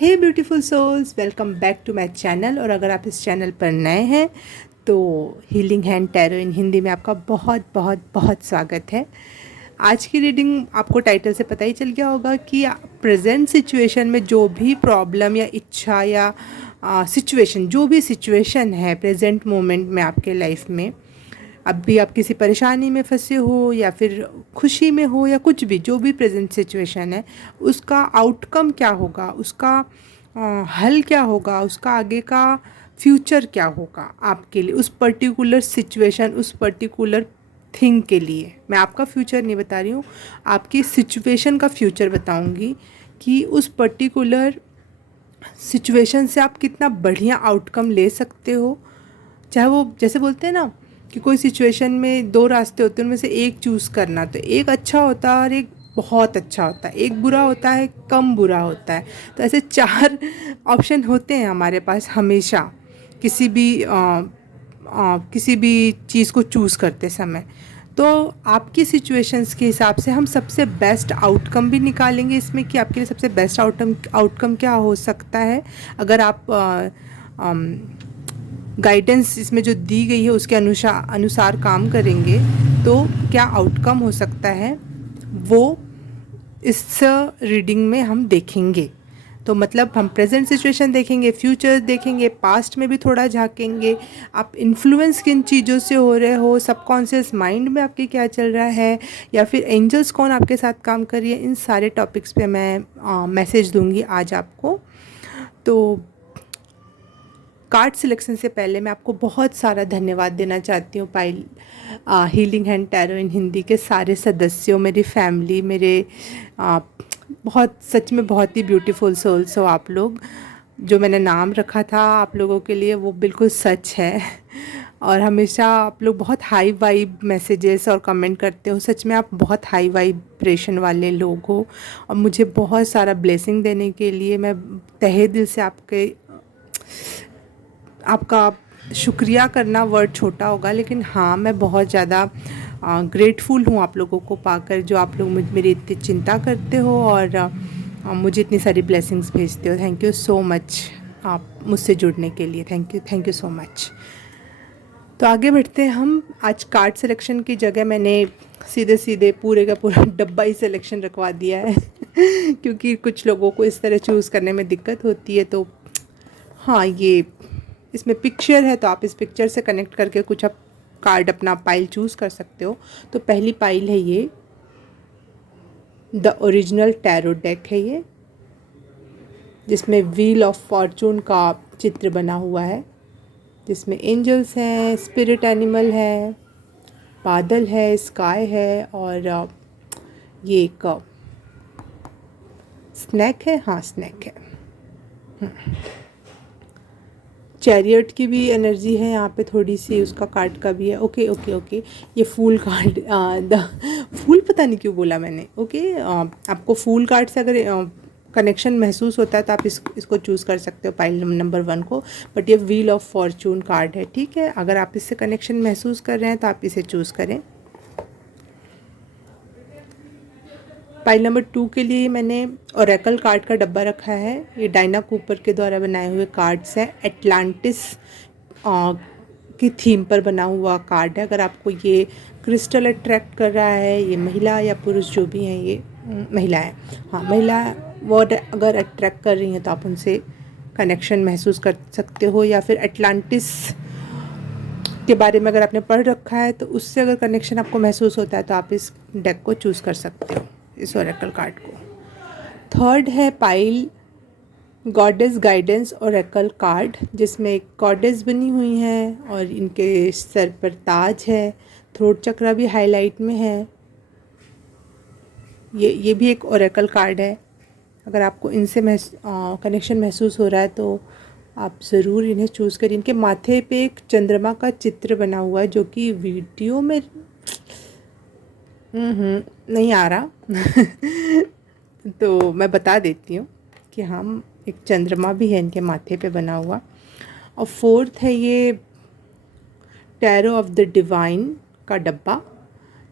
Hey beautiful souls, welcome back to my channel. और अगर आप इस चैनल पर नए हैं तो Healing Hand Tarot in Hindi में आपका बहुत बहुत बहुत स्वागत है। आज की रीडिंग आपको टाइटल से पता ही चल गया होगा कि प्रेजेंट सिचुएशन में जो भी प्रॉब्लम या इच्छा या सिचुएशन, जो भी सिचुएशन है प्रेजेंट मोमेंट में आपके लाइफ में, अब भी आप किसी परेशानी में फंसे हो या फिर खुशी में हो या कुछ भी, जो भी प्रेजेंट सिचुएशन है उसका आउटकम क्या होगा, उसका हल क्या होगा, उसका आगे का फ्यूचर क्या होगा आपके लिए, उस पर्टिकुलर सिचुएशन, उस पर्टिकुलर थिंग के लिए। मैं आपका फ्यूचर नहीं बता रही हूँ, आपकी सिचुएशन का फ्यूचर बताऊँगी कि उस पर्टिकुलर सिचुएशन से आप कितना बढ़िया आउटकम ले सकते हो। चाहे वो, जैसे बोलते हैं ना कि कोई सिचुएशन में दो रास्ते होते हैं, उनमें से एक चूज़ करना, तो एक अच्छा होता है और एक बहुत अच्छा होता है, एक बुरा होता है, कम बुरा होता है। तो ऐसे चार ऑप्शन होते हैं हमारे पास हमेशा, किसी भी किसी भी चीज़ को चूज़ करते समय। तो आपकी सिचुएशंस के हिसाब से हम सबसे बेस्ट आउटकम भी निकालेंगे इसमें कि आपके लिए सबसे बेस्ट आउटकम क्या हो सकता है। अगर आप गाइडेंस इसमें जो दी गई है उसके अनुसार काम करेंगे तो क्या आउटकम हो सकता है वो इस रीडिंग में हम देखेंगे। तो मतलब हम प्रेजेंट सिचुएशन देखेंगे, फ्यूचर देखेंगे, पास्ट में भी थोड़ा झांकेंगे, आप इन्फ्लुएंस किन चीज़ों से हो रहे हो, सबकॉन्शियस माइंड में आपके क्या चल रहा है, या फिर एंजल्स कौन आपके साथ काम कर रही है। इन सारे टॉपिक्स पे मैं मैसेज दूंगी आज आपको। तो कार्ड सिलेक्शन से पहले मैं आपको बहुत सारा धन्यवाद देना चाहती हूँ pile healing Hand Tarot in Hindi के सारे सदस्यों, मेरी फैमिली, मेरे बहुत, सच में बहुत ही ब्यूटीफुल सोल्स हो आप लोग। जो मैंने नाम रखा था आप लोगों के लिए वो बिल्कुल सच है। और हमेशा आप लोग बहुत हाई वाइब मैसेजेस और कमेंट करते हो। सच में आप बहुत हाई वाइब्रेशन वाले लोग हो और मुझे बहुत सारा ब्लेसिंग देने के लिए मैं तहे दिल से आपका शुक्रिया करना वर्ड छोटा होगा, लेकिन हाँ, मैं बहुत ज़्यादा ग्रेटफुल हूँ आप लोगों को पाकर, जो आप लोग मेरी इतनी चिंता करते हो और मुझे इतनी सारी ब्लेसिंग्स भेजते हो। थैंक यू सो मच आप मुझसे जुड़ने के लिए। Thank you so much. तो आगे बढ़ते हैं हम। आज कार्ड सिलेक्शन की जगह मैंने सीधे सीधे पूरे का पूरा डब्बा ही सिलेक्शन रखवा दिया है क्योंकि कुछ लोगों को इस तरह चूज़ करने में दिक्कत होती है। तो हाँ, ये इसमें पिक्चर है तो आप इस पिक्चर से कनेक्ट करके कुछ आप कार्ड अपना पाइल चूज़ कर सकते हो। तो पहली पाइल है ये, द ओरिजिनल टैरो डेक है ये, जिसमें व्हील ऑफ फॉर्चून का चित्र बना हुआ है, जिसमें एंजल्स हैं, स्पिरिट एनिमल है, बादल है, स्काई है और ये एक स्नैक है। हाँ, स्नैक है। चैरियट की भी एनर्जी है यहाँ पे थोड़ी सी, उसका कार्ड का भी है। ओके ओके ओके, ये फूल कार्ड, द फूल, पता नहीं क्यों बोला मैंने। ओके, आपको फूल कार्ड से अगर कनेक्शन महसूस होता है तो आप इसको चूज़ कर सकते हो, पाइल नंबर 1 को। बट ये व्हील ऑफ फॉर्चून कार्ड है, ठीक है। अगर आप इससे कनेक्शन महसूस कर रहे हैं तो आप इसे चूज़ करें। पाइल नंबर 2 के लिए मैंने ओरेकल कार्ड का डब्बा रखा है। ये डायना कूपर के द्वारा बनाए हुए कार्ड्स हैं। एटलांटिस की थीम पर बना हुआ कार्ड है। अगर आपको ये क्रिस्टल अट्रैक्ट कर रहा है, ये महिला या पुरुष जो भी हैं, ये महिला है, हाँ महिला, वो अगर अट्रैक्ट कर रही हैं तो आप उनसे कनेक्शन महसूस कर सकते हो। या फिर एटलांटिस के बारे में अगर आपने पढ़ रखा है तो उससे अगर कनेक्शन आपको महसूस होता है तो आप इस डेक को चूज़ कर सकते हो, इस ओरेकल कार्ड को। थर्ड है pile goddess guidance Oracle card, जिसमें एक गॉडेस बनी हुई है और इनके सर पर ताज है, थ्रोट चक्रा भी हाईलाइट में है। ये भी एक ओरेकल कार्ड है। अगर आपको इनसे कनेक्शन महसूस हो रहा है तो आप ज़रूर इन्हें चूज़ करिए। इनके माथे पे एक चंद्रमा का चित्र बना हुआ है, जो कि वीडियो में नहीं आ रहा तो मैं बता देती हूँ कि हम, एक चंद्रमा भी है इनके माथे पे बना हुआ। और फोर्थ है ये टैरो ऑफ द डिवाइन का डब्बा,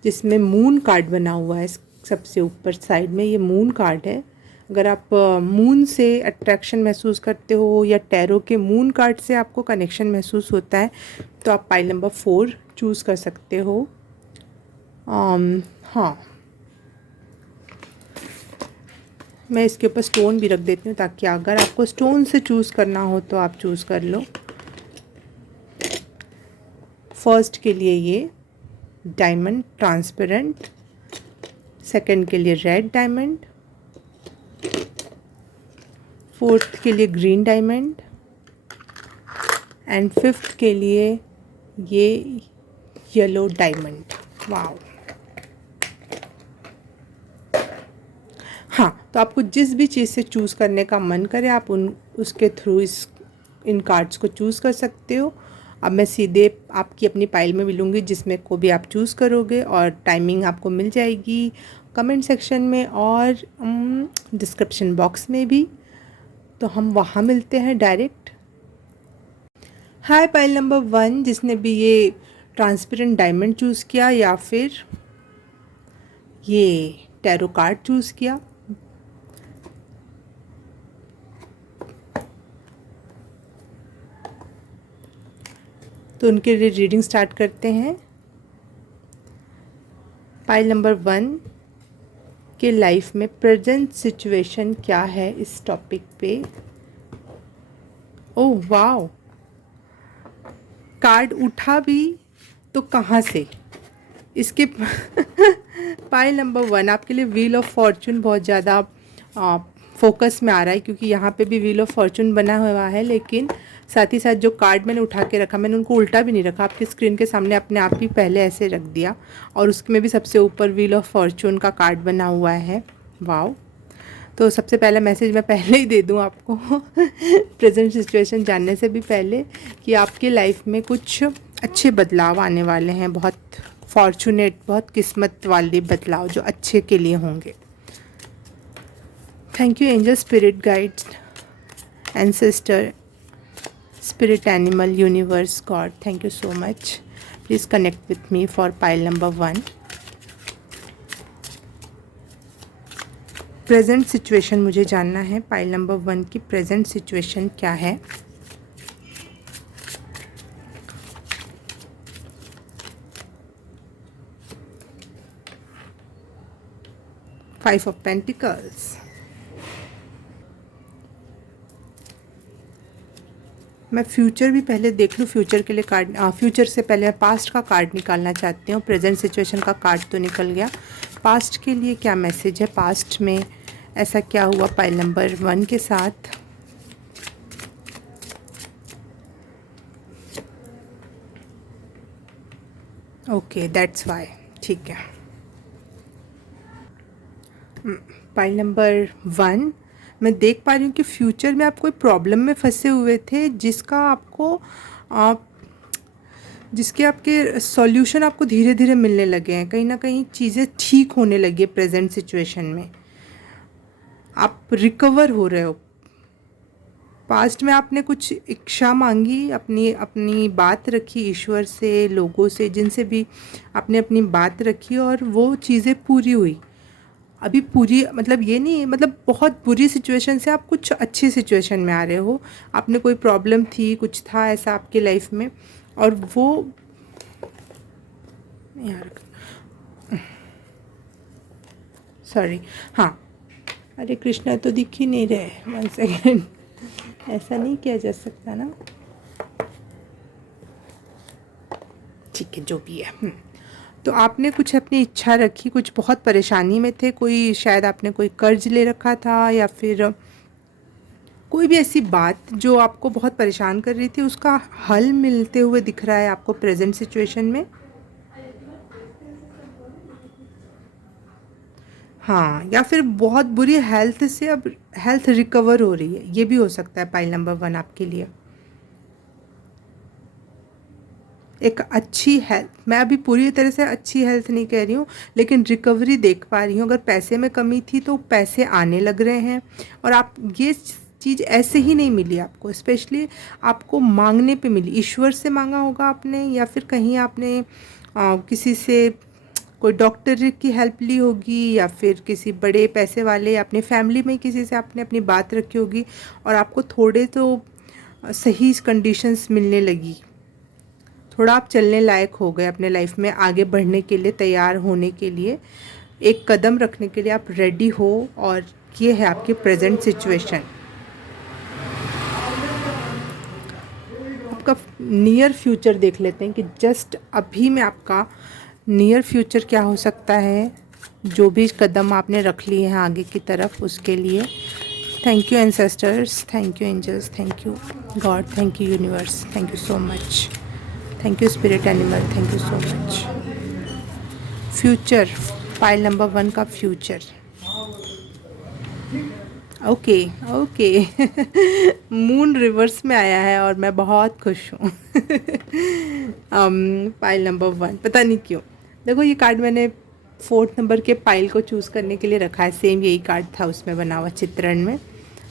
जिसमें मून कार्ड बना हुआ है। सबसे ऊपर साइड में ये मून कार्ड है। अगर आप मून से अट्रैक्शन महसूस करते हो या टैरो के मून कार्ड से आपको कनेक्शन महसूस होता है तो आप पाइल नंबर 4 चूज़ कर सकते हो। हाँ, मैं इसके ऊपर स्टोन भी रख देती हूँ ताकि अगर आपको स्टोन से चूज़ करना हो तो आप चूज़ कर लो। फर्स्ट के लिए ये डायमंड ट्रांसपेरेंट, सेकंड के लिए रेड डायमंड, फोर्थ के लिए ग्रीन डायमंड एंड फिफ्थ के लिए ये येलो डायमंड। वाओ। हाँ, तो आपको जिस भी चीज़ से चूज़ करने का मन करे आप उसके थ्रू इन कार्ड्स को चूज़ कर सकते हो। अब मैं सीधे आपकी अपनी पाइल में मिलूँगी जिसमें को भी आप चूज़ करोगे और टाइमिंग आपको मिल जाएगी कमेंट सेक्शन में और डिस्क्रिप्शन बॉक्स में भी, तो हम वहाँ मिलते हैं डायरेक्ट। हाय पाइल नंबर 1 जिसने भी ये ट्रांसपेरेंट डायमंड चूज़ किया या फिर ये टैरो कार्ड चूज़ किया, तो उनके लिए रीडिंग स्टार्ट करते हैं। पाइल नंबर 1 के लाइफ में प्रेजेंट सिचुएशन क्या है इस टॉपिक पे। ओह वाओ, कार्ड उठा भी तो कहाँ से इसके पाइल नंबर 1 आपके लिए व्हील ऑफ फॉर्चून बहुत ज़्यादा फोकस में आ रहा है क्योंकि यहाँ पे भी व्हील ऑफ फॉर्चून बना हुआ है, लेकिन साथ ही साथ जो कार्ड मैंने उठा के रखा मैंने उनको उल्टा भी नहीं रखा, आपकी स्क्रीन के सामने अपने आप ही पहले ऐसे रख दिया और उसमें भी सबसे ऊपर व्हील ऑफ फॉर्चून का कार्ड बना हुआ है। वाओ। तो सबसे पहला मैसेज मैं पहले ही दे दूँ आपको प्रेजेंट सिचुएशन जानने से भी पहले कि आपके लाइफ में कुछ अच्छे बदलाव आने वाले हैं, बहुत फॉर्चुनेट, बहुत किस्मत वाले बदलाव जो अच्छे के लिए होंगे। Thank you angel, spirit guides, ancestor, spirit animal, universe, God, thank you so much. Please connect with me for pile number 1. Present situation मुझे जानना है, पाइल नंबर 1 की प्रेजेंट सिचुएशन क्या है। Five of pentacles. मैं फ्यूचर भी पहले देख लूँ, फ्यूचर के लिए कार्ड, फ्यूचर से पहले मैं पास्ट का कार्ड निकालना चाहती हूँ। प्रेजेंट सिचुएशन का कार्ड तो निकल गया, पास्ट के लिए क्या मैसेज है, पास्ट में ऐसा क्या हुआ पाइल नंबर 1 के साथ। ओके, दैट्स वाई, ठीक है। पाइल नंबर 1 मैं देख पा रही हूँ कि फ्यूचर में आप कोई प्रॉब्लम में फंसे हुए थे जिसका आपको जिसके आपके सॉल्यूशन आपको धीरे धीरे मिलने लगे हैं, कहीं ना कहीं चीज़ें ठीक होने लगी है। प्रेजेंट सिचुएशन में आप रिकवर हो रहे हो। पास्ट में आपने कुछ इच्छा मांगी, अपनी अपनी बात रखी ईश्वर से, लोगों से, जिनसे भी आपने अपनी बात रखी और वो चीज़ें पूरी हुई। अभी पूरी मतलब ये नहीं, मतलब बहुत बुरी सिचुएशन से आप कुछ अच्छी सिचुएशन में आ रहे हो। आपने कोई प्रॉब्लम थी, कुछ था ऐसा आपके लाइफ में और वो यार सॉरी, हाँ, अरे कृष्णा तो दिख ही नहीं रहे, 1 सेकेंड, ऐसा नहीं किया जा सकता ना, ठीक है जो भी है। तो आपने कुछ अपनी इच्छा रखी, कुछ बहुत परेशानी में थे, कोई शायद आपने कोई कर्ज ले रखा था या फिर कोई भी ऐसी बात जो आपको बहुत परेशान कर रही थी, उसका हल मिलते हुए दिख रहा है आपको प्रेजेंट सिचुएशन में। हाँ, या फिर बहुत बुरी हेल्थ से अब हेल्थ रिकवर हो रही है, ये भी हो सकता है पाइल नंबर 1 आपके लिए। एक अच्छी हेल्थ, मैं अभी पूरी तरह से अच्छी हेल्थ नहीं कह रही हूँ, लेकिन रिकवरी देख पा रही हूँ। अगर पैसे में कमी थी तो पैसे आने लग रहे हैं और आप ये चीज़ ऐसे ही नहीं मिली आपको, स्पेशली आपको मांगने पे मिली। ईश्वर से मांगा होगा आपने या फिर कहीं आपने किसी से कोई डॉक्टर की हेल्प ली होगी या फिर किसी बड़े पैसे वाले अपने फैमिली में किसी से आपने अपनी बात रखी होगी और आपको थोड़े तो सही कंडीशंस मिलने लगी, थोड़ा आप चलने लायक हो गए अपने लाइफ में, आगे बढ़ने के लिए तैयार होने के लिए, एक कदम रखने के लिए आप रेडी हो। और ये है आपकी प्रेजेंट सिचुएशन। आपका नियर फ्यूचर देख लेते हैं कि जस्ट अभी में आपका नियर फ्यूचर क्या हो सकता है, जो भी कदम आपने रख लिए हैं आगे की तरफ उसके लिए। Thank you ancestors, thank you angels, thank you God, thank you universe, thank you so much, thank you spirit animal, thank you so much. Future, pile number 1 का फ्यूचर। ओके ओके मून रिवर्स में आया है और मैं बहुत खुश हूँ पाइल नंबर 1, पता नहीं क्यों। देखो ये कार्ड मैंने 4th नंबर के पाइल को चूज़ करने के लिए रखा है, सेम यही कार्ड था उसमें बना हुआ चित्रण में।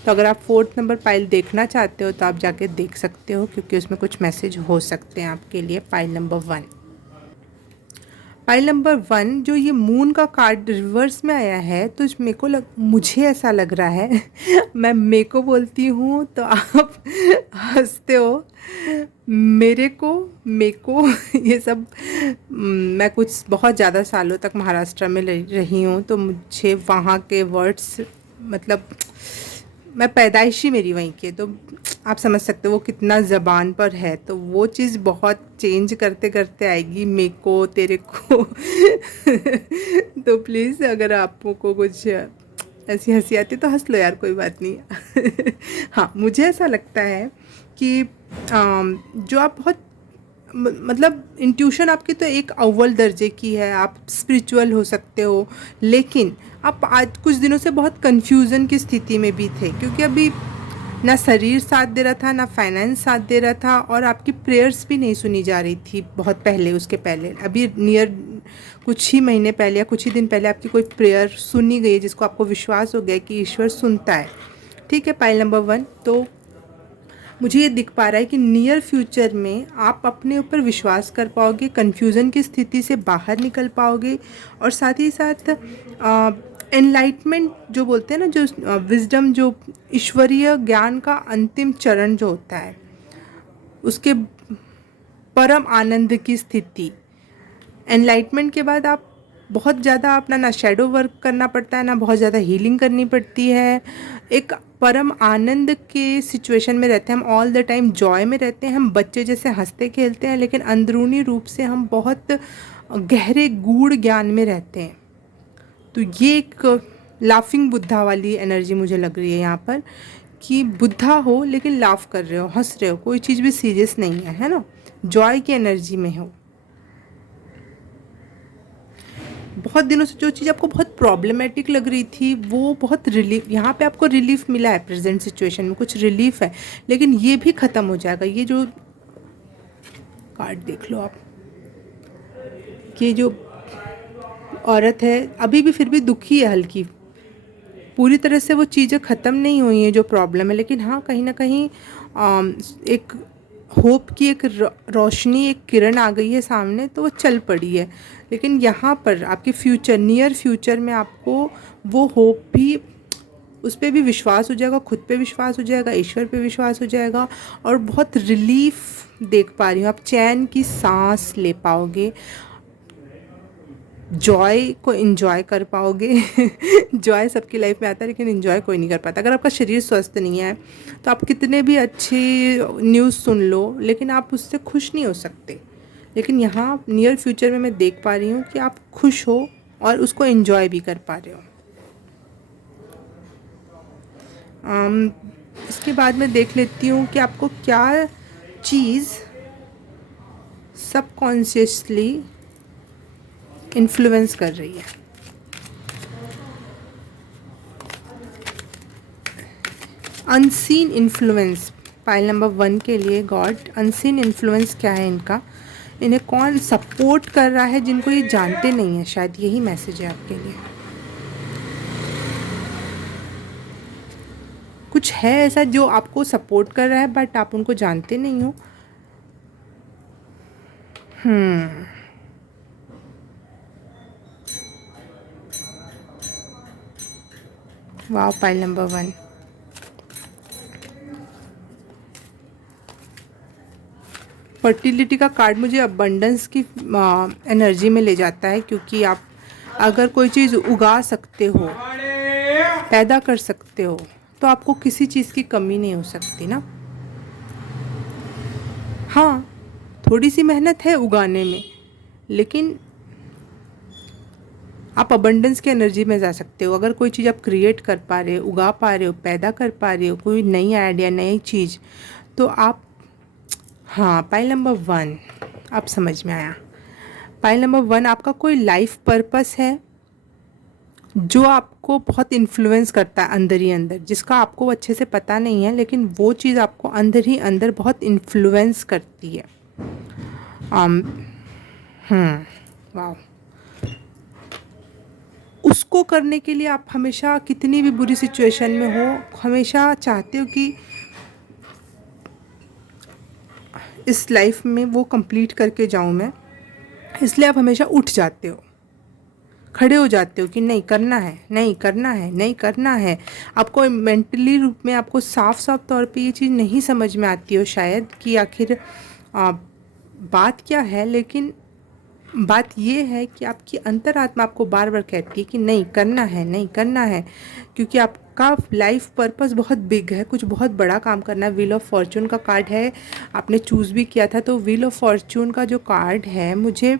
तो अगर आप 4th नंबर पाइल देखना चाहते हो तो आप जाके देख सकते हो, क्योंकि उसमें कुछ मैसेज हो सकते हैं आपके लिए। पाइल नंबर 1, पाइल नंबर 1 जो ये मून का कार्ड रिवर्स में आया है, तो मुझे ऐसा लग रहा है मैं मेरे को बोलती हूँ तो आप हंसते हो। मेरे को ये सब मैं कुछ बहुत ज़्यादा सालों तक महाराष्ट्र में रही हूँ, तो मुझे वहाँ के वर्ड्स, मतलब मैं पैदाइशी मेरी वहीं की है, तो आप समझ सकते हो वो कितना ज़बान पर है। तो वो चीज़ बहुत चेंज करते करते आएगी, मेरे को, तेरे को तो प्लीज़ अगर आपको कुछ ऐसी हंसी आती तो हंस लो यार, कोई बात नहीं हाँ, मुझे ऐसा लगता है कि जो आप बहुत मतलब इंट्यूशन आपकी तो एक अव्वल दर्जे की है, आप स्पिरिचुअल हो सकते हो, लेकिन आप आज कुछ दिनों से बहुत कन्फ्यूज़न की स्थिति में भी थे, क्योंकि अभी ना शरीर साथ दे रहा था, ना फाइनेंस साथ दे रहा था, और आपकी प्रेयर्स भी नहीं सुनी जा रही थी बहुत पहले। उसके पहले अभी नियर कुछ ही महीने पहले या कुछ ही दिन पहले आपकी कोई प्रेयर सुनी गई, जिसको आपको विश्वास हो गया कि ईश्वर सुनता है। ठीक है, पाइल नंबर 1। तो मुझे ये दिख पा रहा है कि नियर फ्यूचर में आप अपने ऊपर विश्वास कर पाओगे, कन्फ्यूज़न की स्थिति से बाहर निकल पाओगे, और साथ ही साथ एनलाइटमेंट जो बोलते हैं ना, जो विजडम, जो ईश्वरीय ज्ञान का अंतिम चरण जो होता है, उसके परम आनंद की स्थिति। एनलाइटमेंट के बाद आप बहुत ज़्यादा अपना ना शैडो वर्क करना पड़ता है, ना बहुत ज़्यादा हीलिंग करनी पड़ती है। एक परम आनंद के सिचुएशन में रहते हैं हम, ऑल द टाइम जॉय में रहते हैं हम, बच्चे जैसे हंसते खेलते हैं, लेकिन अंदरूनी रूप से हम बहुत गहरे गूढ़ ज्ञान में रहते हैं। तो ये एक लाफिंग बुद्धा वाली एनर्जी मुझे लग रही है यहाँ पर, कि बुद्धा हो लेकिन लाफ कर रहे हो, हंस रहे हो, कोई चीज़ भी सीरियस नहीं है ना, जॉय की एनर्जी में हो। बहुत दिनों से जो चीज़ आपको बहुत प्रॉब्लमेटिक लग रही थी, वो बहुत रिलीफ, यहाँ पे आपको रिलीफ मिला है, प्रेजेंट सिचुएशन में कुछ रिलीफ है, लेकिन ये भी ख़त्म हो जाएगा। ये जो कार्ड देख लो आप, ये जो औरत है अभी भी फिर भी दुखी है हल्की, पूरी तरह से वो चीज़ें ख़त्म नहीं हुई हैं जो प्रॉब्लम है, लेकिन हाँ कहीं ना कहीं एक होप की एक रोशनी, एक किरण आ गई है सामने, तो वो चल पड़ी है। लेकिन यहाँ पर आपके फ्यूचर, नियर फ्यूचर में आपको वो होप भी, उस पर भी विश्वास हो जाएगा, खुद पे विश्वास हो जाएगा, ईश्वर पे विश्वास हो जाएगा, और बहुत रिलीफ देख पा रही हूँ। आप चैन की सांस ले पाओगे, जॉय को इन्जॉय कर पाओगे जॉय सबकी लाइफ में आता है, लेकिन इन्जॉय कोई नहीं कर पाता। अगर आपका शरीर स्वस्थ नहीं है तो आप कितने भी अच्छी न्यूज़ सुन लो, लेकिन आप उससे खुश नहीं हो सकते। लेकिन यहाँ नियर फ्यूचर में मैं देख पा रही हूँ कि आप खुश हो और उसको इन्जॉय भी कर पा रहे हो। इसके बाद मैं देख लेती हूँ कि आपको क्या चीज़ सबकॉन्शियसली इन्फ्लुएंस कर रही है। अनसीन इन्फ्लुएंस, पाइल नंबर 1 के लिए गॉड, अनसीन इन्फ्लुएंस क्या है इनका, इन्हें कौन सपोर्ट कर रहा है जिनको ये जानते नहीं है, शायद यही मैसेज है आपके लिए। कुछ है ऐसा जो आपको सपोर्ट कर रहा है बट आप उनको जानते नहीं हो। वाह, पाइल नंबर 1। फर्टिलिटी का कार्ड मुझे अबंडेंस की एनर्जी में ले जाता है, क्योंकि आप अगर कोई चीज़ उगा सकते हो, पैदा कर सकते हो, तो आपको किसी चीज़ की कमी नहीं हो सकती ना। हाँ, थोड़ी सी मेहनत है उगाने में, लेकिन आप अबंडेंस की एनर्जी में जा सकते हो। अगर कोई चीज़ आप क्रिएट कर पा रहे हो, उगा पा रहे हो, पैदा कर पा रहे हो, कोई नई आइडिया, नई चीज़, तो आप, हाँ, पाइल नंबर 1 आप समझ में आया। पाइल नंबर 1 आपका कोई लाइफ पर्पस है जो आपको बहुत इन्फ्लुएंस करता है अंदर ही अंदर, जिसका आपको अच्छे से पता नहीं है, लेकिन वो चीज़ आपको अंदर ही अंदर बहुत इन्फ्लुएंस करती है। वाह, उसको करने के लिए आप हमेशा, कितनी भी बुरी सिचुएशन में हो, हमेशा चाहते हो कि इस लाइफ में वो कंप्लीट करके जाऊं मैं, इसलिए आप हमेशा उठ जाते हो, खड़े हो जाते हो कि नहीं करना है, नहीं करना है, नहीं करना है। आपको मेंटली रूप में आपको साफ साफ तौर पे ये चीज़ नहीं समझ में आती हो शायद कि आखिर बात क्या है, लेकिन बात ये है कि आपकी अंतरात्मा आपको बार बार कहती है कि नहीं करना है, नहीं करना है, क्योंकि आपका लाइफ पर्पस बहुत बिग है, कुछ बहुत बड़ा काम करना है। व्हील ऑफ फॉर्चून का कार्ड है, आपने चूज़ भी किया था, तो व्हील ऑफ फॉर्चून का जो कार्ड है मुझे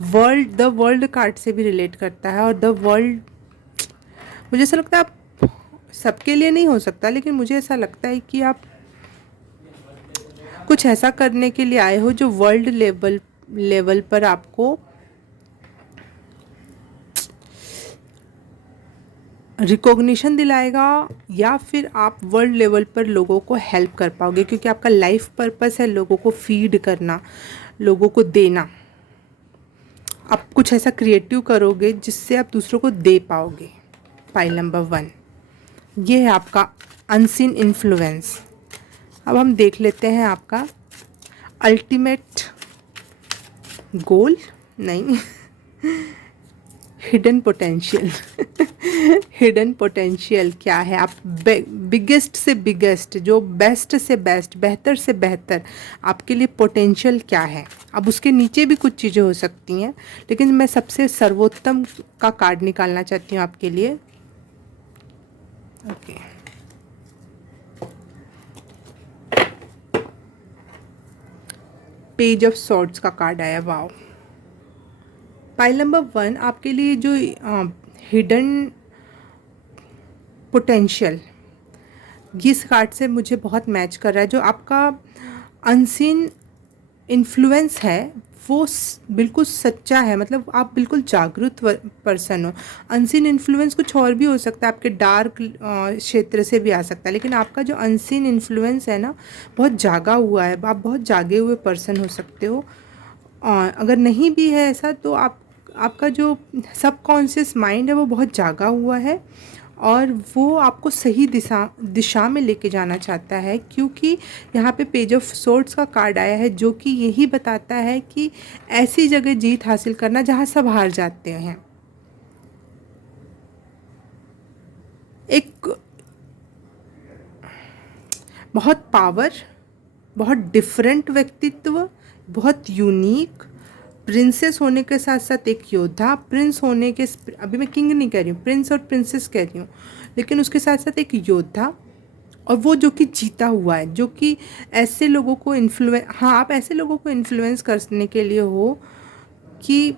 द वर्ल्ड कार्ड से भी रिलेट करता है। और द वर्ल्ड, मुझे ऐसा लगता है आप सबके लिए नहीं हो सकता, लेकिन मुझे ऐसा लगता है कि आप कुछ ऐसा करने के लिए आए हो जो वर्ल्ड लेवल पर आपको रिकॉग्निशन दिलाएगा, या फिर आप वर्ल्ड लेवल पर लोगों को हेल्प कर पाओगे, क्योंकि आपका लाइफ पर्पस है लोगों को फीड करना, लोगों को देना। आप कुछ ऐसा क्रिएटिव करोगे जिससे आप दूसरों को दे पाओगे। पाइल नंबर 1 ये है आपका अनसीन इन्फ्लुएंस। अब हम देख लेते हैं आपका अल्टीमेट गोल, नहीं, हिडन पोटेंशियल। हिडन पोटेंशियल क्या है? आप बिगेस्ट से बिगेस्ट, जो बेस्ट से बेस्ट, बेहतर से बेहतर आपके लिए पोटेंशियल क्या है? अब उसके नीचे भी कुछ चीज़ें हो सकती हैं, लेकिन मैं सबसे सर्वोत्तम का कार्ड निकालना चाहती हूँ आपके लिए। ओके, पेज ऑफ सॉर्ड्स का कार्ड आया। वाओ, पाइल नंबर 1 आपके लिए जो हिडन पोटेंशियल, इस कार्ड से मुझे बहुत मैच कर रहा है। जो आपका अनसीन इन्फ्लुएंस है वो बिल्कुल सच्चा है, मतलब आप बिल्कुल जागरूक पर्सन हो। अनसीन इन्फ्लुएंस कुछ और भी हो सकता है, आपके डार्क क्षेत्र से भी आ सकता है, लेकिन आपका जो अनसीन इन्फ्लुएंस है ना, बहुत जागा हुआ है, आप बहुत जागे हुए पर्सन हो सकते हो। अगर नहीं भी है ऐसा, तो आपका जो सबकॉन्शियस माइंड है वो बहुत जागा हुआ है, और वो आपको सही दिशा में लेके जाना चाहता है, क्योंकि यहाँ पे पेज ऑफ सोर्ड्स का कार्ड आया है, जो कि यही बताता है कि ऐसी जगह जीत हासिल करना जहाँ सब हार जाते हैं। एक बहुत पावर, बहुत डिफरेंट व्यक्तित्व, बहुत यूनिक, प्रिंसेस होने के साथ साथ एक योद्धा, प्रिंस होने के, अभी मैं किंग नहीं कह रही हूँ, प्रिंस और प्रिंसेस कह रही हूँ, लेकिन उसके साथ साथ एक योद्धा, और वो जो कि जीता हुआ है, जो कि ऐसे लोगों को हाँ, आप ऐसे लोगों को इन्फ्लुएंस करने के लिए हो, कि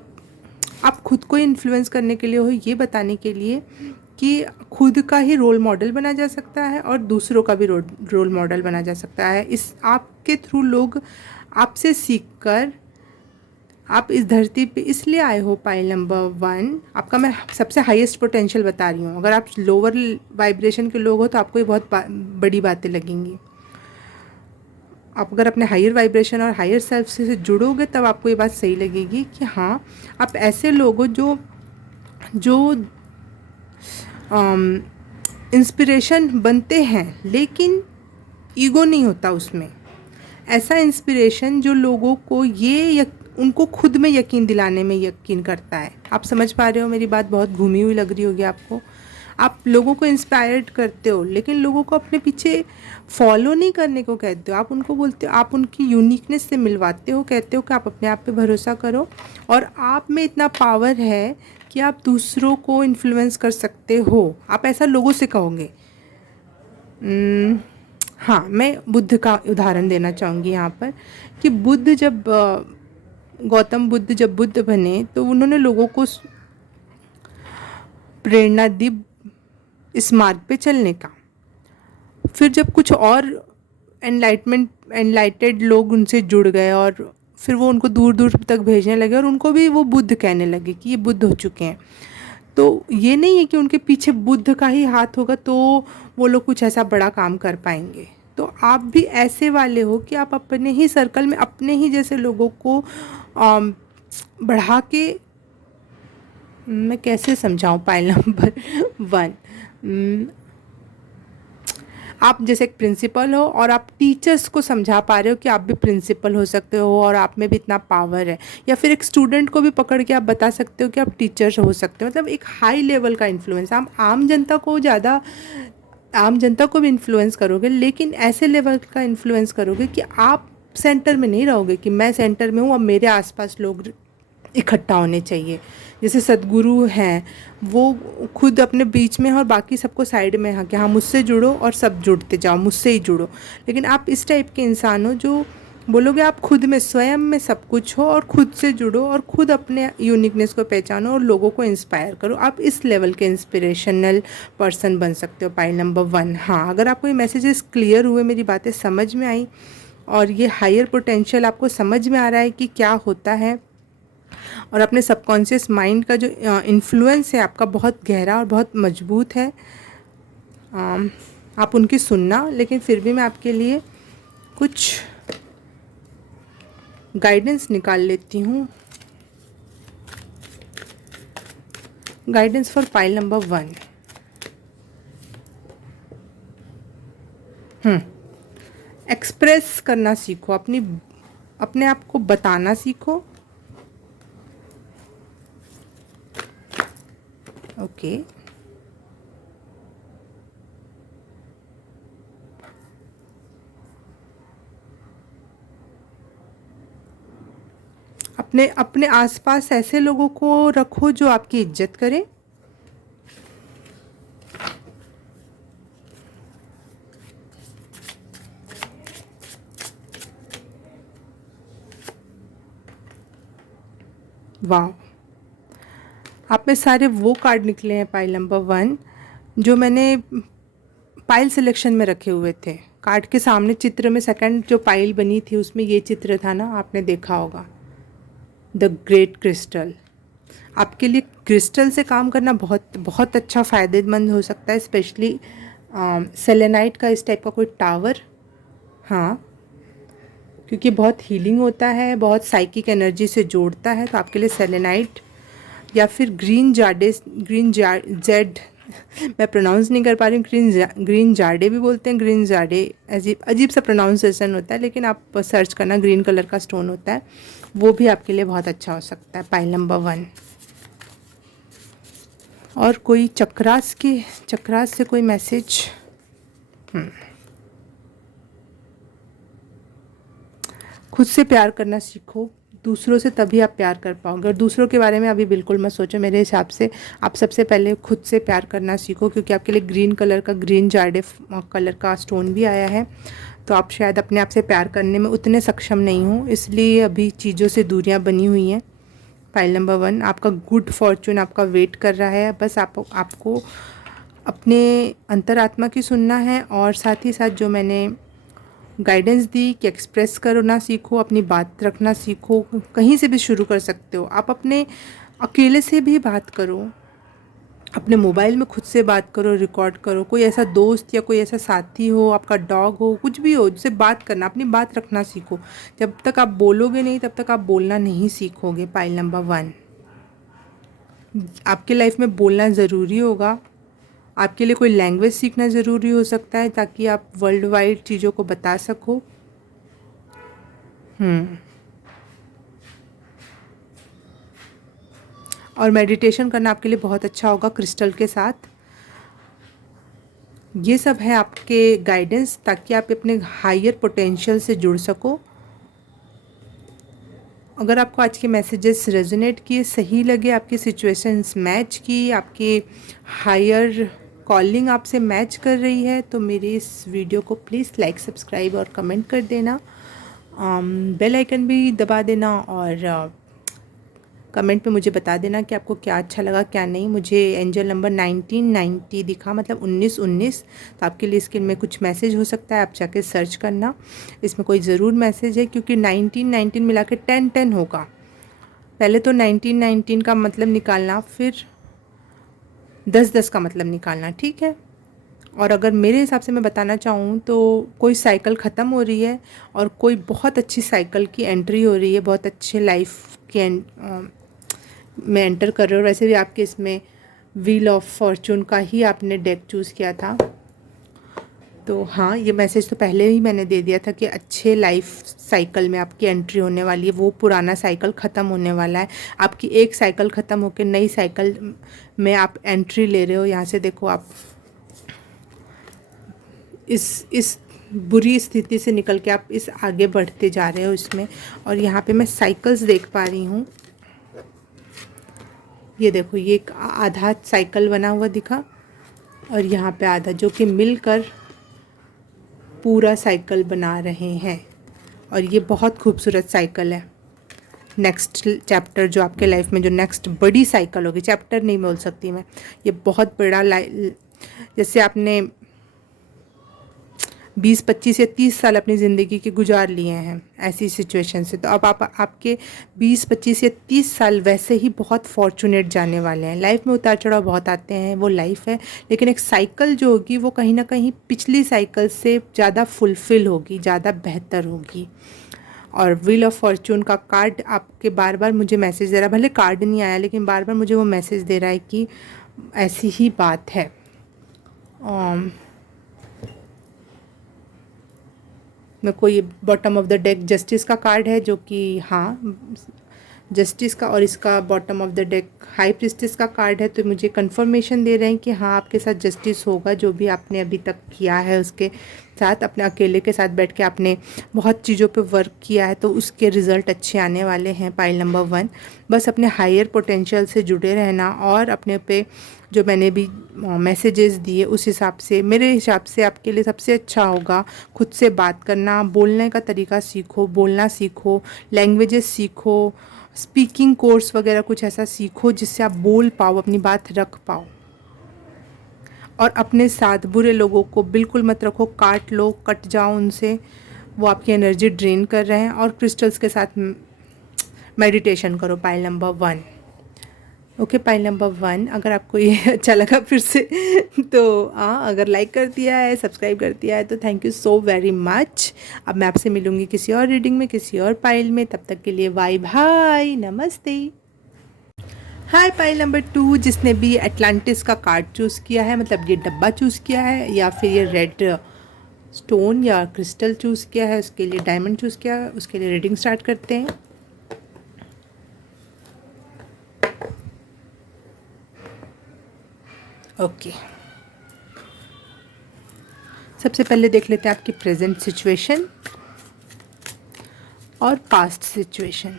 आप खुद को इन्फ्लुएंस करने के लिए हो, ये बताने के लिए कि खुद का ही रोल मॉडल बना जा सकता है और दूसरों का भी रोल मॉडल बना जा सकता है। इस आपके थ्रू लोग आपसे सीखकर आप इस धरती पे इसलिए आए हो। पाइल नंबर 1 आपका मैं सबसे हाईएस्ट पोटेंशियल बता रही हूँ। अगर आप लोअर वाइब्रेशन के लोग हो तो आपको ये बहुत बड़ी बातें लगेंगी। आप अगर अपने हायर वाइब्रेशन और हायर सेल्फ से जुड़ोगे तब आपको ये बात सही लगेगी कि हाँ, आप ऐसे लोग हो जो इंस्पिरेशन बनते हैं, लेकिन ईगो नहीं होता उसमें। ऐसा इंस्पिरेशन जो लोगों को उनको खुद में यकीन दिलाने में यकीन करता है। आप समझ पा रहे हो मेरी बात? बहुत घूमी हुई लग रही होगी आपको। आप लोगों को इंस्पायर्ड करते हो, लेकिन लोगों को अपने पीछे फॉलो नहीं करने को कहते हो। आप उनको बोलते हो, आप उनकी यूनिकनेस से मिलवाते हो, कहते हो कि आप अपने आप पे भरोसा करो और आप में इतना पावर है कि आप दूसरों को इन्फ्लुएंस कर सकते हो। आप ऐसा लोगों से कहोगे। हाँ, मैं बुद्ध का उदाहरण देना चाहूँगी यहाँ पर कि बुद्ध जब गौतम बुद्ध जब बुद्ध बने तो उन्होंने लोगों को प्रेरणा दी इस मार्ग पे चलने का। फिर जब कुछ और एनलाइटेड लोग उनसे जुड़ गए और फिर वो उनको दूर दूर तक भेजने लगे और उनको भी वो बुद्ध कहने लगे कि ये बुद्ध हो चुके हैं। तो ये नहीं है कि उनके पीछे बुद्ध का ही हाथ होगा तो वो लोग कुछ ऐसा बड़ा काम कर पाएंगे। तो आप भी ऐसे वाले हो कि आप अपने ही सर्कल में अपने ही जैसे लोगों को बढ़ा के, मैं कैसे समझाऊं, पाइल नंबर 1, आप जैसे एक प्रिंसिपल हो और आप टीचर्स को समझा पा रहे हो कि आप भी प्रिंसिपल हो सकते हो और आप में भी इतना पावर है, या फिर एक स्टूडेंट को भी पकड़ के आप बता सकते हो कि आप टीचर हो सकते हो। मतलब एक हाई लेवल का इन्फ्लुएंस। आप आम जनता को भी इन्फ्लुएंस करोगे, लेकिन ऐसे लेवल का इन्फ्लुएंस करोगे कि आप सेंटर में नहीं रहोगे कि मैं सेंटर में हूँ, अब मेरे आसपास लोग इकट्ठा होने चाहिए। जैसे सद्गुरु हैं, वो खुद अपने बीच में हैं और बाकी सबको साइड में हैं कि हाँ मुझसे जुड़ो और सब जुड़ते जाओ, मुझसे ही जुड़ो। लेकिन आप इस टाइप के इंसान हो जो बोलोगे आप खुद में, स्वयं में सब कुछ हो और खुद से जुड़ो और खुद अपने यूनिकनेस को पहचानो और लोगों को इंस्पायर करो। आप इस लेवल के इंस्पिरेशनल पर्सन बन सकते हो। Pile number 1। हाँ, अगर आपको ये मैसेजेस क्लियर हुए, मेरी बातें समझ में आई और ये हायर पोटेंशियल आपको समझ में आ रहा है कि क्या होता है और अपने सबकॉन्शियस माइंड का जो इन्फ्लुएंस है आपका बहुत गहरा और बहुत मजबूत है, आप उनकी सुनना। लेकिन फिर भी मैं आपके लिए कुछ गाइडेंस निकाल लेती हूँ। Guidance for pile number 1। Express करना सीखो, अपने आप को बताना सीखो। ओके, अपने आसपास ऐसे लोगों को रखो जो आपकी इज्जत करें। वाह, आप में सारे वो कार्ड निकले हैं पाइल नंबर 1 जो मैंने पाइल सिलेक्शन में रखे हुए थे। कार्ड के सामने चित्र में सेकंड जो पाइल बनी थी उसमें ये चित्र था ना, आपने देखा होगा, द ग्रेट क्रिस्टल। आपके लिए क्रिस्टल से काम करना बहुत बहुत अच्छा फ़ायदेमंद हो सकता है, स्पेशली सेलेनाइट का इस टाइप का कोई टावर। हाँ, क्योंकि बहुत हीलिंग होता है, बहुत साइकिक एनर्जी से जोड़ता है। तो आपके लिए सेलेनाइट या फिर ग्रीन जेड मैं प्रोनाउंस नहीं कर पा रही हूँ, ग्रीन जार्डे भी बोलते हैं, ग्रीन जार्डे अजीब सा प्रोनाउंसिएशन होता है, लेकिन आप सर्च करना, ग्रीन कलर का स्टोन होता है, वो भी आपके लिए बहुत अच्छा हो सकता है। Pile number 1। और कोई चक्रास से कोई मैसेज। खुद से प्यार करना सीखो, दूसरों से तभी आप प्यार कर पाओगे। और दूसरों के बारे में अभी बिल्कुल मत सोचो। मेरे हिसाब से आप सबसे पहले खुद से प्यार करना सीखो, क्योंकि आपके लिए ग्रीन कलर का, ग्रीन जार्डे कलर का स्टोन भी आया है। तो आप शायद अपने आप से प्यार करने में उतने सक्षम नहीं हो, इसलिए अभी चीज़ों से दूरियां बनी हुई हैं। फाइल नंबर 1, आपका गुड फॉर्चून आपका वेट कर रहा है। बस आपको अपने अंतरात्मा की सुनना है और साथ ही साथ जो मैंने गाइडेंस दी कि एक्सप्रेस करना सीखो, अपनी बात रखना सीखो। कहीं से भी शुरू कर सकते हो आप, अपने अकेले से भी बात करो, अपने मोबाइल में खुद से बात करो, रिकॉर्ड करो। कोई ऐसा दोस्त या कोई ऐसा साथी हो, आपका डॉग हो, कुछ भी हो, जिससे बात करना, अपनी बात रखना सीखो। जब तक आप बोलोगे नहीं तब तक आप बोलना नहीं सीखोगे। पाइल नंबर 1, आपके लाइफ में बोलना ज़रूरी होगा। आपके लिए कोई लैंग्वेज सीखना ज़रूरी हो सकता है ताकि आप वर्ल्ड वाइड चीज़ों को बता सको। और मेडिटेशन करना आपके लिए बहुत अच्छा होगा क्रिस्टल के साथ। ये सब है आपके गाइडेंस, ताकि आप अपने हायर पोटेंशियल से जुड़ सको। अगर आपको आज के मैसेजेस रेजोनेट किए, सही लगे, आपकी सिचुएशंस मैच की, आपके हायर कॉलिंग आपसे मैच कर रही है, तो मेरी इस वीडियो को प्लीज़ लाइक, सब्सक्राइब और कमेंट कर देना। बेल आइकन भी दबा देना और कमेंट पे मुझे बता देना कि आपको क्या अच्छा लगा क्या नहीं। मुझे एंजल नंबर 1990 दिखा, मतलब 1919, तो आपके लिए इसके में कुछ मैसेज हो सकता है, आप जाके सर्च करना, इसमें कोई ज़रूर मैसेज है, क्योंकि 1919 मिला के 1010 होगा। पहले तो 1919 का मतलब निकालना, फिर 1010 का मतलब निकालना, ठीक है। और अगर मेरे हिसाब से मैं बताना चाहूँ तो कोई साइकिल ख़त्म हो रही है और कोई बहुत अच्छी साइकिल की एंट्री हो रही है, बहुत अच्छे लाइफ के में एंटर कर रहे हो। वैसे भी आपके इसमें व्हील ऑफ फॉर्चून का ही आपने डेक चूज़ किया था, तो हाँ, ये मैसेज तो पहले ही मैंने दे दिया था कि अच्छे लाइफ साइकिल में आपकी एंट्री होने वाली है। वो पुराना साइकिल ख़त्म होने वाला है, आपकी एक साइकिल ख़त्म होकर नई साइकिल में आप एंट्री ले रहे हो। यहाँ से देखो, आप इस बुरी स्थिति से निकल के आप इस आगे बढ़ते जा रहे हो इसमें। और यहाँ पे मैं साइकिल्स देख पा रही हूँ, ये देखो, ये एक आधा साइकिल बना हुआ दिखा और यहाँ पे आधा, जो कि मिलकर पूरा साइकिल बना रहे हैं। और ये बहुत खूबसूरत साइकिल है। नेक्स्ट चैप्टर जो आपके लाइफ में जो नेक्स्ट बड़ी साइकिल होगी, चैप्टर नहीं बोल सकती मैं, ये बहुत बड़ा जैसे आपने 20-25 या 30 साल अपनी ज़िंदगी के गुजार लिए हैं ऐसी सिचुएशन से, तो अब आपके 20-25 या 30 साल वैसे ही बहुत फॉर्चुनेट जाने वाले हैं। लाइफ में उतार चढ़ाव बहुत आते हैं, वो लाइफ है, लेकिन एक साइकिल जो होगी वो कहीं ना कहीं पिछली साइकिल से ज़्यादा फुलफ़िल होगी, ज़्यादा बेहतर होगी। और व्हील ऑफ फॉर्चून का कार्ड आपके बार बार मुझे मैसेज दे रहा है, भले कार्ड नहीं आया लेकिन बार बार मुझे वो मैसेज दे रहा है कि ऐसी ही बात है। मेरे को ये bottom of the deck justice का कार्ड है, जो कि हाँ, जस्टिस का, और इसका bottom of the deck high priestess का कार्ड है। तो मुझे कंफर्मेशन दे रहे हैं कि हाँ, आपके साथ जस्टिस होगा। जो भी आपने अभी तक किया है उसके साथ, अपने अकेले के साथ बैठ के आपने बहुत चीज़ों पे वर्क किया है, तो उसके रिज़ल्ट अच्छे आने वाले हैं। पाइल नंबर 1, बस अपने हायर पोटेंशियल से जुड़े रहना और अपने पे जो मैंने भी मैसेजेस दिए उस हिसाब से, मेरे हिसाब से आपके लिए सबसे अच्छा होगा खुद से बात करना, बोलने का तरीका सीखो, बोलना सीखो, लैंग्वेजेस सीखो, स्पीकिंग कोर्स वगैरह कुछ ऐसा सीखो जिससे आप बोल पाओ, अपनी बात रख पाओ। और अपने साथ बुरे लोगों को बिल्कुल मत रखो, काट लो, कट जाओ उनसे, वो आपकी एनर्जी ड्रेन कर रहे हैं। और क्रिस्टल्स के साथ मेडिटेशन करो। Pile number 1, okay. Pile number 1, अगर आपको ये अच्छा लगा फिर से तो हाँ, अगर लाइक कर दिया है, सब्सक्राइब कर दिया है, तो thank you so very much. अब मैं आपसे मिलूँगी किसी और रीडिंग में, किसी और पाइल में। तब तक के लिए बाय बाय, नमस्ते। हाय पाइल नंबर 2, जिसने भी एटलांटिस का कार्ड चूज़ किया है, मतलब ये डब्बा चूज़ किया है, या फिर ये रेड स्टोन या क्रिस्टल चूज़ किया है, उसके लिए डायमंड चूज़ किया है, उसके लिए रीडिंग स्टार्ट करते हैं। ओके, सबसे पहले देख लेते हैं आपकी प्रेजेंट सिचुएशन और पास्ट सिचुएशन।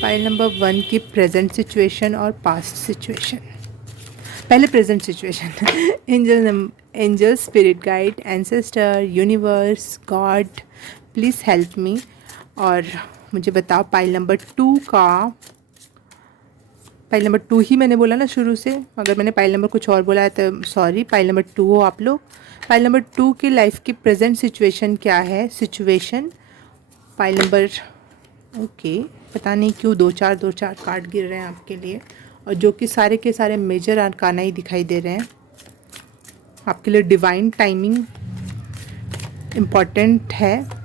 फाइल नंबर 1 की प्रेजेंट सिचुएशन और पास्ट सिचुएशन। पहले present situation. Angel, spirit guide, ancestor, universe, God, please help मी। और मुझे बताओ पाइल नंबर 2 का, पाइल नंबर 2 ही मैंने बोला ना शुरू से, अगर मैंने पाइल नंबर कुछ और बोला है तो सॉरी। पाइल नंबर 2 हो आप लोग। पाइल नंबर 2 की लाइफ की प्रेजेंट सिचुएशन क्या है? सिचुएशन पाइल नंबर, ओके, पता नहीं क्यों दो चार कार्ड गिर रहे हैं आपके लिए, और जो कि सारे के सारे मेजर आर्काना ही दिखाई दे रहे हैं आपके लिए। डिवाइन टाइमिंग इम्पॉर्टेंट है,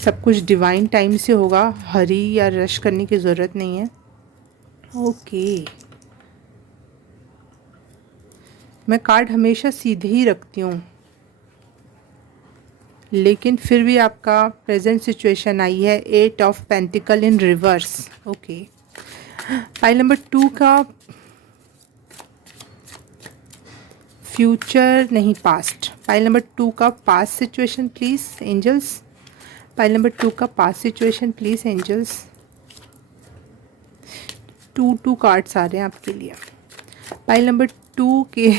सब कुछ डिवाइन टाइम से होगा, हरी या रश करने की ज़रूरत नहीं है। ओके, मैं कार्ड हमेशा सीधे ही रखती हूँ, लेकिन फिर भी आपका प्रेजेंट सिचुएशन आई है 8 of pentacles in reverse. Okay, pile number 2 का फ्यूचर नहीं पास्ट। पाइल नंबर 2 का past situation please angels. Pile number 2 का past situation please angels. 2 cards आ रहे हैं आपके लिए। पाइल नंबर 2 के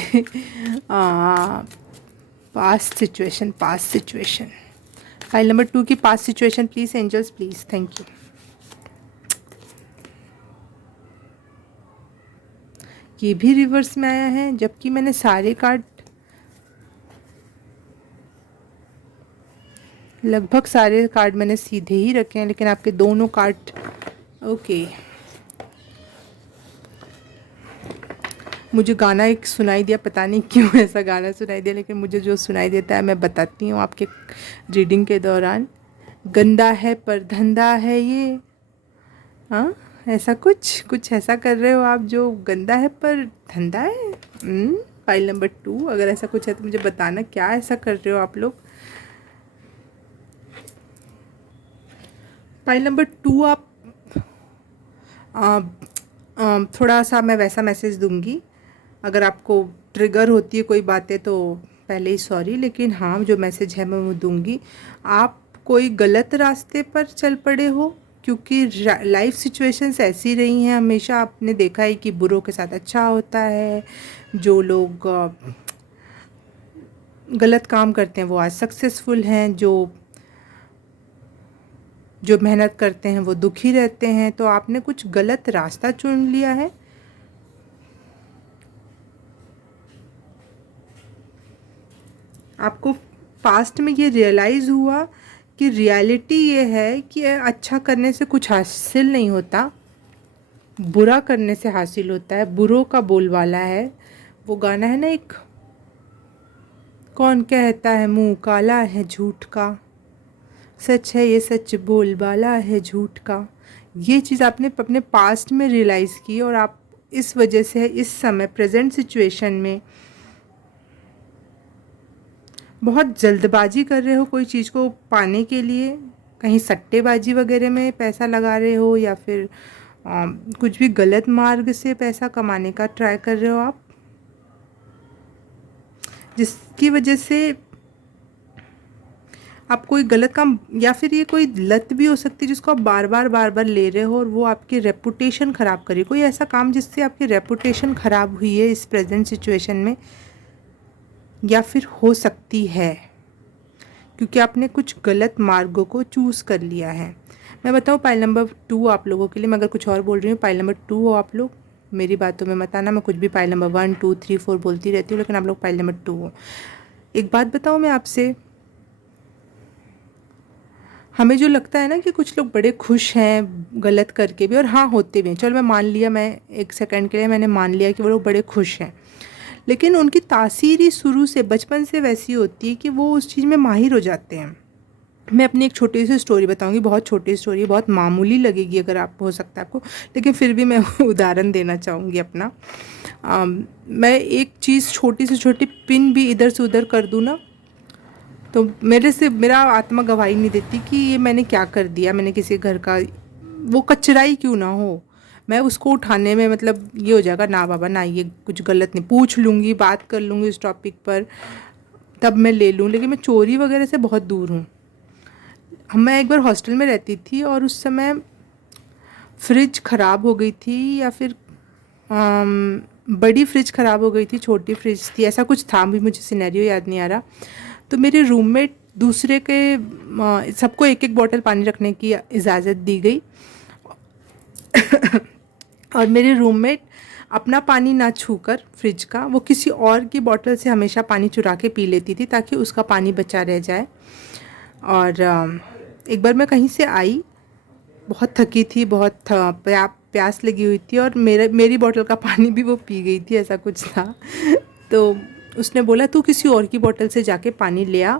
past situation, past situation. Pile number 2 की past situation please angels please, thank you. ये भी रिवर्स में आया है, जबकि मैंने सारे कार्ड, लगभग सारे कार्ड मैंने सीधे ही रखे हैं, लेकिन आपके दोनों कार्ड ओके। मुझे गाना एक सुनाई दिया, पता नहीं क्यों ऐसा गाना सुनाई दिया, लेकिन मुझे जो सुनाई देता है मैं बताती हूँ आपके रीडिंग के दौरान। गंदा है पर धंधा है ये, हाँ ऐसा कुछ ऐसा कर रहे हो आप जो गंदा है पर धंधा है। फाइल नंबर 2, अगर ऐसा कुछ है तो मुझे बताना क्या ऐसा कर रहे हो आप लोग। फाइल नंबर 2 आप थोड़ा सा मैं वैसा मैसेज दूंगी, अगर आपको ट्रिगर होती है कोई बातें तो पहले ही सॉरी, लेकिन हाँ जो मैसेज है मैं वो दूंगी। आप कोई गलत रास्ते पर चल पड़े हो, क्योंकि लाइफ सिचुएशंस ऐसी रही हैं हमेशा। आपने देखा है कि बुरों के साथ अच्छा होता है, जो लोग गलत काम करते हैं वो आज सक्सेसफुल हैं, जो मेहनत करते हैं वो दुखी रहते हैं। तो आपने कुछ गलत रास्ता चुन लिया है। आपको पास्ट में ये रियलाइज़ हुआ कि रियलिटी ये है कि अच्छा करने से कुछ हासिल नहीं होता, बुरा करने से हासिल होता है। बुरों का बोलबाला है, वो गाना है ना एक, कौन कहता है मुंह काला है झूठ का, सच है ये सच बोलबाला है झूठ का। ये चीज़ आपने अपने पास्ट में रियलाइज़ की, और आप इस वजह से इस समय प्रेजेंट सिचुएशन में बहुत जल्दबाजी कर रहे हो कोई चीज़ को पाने के लिए। कहीं सट्टेबाजी वगैरह में पैसा लगा रहे हो, या फिर कुछ भी गलत मार्ग से पैसा कमाने का ट्राई कर रहे हो आप, जिसकी वजह से आप कोई गलत काम, या फिर ये कोई लत भी हो सकती है जिसको आप बार बार ले रहे हो, और वो आपकी रेपुटेशन ख़राब करे। कोई ऐसा काम जिससे आपकी रेपुटेशन ख़राब हुई है इस प्रेजेंट सिचुएशन में, या फिर हो सकती है क्योंकि आपने कुछ गलत मार्गों को चूज़ कर लिया है। मैं बताऊँ पाइल नंबर 2 आप लोगों के लिए, मैं अगर कुछ और बोल रही हूँ, पाइल नंबर 2 हो आप लोग, मेरी बातों में मत आना। मैं कुछ भी पाइल नंबर 1 2 3 4 बोलती रहती हूँ, लेकिन आप लोग पाइल नंबर 2 हो। एक बात बताऊँ मैं आपसे, हमें जो लगता है ना कि कुछ लोग बड़े खुश हैं गलत करके भी, और हाँ होते भी हैं, चलो मैं मान लिया, मैं एक सेकंड के लिए मैंने मान लिया कि वो लोग बड़े खुश हैं, लेकिन उनकी तासीर ही शुरू से बचपन से वैसी होती है कि वो उस चीज़ में माहिर हो जाते हैं। मैं अपनी एक छोटी सी स्टोरी बताऊंगी, बहुत छोटी स्टोरी, बहुत मामूली लगेगी अगर आप, हो सकता है आपको, लेकिन फिर भी मैं उदाहरण देना चाहूँगी अपना। मैं एक चीज़ छोटी से छोटी पिन भी इधर से उधर कर दूँ ना, तो मेरे से मेरा आत्मा गवाही नहीं देती कि ये मैंने क्या कर दिया। मैंने किसी घर का, वो कचरा ही क्यों ना हो, मैं उसको उठाने में मतलब ये हो जाएगा, ना बाबा ना, ये कुछ गलत नहीं, पूछ लूँगी, बात कर लूँगी इस टॉपिक पर, तब मैं ले लूँ, लेकिन मैं चोरी वगैरह से बहुत दूर हूँ। मैं एक बार हॉस्टल में रहती थी, और उस समय फ्रिज ख़राब हो गई थी, या फिर बड़ी फ्रिज ख़राब हो गई थी, छोटी फ्रिज थी, ऐसा कुछ था, भी मुझे सिनेरियो याद नहीं आ रहा। तो मेरे रूममेट दूसरे के, सबको एक एक बॉटल पानी रखने की इजाज़त दी गई और मेरे रूममेट अपना पानी ना छूकर फ्रिज का, वो किसी और की बॉटल से हमेशा पानी चुरा के पी लेती थी ताकि उसका पानी बचा रह जाए। और एक बार मैं कहीं से आई, बहुत थकी थी, बहुत प्यास लगी हुई थी, और मेरी बॉटल का पानी भी वो पी गई थी, ऐसा कुछ था। तो उसने बोला तू किसी और की बोतल से जाके पानी ले आ,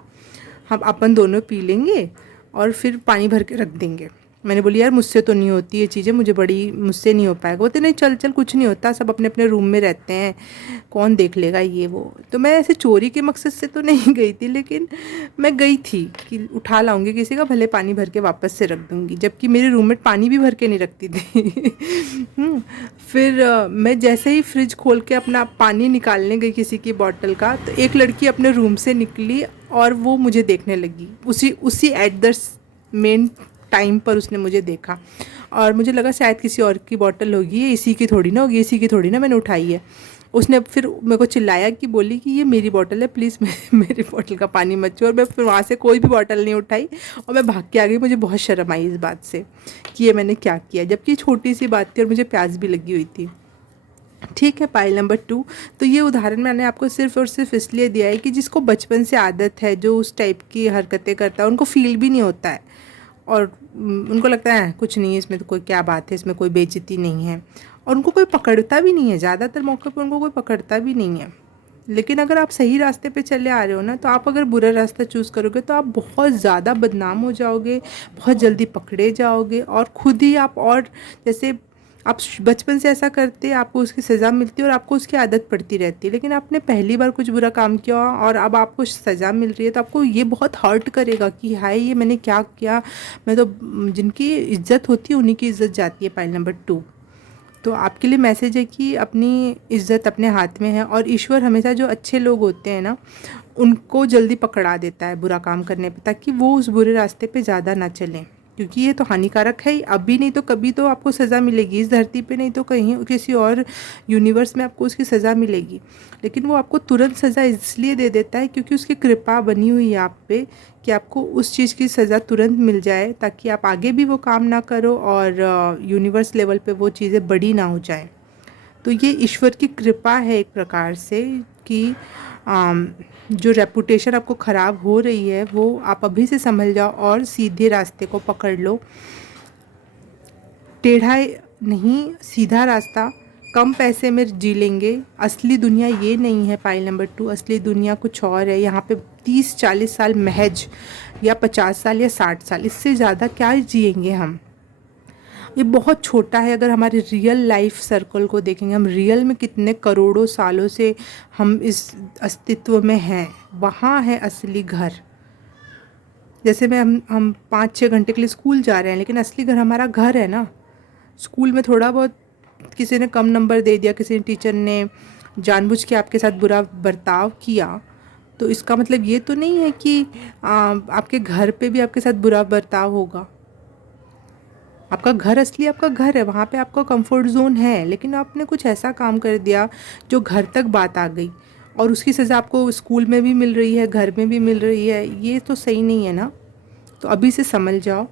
हम अपन दोनों पी लेंगे और फिर पानी भर के रख देंगे। मैंने बोली यार मुझसे तो नहीं होती ये चीज़ें, मुझसे नहीं हो पाएगा। बोलते नहीं चल चल कुछ नहीं होता, सब अपने अपने रूम में रहते हैं, कौन देख लेगा ये वो। तो मैं ऐसे चोरी के मकसद से तो नहीं गई थी, लेकिन मैं गई थी कि उठा लाऊंगी किसी का, भले पानी भर के वापस से रख दूंगी, जबकि मेरी रूममेट पानी भी भर के नहीं रखती थी। फिर मैं जैसे ही फ्रिज खोल के अपना पानी निकालने गई किसी की बॉटल का, तो एक लड़की अपने रूम से निकली और वो मुझे देखने लगी, उसी उसी एट द मेन टाइम पर उसने मुझे देखा, और मुझे लगा शायद किसी और की बॉटल होगी, ये इसी की थोड़ी ना होगी, इसी की थोड़ी ना मैंने उठाई है। उसने फिर मेरे को चिल्लाया कि बोली कि ये मेरी बॉटल है, प्लीज़ मेरी बॉटल का पानी मत छो। और मैं फिर वहाँ से कोई भी बॉटल नहीं उठाई और मैं भाग के आ गई। मुझे बहुत शर्म आई इस बात से कि ये मैंने क्या किया, जबकि छोटी सी बात थी और मुझे प्यास भी लगी हुई थी। ठीक है, पाइल नंबर 2। तो ये उदाहरण मैंने आपको सिर्फ और सिर्फ इसलिए दिया है कि जिसको बचपन से आदत है, जो उस टाइप की हरकतें करता है, उनको फील भी नहीं होता है और उनको लगता है कुछ नहीं है इसमें, तो कोई क्या बात है, इसमें कोई बेइज्जती नहीं है, और उनको कोई पकड़ता भी नहीं है, ज़्यादातर मौके पर उनको कोई पकड़ता भी नहीं है। लेकिन अगर आप सही रास्ते पे चले आ रहे हो ना, तो आप अगर बुरा रास्ता चूज़ करोगे तो आप बहुत ज़्यादा बदनाम हो जाओगे, बहुत जल्दी पकड़े जाओगे, और खुद ही आप, और जैसे आप बचपन से ऐसा करते, आपको उसकी सज़ा मिलती है और आपको उसकी आदत पड़ती रहती है। लेकिन आपने पहली बार कुछ बुरा काम किया और अब आपको सज़ा मिल रही है, तो आपको ये बहुत हर्ट करेगा कि हाय ये मैंने क्या किया। मैं तो, जिनकी इज्जत होती है उन्हीं की इज्जत जाती है। Pile number 2। तो आपके लिए मैसेज है कि अपनी इज्जत अपने हाथ में है, और ईश्वर हमेशा जो अच्छे लोग होते हैं ना, उनको जल्दी पकड़ा देता है बुरा काम करने पे, ताकि वो उस बुरे रास्ते पे ज़्यादा ना चलें, क्योंकि ये तो हानिकारक है ही। अभी नहीं तो कभी तो आपको सज़ा मिलेगी, इस धरती पे नहीं तो कहीं किसी और यूनिवर्स में आपको उसकी सज़ा मिलेगी। लेकिन वो आपको तुरंत सज़ा इसलिए दे देता है क्योंकि उसकी कृपा बनी हुई है आप पे, कि आपको उस चीज़ की सज़ा तुरंत मिल जाए, ताकि आप आगे भी वो काम ना करो और यूनिवर्स लेवल पे वो चीज़ें बड़ी ना हो जाए। तो ये ईश्वर की कृपा है एक प्रकार से, कि जो रेपुटेशन आपको ख़राब हो रही है वो आप अभी से संभल जाओ और सीधे रास्ते को पकड़ लो। टेढ़ा नहीं, सीधा रास्ता, कम पैसे में जी लेंगे। असली दुनिया ये नहीं है पाइल नंबर 2, असली दुनिया कुछ और है। यहाँ पे 30-40 साल महज, या 50 साल या 60 साल, इससे ज़्यादा क्या जिएंगे हम। ये बहुत छोटा है। अगर हमारे रियल लाइफ सर्कल को देखेंगे, हम रियल में कितने करोड़ों सालों से हम इस अस्तित्व में हैं, वहाँ है असली घर। जैसे मैं हम 5-6 घंटे के लिए स्कूल जा रहे हैं, लेकिन असली घर हमारा घर है ना। स्कूल में थोड़ा बहुत किसी ने कम नंबर दे दिया, किसी टीचर ने जानबूझ के आपके साथ बुरा बर्ताव किया, तो इसका मतलब ये तो नहीं है कि आपके घर पे भी आपके साथ बुरा बर्ताव होगा। आपका घर असली आपका घर है, वहाँ पे आपका कंफर्ट जोन है, लेकिन आपने कुछ ऐसा काम कर दिया जो घर तक बात आ गई, और उसकी सज़ा आपको स्कूल में भी मिल रही है, घर में भी मिल रही है। ये तो सही नहीं है ना। तो अभी से समझ जाओ।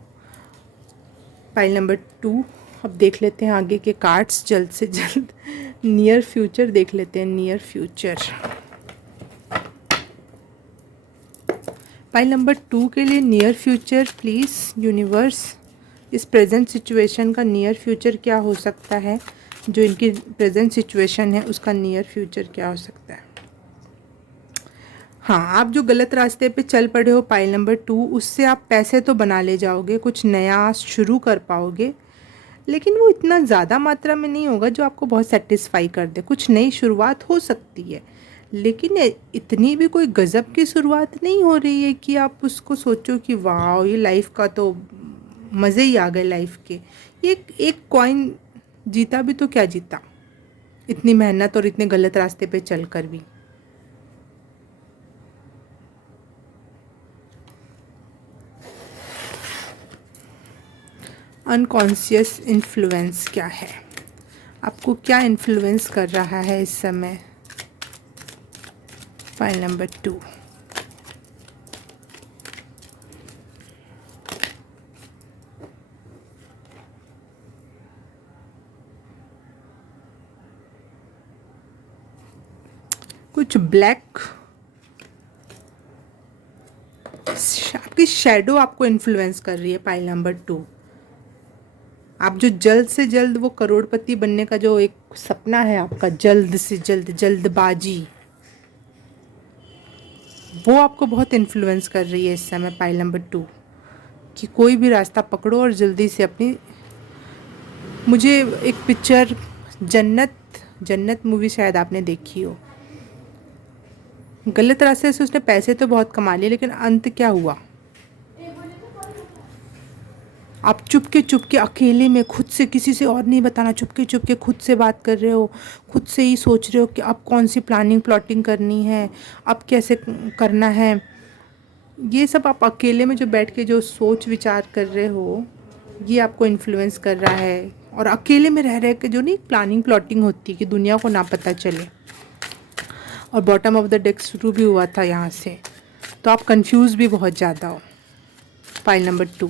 Pile number 2। अब देख लेते हैं आगे के कार्ड्स जल्द से जल्द। नियर फ्यूचर देख लेते हैं, नियर फ्यूचर। पाइल नंबर 2 के लिए नियर फ्यूचर प्लीज़ यूनिवर्स, इस प्रेजेंट सिचुएशन का नियर फ्यूचर क्या हो सकता है, जो इनकी प्रेजेंट सिचुएशन है उसका नियर फ्यूचर क्या हो सकता है। हाँ, आप जो गलत रास्ते पे चल पड़े हो पाइल नंबर 2, उससे आप पैसे तो बना ले जाओगे, कुछ नया शुरू कर पाओगे, लेकिन वो इतना ज़्यादा मात्रा में नहीं होगा जो आपको बहुत सेटिस्फाई कर दे। कुछ नई शुरुआत हो सकती है, लेकिन इतनी भी कोई गज़ब की शुरुआत नहीं हो रही है कि आप उसको सोचो कि वाह ये लाइफ का तो मज़े ही आ गए लाइफ के। ये एक कॉइन जीता भी तो क्या जीता, इतनी मेहनत और इतने गलत रास्ते पे चलकर भी। अनकॉन्शियस इन्फ्लुएंस क्या है, आपको क्या इन्फ्लुएंस कर रहा है इस समय। File number 2। कुछ ब्लैक, आपकी शैडो आपको इन्फ्लुएंस कर रही है। Pile number 2। आप जो जल्द से जल्द वो करोड़पति बनने का जो एक सपना है आपका, जल्द से जल्द, जल्दबाजी, वो आपको बहुत इन्फ्लुएंस कर रही है इस समय। Pile number 2। कि कोई भी रास्ता पकड़ो और जल्दी से अपनी, मुझे एक पिक्चर जन्नत, जन्नत मूवी शायद आपने देखी हो, गलत रास्ते से उसने पैसे तो बहुत कमा लिए लेकिन अंत क्या हुआ, आप चुपके अकेले में खुद से, किसी से और नहीं बताना, चुपके खुद से बात कर रहे हो, खुद से ही सोच रहे हो कि अब कौन सी प्लानिंग प्लॉटिंग करनी है, अब कैसे करना है। ये सब आप अकेले में जो बैठ के जो सोच विचार कर रहे हो, ये आपको इन्फ्लुएंस कर रहा है। और अकेले में रह रहे के जो नहीं प्लानिंग प्लॉटिंग होती है कि दुनिया को ना पता चले, और बॉटम ऑफ द डेक शुरू भी हुआ था यहाँ से, तो आप कंफ्यूज भी बहुत ज़्यादा हो। पाइल नंबर 2,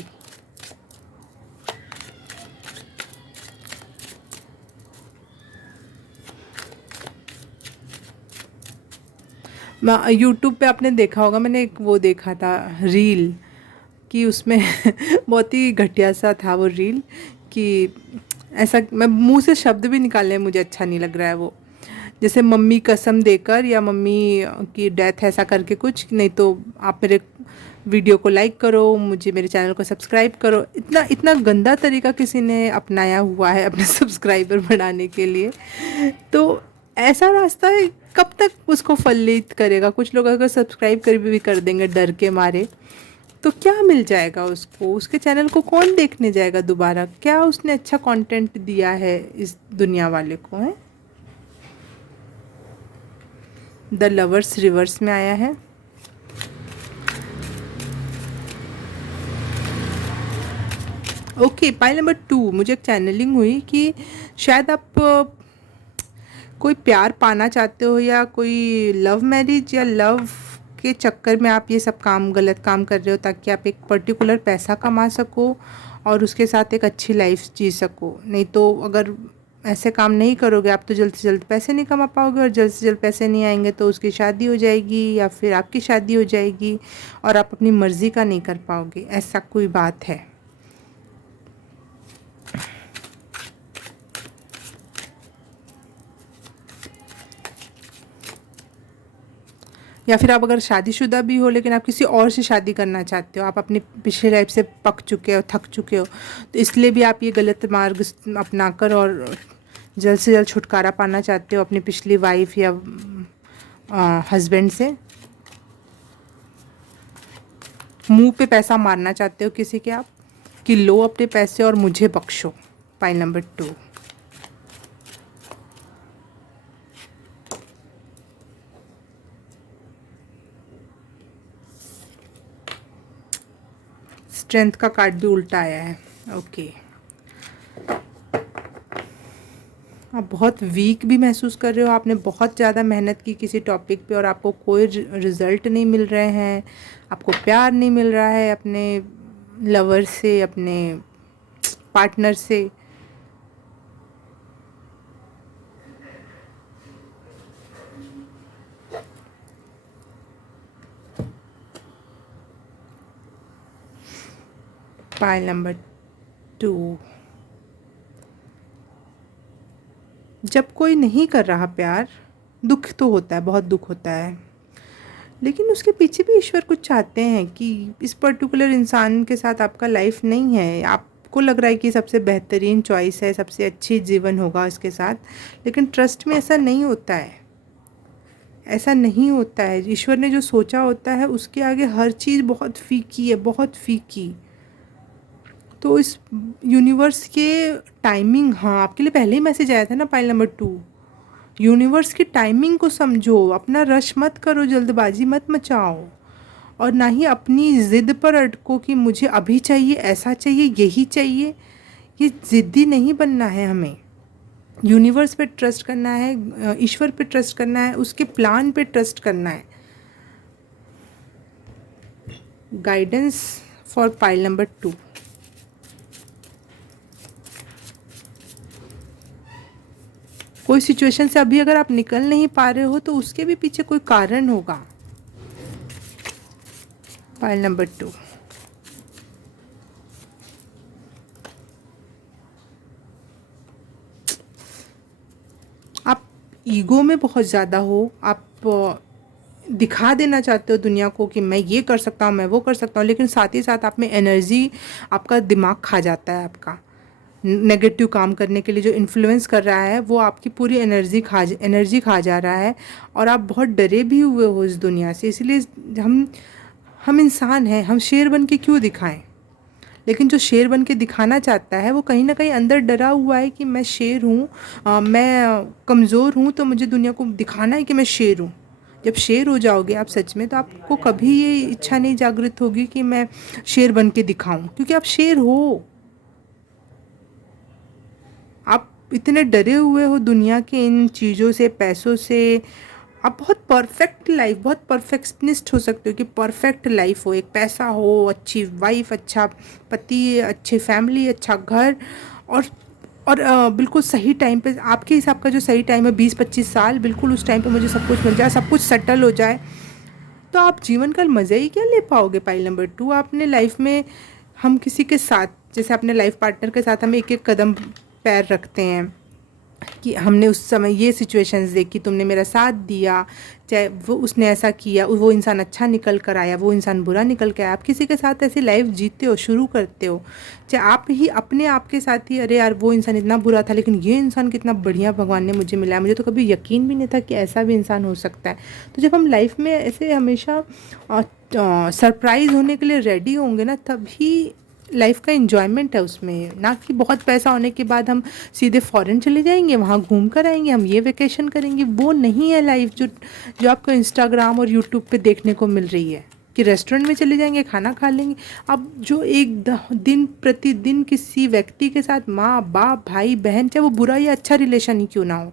यूट्यूब पे आपने देखा होगा, मैंने एक वो देखा था रील कि उसमें बहुत ही घटिया सा था वो रील, कि ऐसा, मैं मुंह से शब्द भी निकालने मुझे अच्छा नहीं लग रहा है वो, जैसे मम्मी कसम देकर या मम्मी की डेथ ऐसा करके कुछ, नहीं तो आप मेरे वीडियो को लाइक करो, मुझे मेरे चैनल को सब्सक्राइब करो। इतना इतना गंदा तरीका किसी ने अपनाया हुआ है अपने सब्सक्राइबर बढ़ाने के लिए। तो ऐसा रास्ता है, कब तक उसको फलित करेगा। कुछ लोग अगर सब्सक्राइब कर भी कर देंगे डर के मारे, तो क्या मिल जाएगा उसको, उसके चैनल को कौन देखने जाएगा दोबारा, क्या उसने अच्छा कंटेंट दिया है इस दुनिया वाले को, है। द लवर्स रिवर्स में आया है। ओके, पाइल नंबर 2, मुझे एक चैनलिंग हुई कि शायद आप कोई प्यार पाना चाहते हो, या कोई लव मैरिज या लव के चक्कर में आप ये सब काम, गलत काम कर रहे हो, ताकि आप एक पर्टिकुलर पैसा कमा सको और उसके साथ एक अच्छी लाइफ जी सको। नहीं तो अगर ऐसे काम नहीं करोगे आप, तो जल्द से जल्द पैसे नहीं कमा पाओगे, और जल्द से जल्द पैसे नहीं आएंगे तो उसकी शादी हो जाएगी या फिर आपकी शादी हो जाएगी, और आप अपनी मर्ज़ी का नहीं कर पाओगे। ऐसा कोई बात है। या फिर आप अगर शादीशुदा भी हो लेकिन आप किसी और से शादी करना चाहते हो, आप अपनी पिछले लाइफ से पक चुके हो, थक चुके हो, तो इसलिए भी आप ये गलत मार्ग अपनाकर और जल्द से जल्द छुटकारा पाना चाहते हो अपनी पिछली वाइफ या हस्बैंड से। मुंह पे पैसा मारना चाहते हो किसी के आप, कि लो अपने पैसे और मुझे बख्शो। पाइल नंबर 2, स्ट्रेंथ का कार्ड भी उल्टा आया है। ओके, आप बहुत वीक भी महसूस कर रहे हो, आपने बहुत ज़्यादा मेहनत की किसी टॉपिक पे और आपको कोई रिज़ल्ट नहीं मिल रहे हैं, आपको प्यार नहीं मिल रहा है अपने लवर से, अपने पार्टनर से। पाइल नंबर 2, जब कोई नहीं कर रहा प्यार, दुख तो होता है, बहुत दुख होता है, लेकिन उसके पीछे भी ईश्वर कुछ चाहते हैं कि इस पर्टिकुलर इंसान के साथ आपका लाइफ नहीं है, आपको लग रहा है कि सबसे बेहतरीन चॉइस है, सबसे अच्छी जीवन होगा इसके साथ, लेकिन ट्रस्ट में ऐसा नहीं होता है, ऐसा नहीं होता है। ईश्वर ने जो सोचा होता है उसके आगे हर चीज़ बहुत फीकी है, बहुत फीकी। तो इस यूनिवर्स के टाइमिंग, हाँ आपके लिए पहले ही मैसेज आया था ना पाइल नंबर 2, यूनिवर्स की टाइमिंग को समझो, अपना रश मत करो, जल्दबाजी मत मचाओ, और ना ही अपनी ज़िद पर अटको कि मुझे अभी चाहिए, ऐसा चाहिए, यही चाहिए। ये ज़िद्दी नहीं बनना है हमें, यूनिवर्स पे ट्रस्ट करना है, ईश्वर पे ट्रस्ट करना है, उसके प्लान पे ट्रस्ट करना है। गाइडेंस फॉर पाइल नंबर 2, कोई सिचुएशन से अभी अगर आप निकल नहीं पा रहे हो तो उसके भी पीछे कोई कारण होगा। पाइल नंबर 2, आप ईगो में बहुत ज़्यादा हो, आप दिखा देना चाहते हो दुनिया को कि मैं ये कर सकता हूँ, मैं वो कर सकता हूँ, लेकिन साथ ही साथ आप में एनर्जी, आपका दिमाग खा जाता है। आपका नेगेटिव काम करने के लिए जो इन्फ्लुएंस कर रहा है वो आपकी पूरी एनर्जी खा जा रहा है, और आप बहुत डरे भी हुए हो इस दुनिया से। इसलिए हम इंसान हैं, हम शेर बन के क्यों दिखाएं? लेकिन जो शेर बन के दिखाना चाहता है वो कहीं ना कहीं अंदर डरा हुआ है कि मैं शेर हूँ, मैं कमज़ोर हूँ, तो मुझे दुनिया को दिखाना है कि मैं शेर हूँ। जब शेर हो जाओगे आप सच में, तो आपको कभी ये इच्छा नहीं जागृत होगी कि मैं शेर बन के दिखाऊं, क्योंकि आप शेर हो। आप इतने डरे हुए हो दुनिया के इन चीज़ों से, पैसों से। आप बहुत परफेक्ट लाइफ, बहुत परफेक्शनिस्ट हो सकते हो कि परफेक्ट लाइफ हो, एक पैसा हो, अच्छी वाइफ, अच्छा पति, अच्छी फैमिली, अच्छा घर, और बिल्कुल सही टाइम पे, आपके हिसाब का जो सही टाइम है 20-25 साल, बिल्कुल उस टाइम पे मुझे सब कुछ मिल जाए, सब कुछ सेटल हो जाए, तो आप जीवन का मज़ा ही क्या ले पाओगे? पाइल नंबर 2, आपने लाइफ में, हम किसी के साथ, जैसे अपने लाइफ पार्टनर के साथ हम एक एक कदम पैर रखते हैं कि हमने उस समय ये सिचुएशंस देखी, तुमने मेरा साथ दिया, चाहे वो उसने ऐसा किया, वो इंसान अच्छा निकल कर आया, वो इंसान बुरा निकल के आया। आप किसी के साथ ऐसी लाइफ जीते हो, शुरू करते हो, चाहे आप ही अपने आप के साथ ही, अरे यार वो इंसान इतना बुरा था लेकिन ये इंसान कितना बढ़िया भगवान ने मुझे मिला, मुझे तो कभी यकीन भी नहीं था कि ऐसा भी इंसान हो सकता है। तो जब हम लाइफ में ऐसे हमेशा सरप्राइज़ होने के लिए रेडी होंगे ना, तभी लाइफ का एन्जॉयमेंट है उसमें। ना कि बहुत पैसा होने के बाद हम सीधे फॉरेन चले जाएंगे, वहाँ घूम कर आएंगे, हम ये वेकेशन करेंगे, वो नहीं है लाइफ जो जो आपको इंस्टाग्राम और यूट्यूब पे देखने को मिल रही है कि रेस्टोरेंट में चले जाएंगे, खाना खा लेंगे। अब जो एक दिन प्रतिदिन किसी व्यक्ति के साथ, माँ बाप भाई बहन, चाहे वो बुरा या अच्छा रिलेशन ही क्यों ना हो,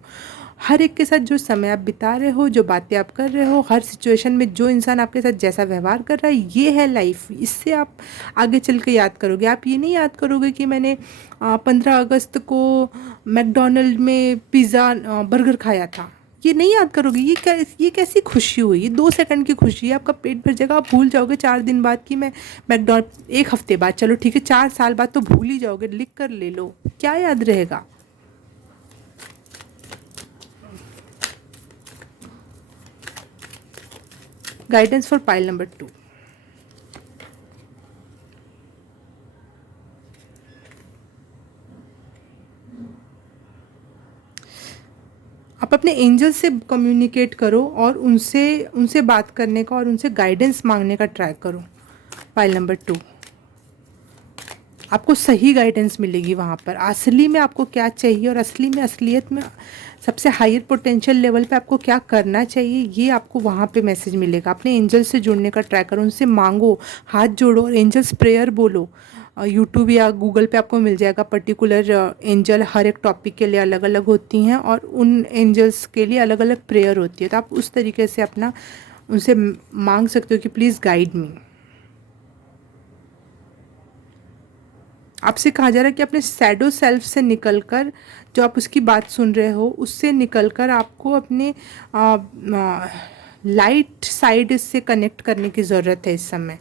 हर एक के साथ जो समय आप बिता रहे हो, जो बातें आप कर रहे हो, हर सिचुएशन में जो इंसान आपके साथ जैसा व्यवहार कर रहा है, ये है लाइफ। इससे आप आगे चल के याद करोगे। आप ये नहीं याद करोगे कि मैंने 15 अगस्त को मैकडोनल्ड में पिज़्ज़ा बर्गर खाया था। ये नहीं याद करोगे। ये कैसी खुशी हुई? ये 2 सेकंड की खुशी है, आपका पेट भर जाएगा। आप भूल जाओगे 4 दिन बाद कि मैं मैकडोनल्ड, 1 हफ्ते बाद, चलो ठीक है 4 साल बाद तो भूल ही जाओगे। लिख कर ले लो, क्या याद रहेगा? Guidance for pile number 2। आप अपने एंजल से कम्युनिकेट करो और उनसे उनसे बात करने का और उनसे गाइडेंस मांगने का ट्राई करो। पाइल नंबर 2, आपको सही गाइडेंस मिलेगी वहाँ पर। असली में आपको क्या चाहिए और असली में, असलियत में सबसे हायर पोटेंशियल लेवल पे आपको क्या करना चाहिए, ये आपको वहाँ पे मैसेज मिलेगा। अपने एंजल से जुड़ने का ट्राई करो, उनसे मांगो, हाथ जोड़ो और एंजल्स प्रेयर बोलो। यूट्यूब या गूगल पे आपको मिल जाएगा। पर्टिकुलर एंजल हर एक टॉपिक के लिए अलग अलग होती हैं और उन एंजल्स के लिए अलग अलग प्रेयर होती है। तो आप उस तरीके से अपना उनसे मांग सकते हो कि प्लीज़ गाइड मी। आपसे कहा जा रहा है कि अपने शैडो सेल्फ से निकलकर, जो आप उसकी बात सुन रहे हो उससे निकलकर आपको अपने लाइट साइड से कनेक्ट करने की ज़रूरत है इस समय।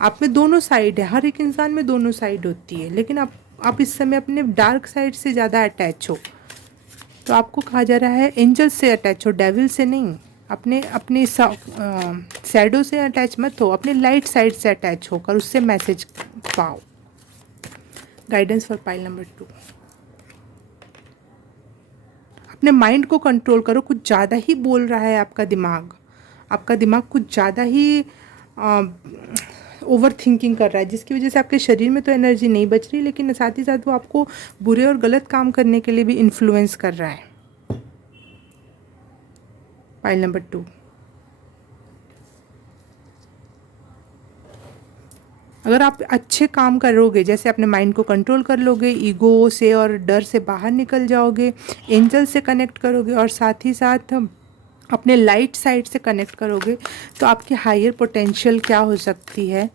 आप में दोनों साइड है, हर एक इंसान में दोनों साइड होती है, लेकिन आप इस समय अपने डार्क साइड से ज़्यादा अटैच हो। तो आपको कहा जा रहा है एंजल से अटैच हो, डेविल से नहीं। अपने अपने शैडो से अटैच मत हो, अपने लाइट साइड से अटैच होकर उससे मैसेज पाओ। Guidance for pile number 2। अपने माइंड को कंट्रोल करो। कुछ ज़्यादा ही बोल रहा है आपका दिमाग कुछ ज़्यादा ही ओवर थिंकिंग कर रहा है, जिसकी वजह से आपके शरीर में तो एनर्जी नहीं बच रही, लेकिन साथ ही साथ वो आपको बुरे और गलत काम करने के लिए भी इन्फ्लुएंस कर रहा है। पाइल नंबर 2, अगर आप अच्छे काम करोगे, जैसे अपने माइंड को कंट्रोल कर लोगे, ईगो से और डर से बाहर निकल जाओगे, एंजल से कनेक्ट करोगे और साथ ही साथ अपने लाइट साइड से कनेक्ट करोगे, तो आपकी हायर पोटेंशियल क्या हो सकती है।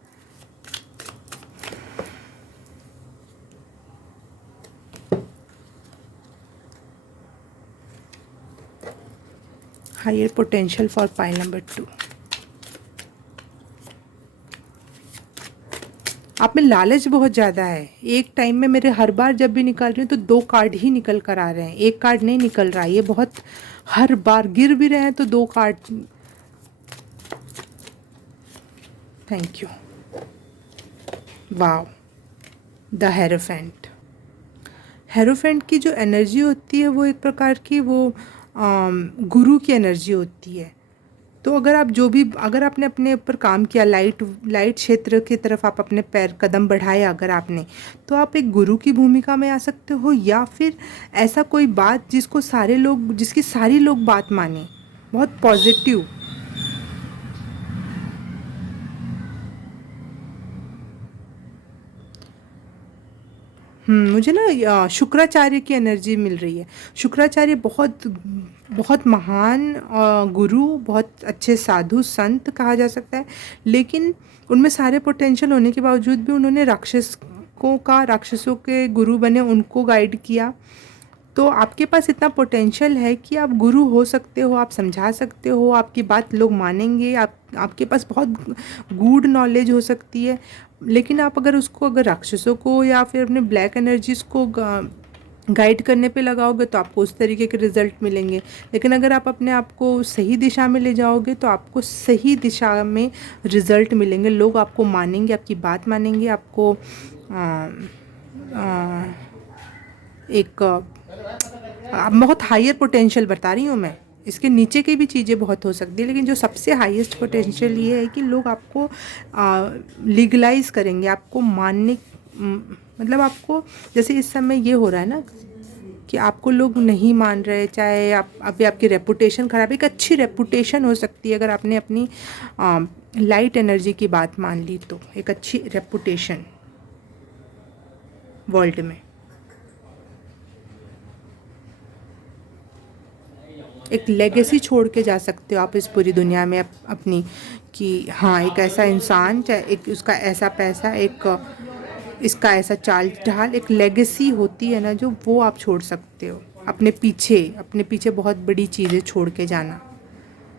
Higher potential for pile number 2। आप में लालच बहुत ज़्यादा है। एक टाइम में मेरे हर बार जब भी निकाल रही हूँ तो 2 कार्ड ही निकल कर आ रहे हैं, एक कार्ड नहीं निकल रहा है। ये बहुत, हर बार गिर भी रहे हैं तो 2 card thank you. Wow, the hierophant. Hierophant की जो एनर्जी होती है वो एक प्रकार की वो गुरु की एनर्जी होती है। तो अगर आप जो भी, अगर आपने अपने ऊपर काम किया, लाइट क्षेत्र की तरफ आप अपने पैर कदम बढ़ाए अगर आपने, तो आप एक गुरु की भूमिका में आ सकते हो, या फिर ऐसा कोई बात जिसको सारे लोग, जिसकी सारी लोग बात माने, बहुत पॉजिटिव। मुझे ना शुक्राचार्य की एनर्जी मिल रही है। शुक्राचार्य बहुत बहुत महान गुरु, बहुत अच्छे साधु संत कहा जा सकता है, लेकिन उनमें सारे पोटेंशियल होने के बावजूद भी उन्होंने राक्षसों के गुरु बने, उनको गाइड किया। तो आपके पास इतना पोटेंशियल है कि आप गुरु हो सकते हो, आप समझा सकते हो, आपकी बात लोग मानेंगे, आपके पास बहुत गूढ़ नॉलेज हो सकती है। लेकिन आप अगर उसको, अगर राक्षसों को या फिर अपने ब्लैक एनर्जीज को गाइड करने पे लगाओगे तो आपको उस तरीके के रिज़ल्ट मिलेंगे। लेकिन अगर आप अपने आप को सही दिशा में ले जाओगे तो आपको सही दिशा में रिज़ल्ट मिलेंगे, लोग आपको मानेंगे, आपकी बात मानेंगे, आपको एक बहुत हायर पोटेंशियल बता रही हूँ मैं। इसके नीचे की भी चीज़ें बहुत हो सकती है, लेकिन जो सबसे हाईएस्ट पोटेंशियल ये है कि लोग आपको लीगलाइज करेंगे, आपको मानने, मतलब आपको, जैसे इस समय ये हो रहा है ना कि आपको लोग नहीं मान रहे, चाहे आप अभी आपकी रेपुटेशन ख़राब, एक अच्छी रेपुटेशन हो सकती है अगर आपने अपनी लाइट एनर्जी की बात मान ली, तो एक अच्छी रेपुटेशन वर्ल्ड में, एक लेगेसी छोड़ के जा सकते हो आप इस पूरी दुनिया में अपनी, कि हाँ एक ऐसा इंसान, चाहे एक उसका ऐसा पैसा, एक इसका ऐसा चाल ढाल, एक लेगेसी होती है ना जो, वो आप छोड़ सकते हो अपने पीछे बहुत बड़ी चीज़ें छोड़ के जाना,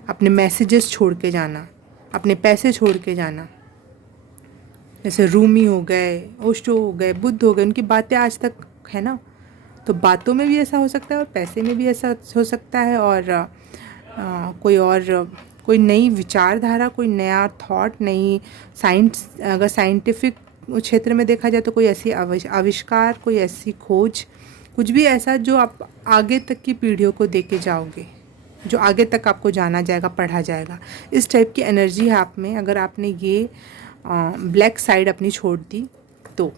अपने मैसेजेस छोड़ के जाना, अपने पैसे छोड़ के जाना। जैसे रूमी हो गए, ओशो हो गए, बुद्ध हो गए, उनकी बातें आज तक है ना। तो बातों में भी ऐसा हो सकता है और पैसे में भी ऐसा हो सकता है, और कोई नई विचारधारा, कोई नया थॉट, नई साइंस, अगर साइंटिफिक क्षेत्र में देखा जाए तो कोई ऐसी आविष्कार, कोई ऐसी खोज, कुछ भी ऐसा जो आप आगे तक की पीढ़ियों को दे के जाओगे, जो आगे तक आपको जाना जाएगा, पढ़ा जाएगा। इस टाइप की एनर्जी है आप में। अगर आपने ये ब्लैक साइड अपनी छोड़ दी तो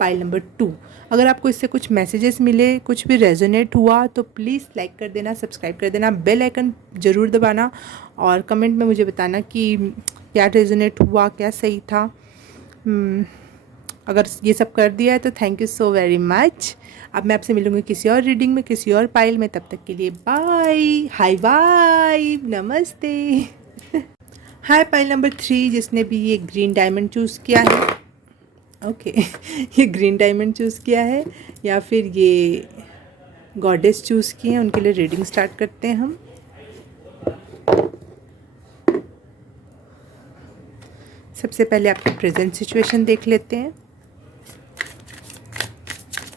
पाइल नंबर 2, अगर आपको इससे कुछ मैसेजेस मिले, कुछ भी रेजोनेट हुआ तो प्लीज़ लाइक कर देना, सब्सक्राइब कर देना, बेल आइकन ज़रूर दबाना, और कमेंट में मुझे बताना कि क्या रेजोनेट हुआ, क्या सही था। अगर ये सब कर दिया है तो thank you so very much. अब मैं आपसे मिलूँगी किसी और रीडिंग में, किसी और पाइल में। तब तक के लिए बाय, हाय बाय, नमस्ते। हाय पाइल नंबर 3, जिसने भी ये ग्रीन डायमंड चूज़ किया है, ओके ये ग्रीन डायमंड चूज़ किया है या फिर ये गॉडेस चूज़ किए हैं, उनके लिए रीडिंग स्टार्ट करते हैं हम। सबसे पहले आपकी प्रेजेंट सिचुएशन देख लेते हैं।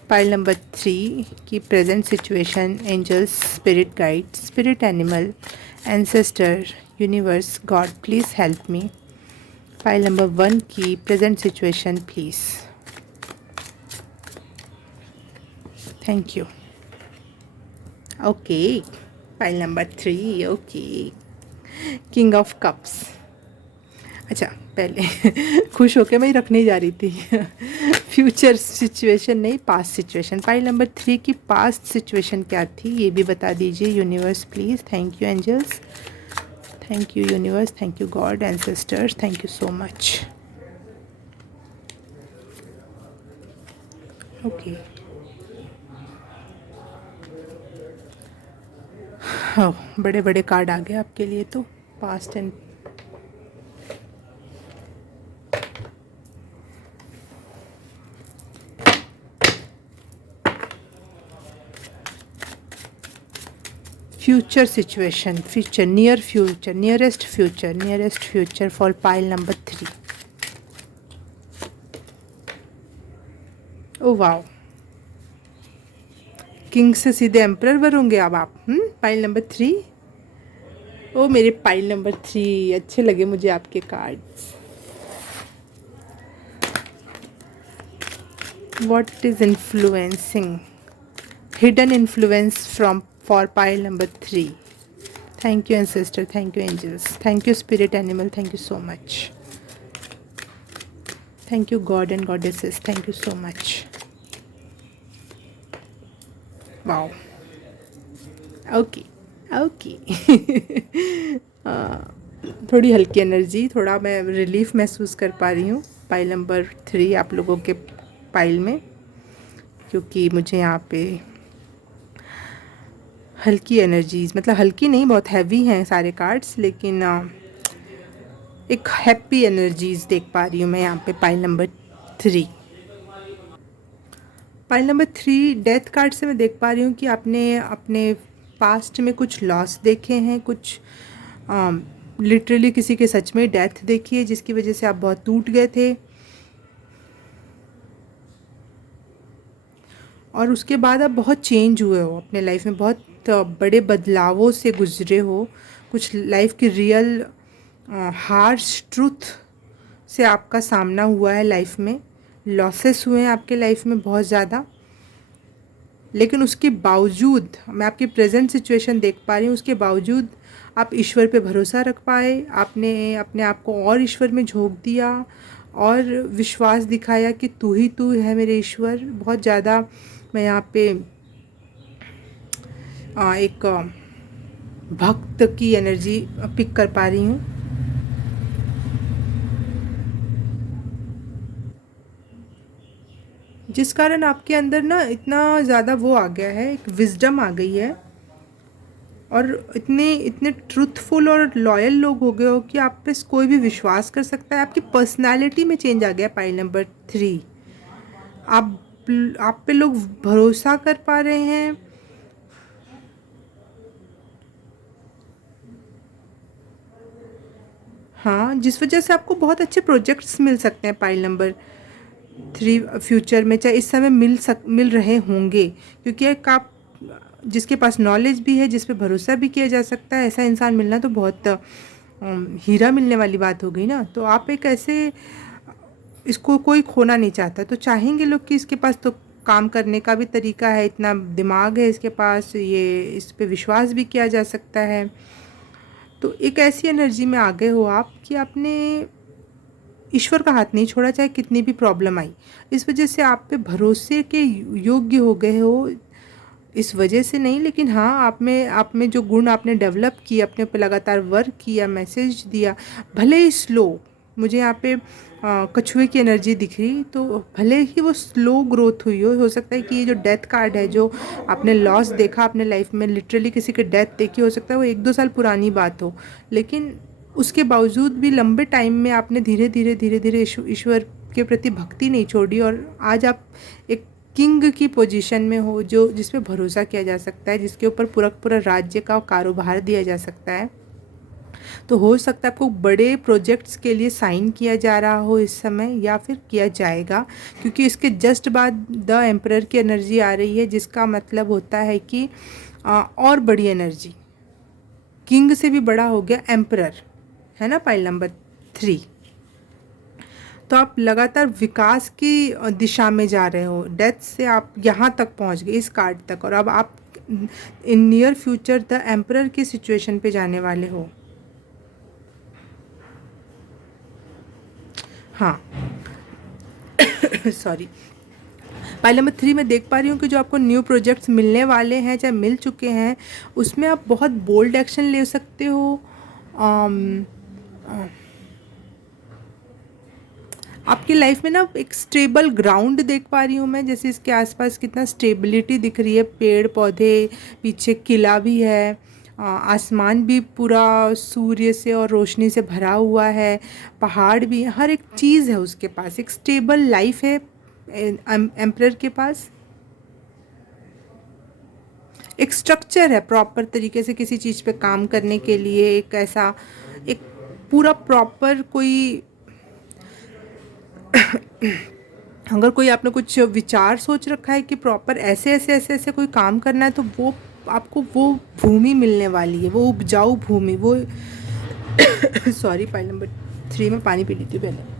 पाइल नंबर 3 की present situation, angels, spirit guide, spirit animal, ancestor, universe, God, please help me. Pile number 1 की present situation please, thank you. Okay, pile number 3, okay, king of cups. अच्छा, पहले खुश होके मैं ही रखने ही जा रही थी फ्यूचर सिचुएशन नहीं, पास्ट सिचुएशन। पाइल नंबर 3 की पास्ट सिचुएशन क्या थी ये भी बता दीजिए universe please. Thank you angels, thank you universe, thank you God, ancestors, thank you so much. Okay, बड़े बड़े कार्ड आ गए आपके लिए तो, past and future situation, future, near future, nearest future for pile number 3. Oh wow, king से सीधे emperor बनोगे अब आप। Pile number 3। ओ मेरे पाइल नंबर 3, अच्छे लगे मुझे आपके cards. What is influencing? Hidden influence from for pile number 3. Thank you ancestor, thank you angels, thank you spirit animal, thank you so much. Thank you God and goddesses, thank you so much. Wow. Okay okay. थोड़ी हल्की energy, थोड़ा मैं relief महसूस कर पा रही हूँ pile number 3 आप लोगों के पाइल में, क्योंकि मुझे यहाँ पे हल्की एनर्जीज, मतलब हल्की नहीं, बहुत हैवी हैं सारे कार्ड्स, लेकिन एक हैप्पी एनर्जीज देख पा रही हूँ मैं यहाँ पे pile number 3। Pile number 3 death card से मैं देख पा रही हूँ कि आपने अपने पास्ट में कुछ लॉस देखे हैं, कुछ लिटरली किसी के सच में डेथ देखी है जिसकी वजह से आप बहुत टूट गए थे, और उसके बाद आप बहुत चेंज हुए हो अपने लाइफ में, बहुत बड़े बदलावों से गुजरे हो, कुछ लाइफ की रियल हार्श ट्रूथ से आपका सामना हुआ है लाइफ में, लॉसेस हुए हैं आपके लाइफ में बहुत ज़्यादा, लेकिन उसके बावजूद मैं आपकी प्रेजेंट सिचुएशन देख पा रही हूँ, उसके बावजूद आप ईश्वर पे भरोसा रख पाए, आपने अपने आप को और ईश्वर में झोंक दिया और विश्वास दिखाया कि तू ही तू है मेरे ईश्वर। बहुत ज़्यादा मैं यहाँ पे एक भक्त की एनर्जी पिक कर पा रही हूँ। जिस कारण आपके अंदर ना इतना ज़्यादा वो आ गया है, एक विजडम आ गई है, और इतने ट्रूथफुल और लॉयल लोग हो गए हो कि आप पे कोई भी विश्वास कर सकता है। आपकी पर्सनालिटी में चेंज आ गया पाइल नंबर 3। आप पे लोग भरोसा कर पा रहे हैं, हाँ, जिस वजह से आपको बहुत अच्छे प्रोजेक्ट्स मिल सकते हैं पाइल नंबर 3 फ्यूचर में, चाहे इस समय मिल रहे होंगे, क्योंकि एक आप जिसके पास नॉलेज भी है, जिस पे भरोसा भी किया जा सकता है, ऐसा इंसान मिलना तो बहुत हीरा मिलने वाली बात हो गई ना। तो आप एक ऐसे, इसको कोई खोना नहीं चाहता, तो चाहेंगे लोग कि इसके पास तो काम करने का भी तरीका है, इतना दिमाग है इसके पास, ये इस पे विश्वास भी किया जा सकता है। तो एक ऐसी एनर्जी में आ गए हो आप कि आपने ईश्वर का हाथ नहीं छोड़ा, चाहे कितनी भी प्रॉब्लम आई। इस वजह से आप पे भरोसे के योग्य हो गए हो, इस वजह से नहीं, लेकिन हाँ, आप में जो गुण आपने डेवलप किए, अपने पे लगातार वर्क किया, मैसेज दिया, भले ही स्लो, मुझे यहाँ पे कछुए की एनर्जी दिख रही, तो भले ही वो स्लो ग्रोथ हुई हो सकता है कि ये जो डेथ कार्ड है, जो आपने लॉस देखा अपने लाइफ में, लिटरली किसी की डेथ देखी, हो सकता है वो 1-2 साल पुरानी बात हो, लेकिन उसके बावजूद भी लंबे टाइम में आपने धीरे धीरे ईश्वर के प्रति भक्ति नहीं छोड़ी, और आज आप एक किंग की पोजीशन में हो, जो जिस पे भरोसा किया जा सकता है, जिसके ऊपर पूरा राज्य का कारोबार दिया जा सकता है। तो हो सकता है आपको बड़े प्रोजेक्ट्स के लिए साइन किया जा रहा हो इस समय, या फिर किया जाएगा, क्योंकि इसके जस्ट बाद द एम्परर की एनर्जी आ रही है, जिसका मतलब होता है कि और बड़ी एनर्जी, किंग से भी बड़ा हो गया एम्परर, है ना, पाइल नंबर 3। तो आप लगातार विकास की दिशा में जा रहे हो, डेथ से आप यहाँ तक पहुँच गए, इस कार्ड तक, और अब आप in near future the emperor की सिचुएशन पे जाने वाले हो। हाँ सॉरी। पाइल नंबर 3 में देख पा रही हूँ कि जो आपको न्यू प्रोजेक्ट्स मिलने वाले हैं, चाहे मिल चुके हैं, उसमें आप बहुत बोल्ड एक्शन ले सकते हो। आपकी लाइफ में ना एक स्टेबल ग्राउंड देख पा रही हूँ मैं, जैसे इसके आसपास कितना स्टेबिलिटी दिख रही है, पेड़ पौधे, पीछे किला भी है, आसमान भी पूरा सूर्य से और रोशनी से भरा हुआ है, पहाड़ भी, हर एक चीज़ है उसके पास, एक स्टेबल लाइफ है एम्परर के पास, एक स्ट्रक्चर है प्रॉपर तरीके से किसी चीज़ पे काम करने के लिए, एक ऐसा एक पूरा प्रॉपर कोई अगर कोई आपने कुछ विचार सोच रखा है कि प्रॉपर ऐसे कोई काम करना है, तो वो आपको वो भूमि मिलने वाली है, वो उपजाऊ भूमि, वो सॉरी, पाइल नंबर 3 में पानी पी ली थी पहले।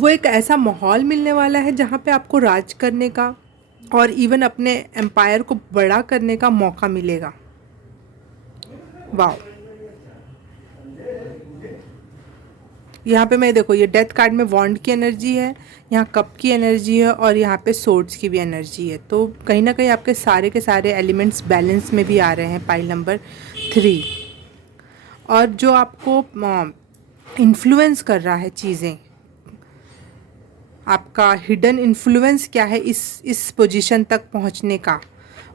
वो एक ऐसा माहौल मिलने वाला है जहाँ पे आपको राज करने का और इवन अपने एम्पायर को बड़ा करने का मौका मिलेगा। वाह, यहाँ पे मैं देखो, ये डेथ कार्ड में वॉन्ड की एनर्जी है, यहाँ कप की एनर्जी है और यहाँ पे सोर्ड्स की भी एनर्जी है। तो कहीं ना कहीं आपके सारे के सारे एलिमेंट्स बैलेंस में भी आ रहे हैं पाइल नंबर 3। और जो आपको इन्फ्लुएंस कर रहा है चीज़ें, आपका हिडन इन्फ्लुएंस क्या है इस पोजीशन तक पहुंचने का,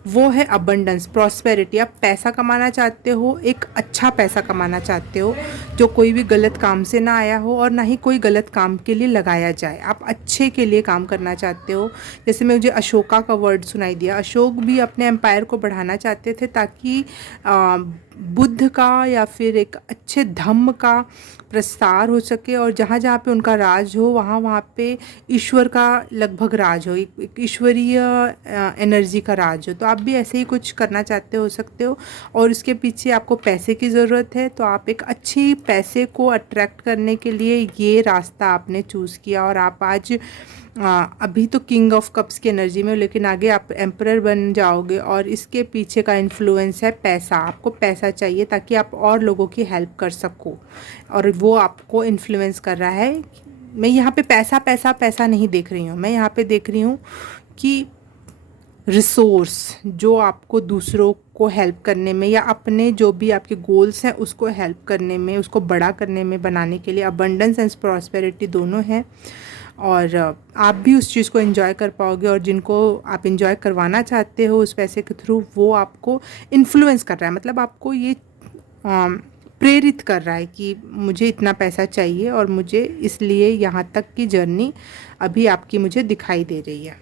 वो है अबंडेंस, प्रॉस्पेरिटी। आप पैसा कमाना चाहते हो, एक अच्छा पैसा कमाना चाहते हो जो कोई भी गलत काम से ना आया हो और ना ही कोई गलत काम के लिए लगाया जाए। आप अच्छे के लिए काम करना चाहते हो। जैसे मुझे अशोका का वर्ड सुनाई दिया, अशोक भी अपने एम्पायर को बढ़ाना चाहते थे ताकि बुद्ध का या फिर एक अच्छे धम्म का प्रसार हो सके और जहाँ जहाँ पे उनका राज हो वहाँ वहाँ पे ईश्वर का लगभग राज हो, एक ईश्वरीय एनर्जी का राज हो। तो आप भी ऐसे ही कुछ करना चाहते हो सकते हो और इसके पीछे आपको पैसे की ज़रूरत है। तो आप एक अच्छी पैसे को अट्रैक्ट करने के लिए ये रास्ता आपने चूज़ किया और आप आज अभी तो किंग ऑफ कप्स की एनर्जी में हो, लेकिन आगे आप एम्परर बन जाओगे और इसके पीछे का इन्फ्लुएंस है पैसा। आपको पैसा चाहिए ताकि आप और लोगों की हेल्प कर सको और वो आपको इन्फ्लुएंस कर रहा है। मैं यहाँ पे पैसा पैसा पैसा नहीं देख रही हूँ, मैं यहाँ पे देख रही हूँ कि रिसोर्स जो आपको दूसरों को हेल्प करने में या अपने जो भी आपके गोल्स हैं उसको हेल्प करने में, उसको बड़ा करने में, बनाने के लिए अबंडेंस एंड प्रॉस्पेरिटी दोनों हैं। और आप भी उस चीज़ को एंजॉय कर पाओगे और जिनको आप एंजॉय करवाना चाहते हो उस पैसे के थ्रू, वो आपको इन्फ्लुएंस कर रहा है। मतलब आपको ये प्रेरित कर रहा है कि मुझे इतना पैसा चाहिए और मुझे इसलिए यहाँ तक की जर्नी अभी आपकी मुझे दिखाई दे रही है।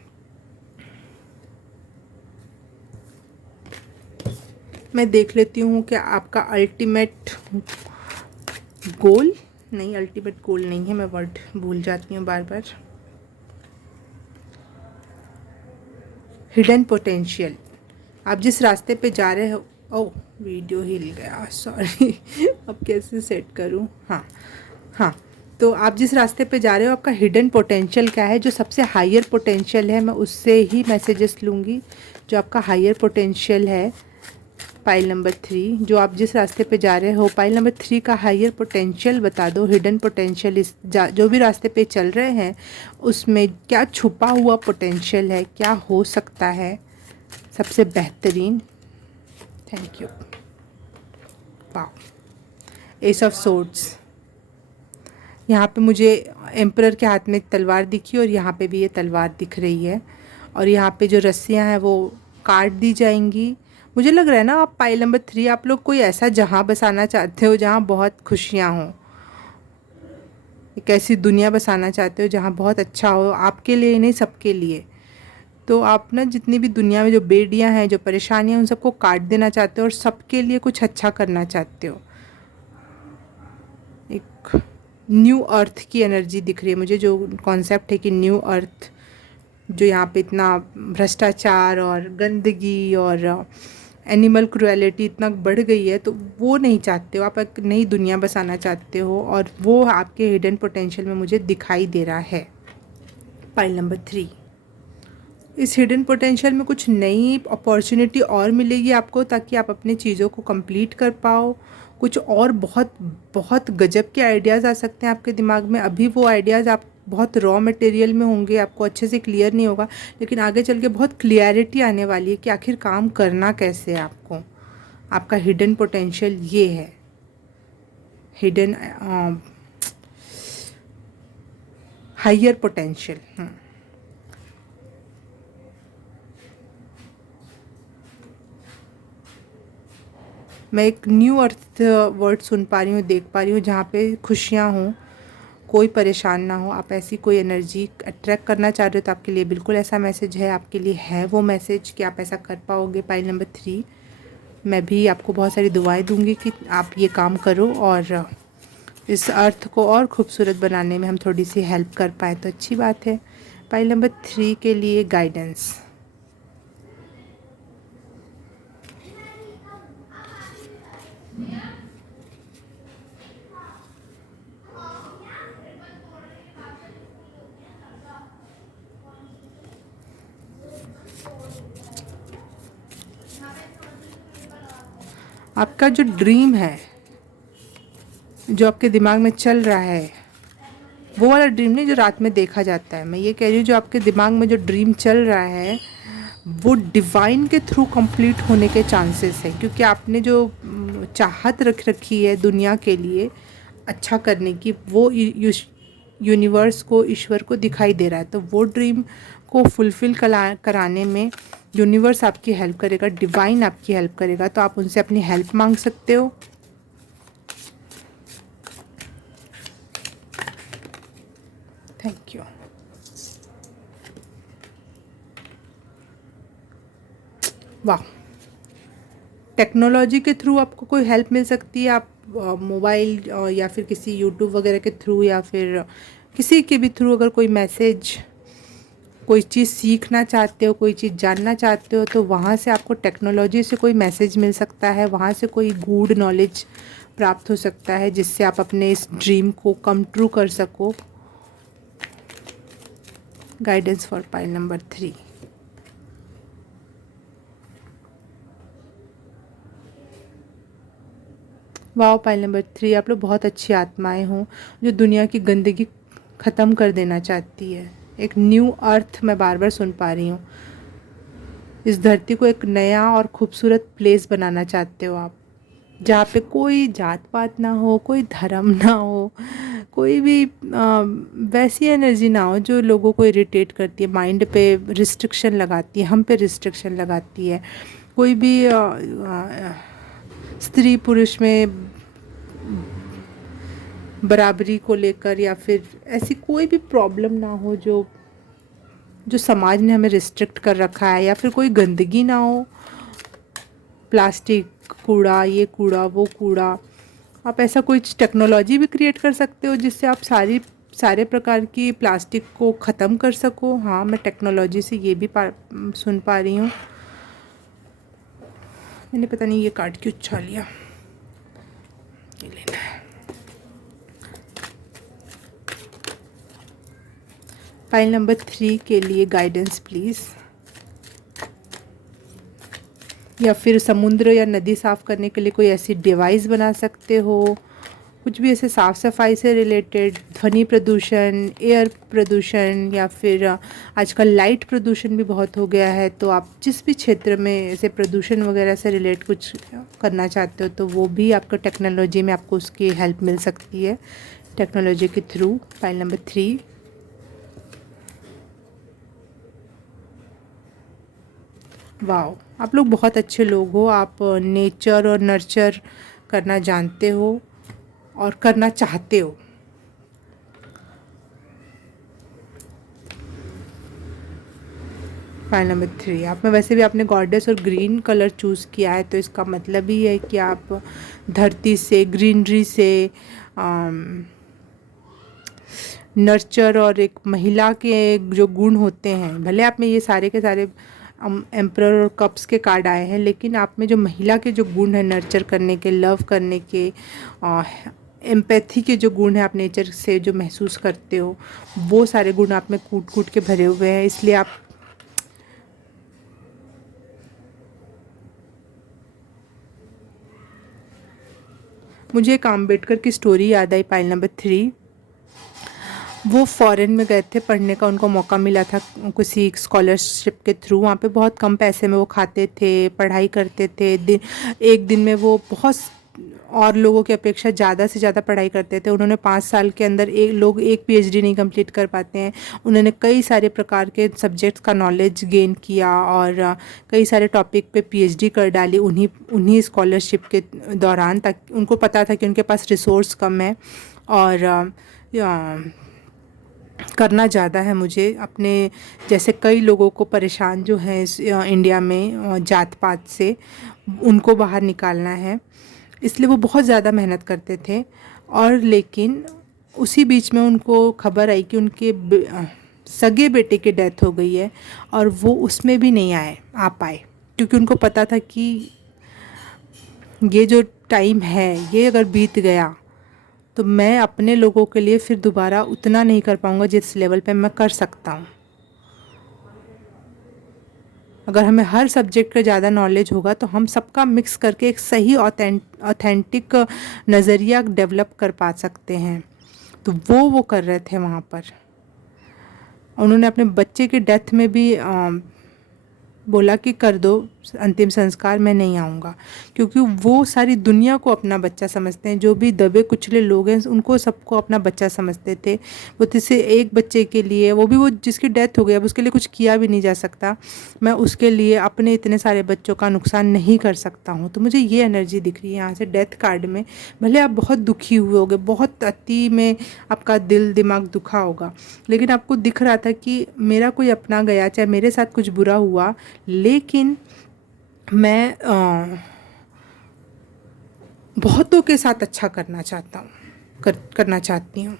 मैं देख लेती हूँ कि आपका अल्टीमेट गोल, नहीं अल्टीमेट गोल नहीं है, मैं वर्ड भूल जाती हूँ बार बार। हिडन पोटेंशियल, आप जिस रास्ते पे जा रहे हो, ओह वीडियो हिल गया, सॉरी अब कैसे सेट करूँ, हाँ हाँ। तो आप जिस रास्ते पे जा रहे हो, आपका हिडन पोटेंशियल क्या है, जो सबसे हायर पोटेंशियल है, मैं उससे ही मैसेजेस लूँगी। जो आपका हायर पोटेंशियल है पाइल नंबर 3, जो आप जिस रास्ते पे जा रहे हो, पाइल नंबर 3 का हायर पोटेंशियल बता दो। हिडन पोटेंशियल इस जो भी रास्ते पे चल रहे हैं उसमें क्या छुपा हुआ पोटेंशियल है, क्या हो सकता है सबसे बेहतरीन। Thank you. वाह, एस ऑफ सोर्ड्स, यहाँ पे मुझे एम्परर के हाथ में तलवार दिखी और यहाँ पे भी ये तलवार दिख रही है और यहाँ पे जो रस्सियाँ हैं वो काट दी जाएंगी। मुझे लग रहा है ना आप पाइल नंबर 3 आप लोग कोई ऐसा जहाँ बसाना चाहते हो जहाँ बहुत खुशियाँ हों, एक ऐसी दुनिया बसाना चाहते हो जहाँ बहुत अच्छा हो, आपके लिए नहीं सबके लिए। तो आप ना जितनी भी दुनिया में जो बेड़ियाँ हैं, जो परेशानियाँ, उन सबको काट देना चाहते हो और सबके लिए कुछ अच्छा करना चाहते हो। एक न्यू अर्थ की एनर्जी दिख रही है मुझे, जो कॉन्सेप्ट है कि न्यू अर्थ, जो यहाँ पे इतना भ्रष्टाचार और गंदगी और एनिमल क्रुएलिटी इतना बढ़ गई है, तो वो नहीं चाहते हो। आप एक नई दुनिया बसाना चाहते हो और वो आपके हिडन पोटेंशियल में मुझे दिखाई दे रहा है। पाइल नंबर 3, इस हिडन पोटेंशियल में कुछ नई अपॉर्चुनिटी और मिलेगी आपको ताकि आप अपनी चीज़ों को कंप्लीट कर पाओ। कुछ और बहुत बहुत गजब के आइडियाज़ आ सकते हैं आपके दिमाग में। अभी वो आइडियाज़ आप बहुत रॉ मटेरियल में होंगे, आपको अच्छे से क्लियर नहीं होगा, लेकिन आगे चल के बहुत क्लियरिटी आने वाली है कि आखिर काम करना कैसे है आपको। आपका हिडन पोटेंशियल ये है, हिडन हायर पोटेंशियल। मैं एक न्यू अर्थ वर्ड सुन पा रही हूँ, देख पा रही हूँ, जहाँ पे खुशियाँ हों, कोई परेशान ना हो। आप ऐसी कोई एनर्जी अट्रैक्ट करना चाह रहे हो तो आपके लिए बिल्कुल ऐसा मैसेज है, आपके लिए है वो मैसेज कि आप ऐसा कर पाओगे। पाइल नंबर 3, मैं भी आपको बहुत सारी दुआएं दूंगी कि आप ये काम करो और इस अर्थ को और खूबसूरत बनाने में हम थोड़ी सी हेल्प कर पाएँ तो अच्छी बात है। पाइल नंबर 3 के लिए गाइडेंस, आपका जो ड्रीम है, जो आपके दिमाग में चल रहा है, वो वाला ड्रीम नहीं जो रात में देखा जाता है, मैं ये कह रही हूँ जो आपके दिमाग में जो ड्रीम चल रहा है वो डिवाइन के थ्रू कंप्लीट होने के चांसेस है, क्योंकि आपने जो चाहत रख रखी है दुनिया के लिए अच्छा करने की, वो यूनिवर्स को, ईश्वर को दिखाई दे रहा है। तो वो ड्रीम को फुलफ़िल कराने में यूनिवर्स आपकी हेल्प करेगा, डिवाइन आपकी हेल्प करेगा। तो आप उनसे अपनी हेल्प मांग सकते हो। Thank you. वाह, टेक्नोलॉजी के थ्रू आपको कोई हेल्प मिल सकती है। आप मोबाइल या फिर किसी यूट्यूब वगैरह के थ्रू या फिर किसी के भी थ्रू अगर कोई मैसेज, कोई चीज़ सीखना चाहते हो, कोई चीज़ जानना चाहते हो, तो वहाँ से आपको टेक्नोलॉजी से कोई मैसेज मिल सकता है, वहाँ से कोई गूढ़ नॉलेज प्राप्त हो सकता है जिससे आप अपने इस ड्रीम को कम ट्रू कर सको। Guidance for pile number 3। वाह, पाइल नंबर 3, आप लोग बहुत अच्छी आत्माएं हो जो दुनिया की गंदगी ख़त्म कर देना चाहती है। एक न्यू अर्थ मैं बार बार सुन पा रही हूँ। इस धरती को एक नया और खूबसूरत प्लेस बनाना चाहते हो आप, जहाँ पे कोई जात पात ना हो, कोई धर्म ना हो, कोई भी वैसी एनर्जी ना हो जो लोगों को इरिटेट करती है, माइंड पे रिस्ट्रिक्शन लगाती है, हम पे रिस्ट्रिक्शन लगाती है। कोई भी स्त्री पुरुष में बराबरी को लेकर या फिर ऐसी कोई भी प्रॉब्लम ना हो जो जो समाज ने हमें रिस्ट्रिक्ट कर रखा है, या फिर कोई गंदगी ना हो, प्लास्टिक कूड़ा, ये कूड़ा, वो कूड़ा। आप ऐसा कोई टेक्नोलॉजी भी क्रिएट कर सकते हो जिससे आप सारे प्रकार की प्लास्टिक को ख़त्म कर सको। हाँ, मैं टेक्नोलॉजी से ये भी सुन पा रही हूँ। मैंने पता नहीं ये कार्ड क्यों उछाल लिया, ये लेना है। फाइल नंबर 3 के लिए गाइडेंस प्लीज़। या फिर समुद्र या नदी साफ़ करने के लिए कोई ऐसी डिवाइस बना सकते हो, कुछ भी ऐसे साफ़ सफाई से रिलेटेड, ध्वनि प्रदूषण, एयर प्रदूषण, या फिर आजकल लाइट प्रदूषण भी बहुत हो गया है। तो आप जिस भी क्षेत्र में ऐसे प्रदूषण वगैरह से रिलेट कुछ करना चाहते हो तो वो भी आपको टेक्नोलॉजी में आपको उसकी हेल्प मिल सकती है, टेक्नोलॉजी के थ्रू। File number 3। वाओ, आप लोग बहुत अच्छे लोग हो। आप नेचर और नर्चर करना जानते हो और करना चाहते हो। फाइल नंबर 3, आप में वैसे भी आपने गॉडेस और ग्रीन कलर चूज़ किया है, तो इसका मतलब ही है कि आप धरती से, ग्रीनरी से, नर्चर और एक महिला के जो गुण होते हैं, भले आप में ये सारे के सारे एम्परर और कप्स के कार्ड आए हैं, लेकिन आप में जो महिला के जो गुण हैं, नर्चर करने के, लव करने के, एम्पैथी के जो गुण हैं, आप नेचर से जो महसूस करते हो, वो सारे गुण आप में कूट कूट के भरे हुए हैं। इसलिए आप मुझे एक अम्बेडकर की स्टोरी याद आई। फाइल नंबर 3, वो फॉरेन में गए थे पढ़ने का, उनको मौका मिला था किसी स्कॉलरशिप के थ्रू। वहाँ पे बहुत कम पैसे में वो खाते थे, पढ़ाई करते थे। एक दिन में वो बहुत और लोगों की अपेक्षा ज़्यादा से ज़्यादा पढ़ाई करते थे। उन्होंने 5 साल के अंदर एक पीएचडी नहीं कंप्लीट कर पाते हैं। उन्होंने कई सारे प्रकार के सब्जेक्ट्स का नॉलेज गेन किया और कई सारे टॉपिक पे पीएचडी कर डाली उन्हीं स्कॉलरशिप के दौरान, ताकि उनको पता था कि उनके पास रिसोर्स कम है और करना ज़्यादा है। मुझे अपने जैसे कई लोगों को परेशान जो हैं इंडिया में जात पात से, उनको बाहर निकालना है, इसलिए वो बहुत ज़्यादा मेहनत करते थे। और लेकिन उसी बीच में उनको खबर आई कि उनके सगे बेटे की डेथ हो गई है और वो उसमें भी नहीं आ पाए, क्योंकि उनको पता था कि ये जो टाइम है ये अगर बीत गया तो मैं अपने लोगों के लिए फिर दोबारा उतना नहीं कर पाऊँगा जिस लेवल पे मैं कर सकता हूँ। अगर हमें हर सब्जेक्ट का ज़्यादा नॉलेज होगा तो हम सबका मिक्स करके एक सही ऑथेंटिक नज़रिया डेवलप कर पा सकते हैं। तो वो कर रहे थे वहाँ पर। उन्होंने अपने बच्चे की डेथ में भी बोला कि कर दो अंतिम संस्कार, मैं नहीं आऊँगा, क्योंकि वो सारी दुनिया को अपना बच्चा समझते हैं। जो भी दबे कुचले लोग हैं उनको सबको अपना बच्चा समझते थे। वो किसी एक बच्चे के लिए, वो भी वो जिसकी डेथ हो गई, अब उसके लिए कुछ किया भी नहीं जा सकता, मैं उसके लिए अपने इतने सारे बच्चों का नुकसान नहीं कर सकता हूँ। तो मुझे ये एनर्जी दिख रही है यहाँ से डेथ कार्ड में। भले आप बहुत दुखी हुए होगे, बहुत अति में आपका दिल दिमाग दुखा होगा, लेकिन आपको दिख रहा था कि मेरा कोई अपना गया, चाहे मेरे साथ कुछ बुरा हुआ, लेकिन मैं बहुतों के साथ अच्छा करना चाहता हूँ, करना चाहती हूँ।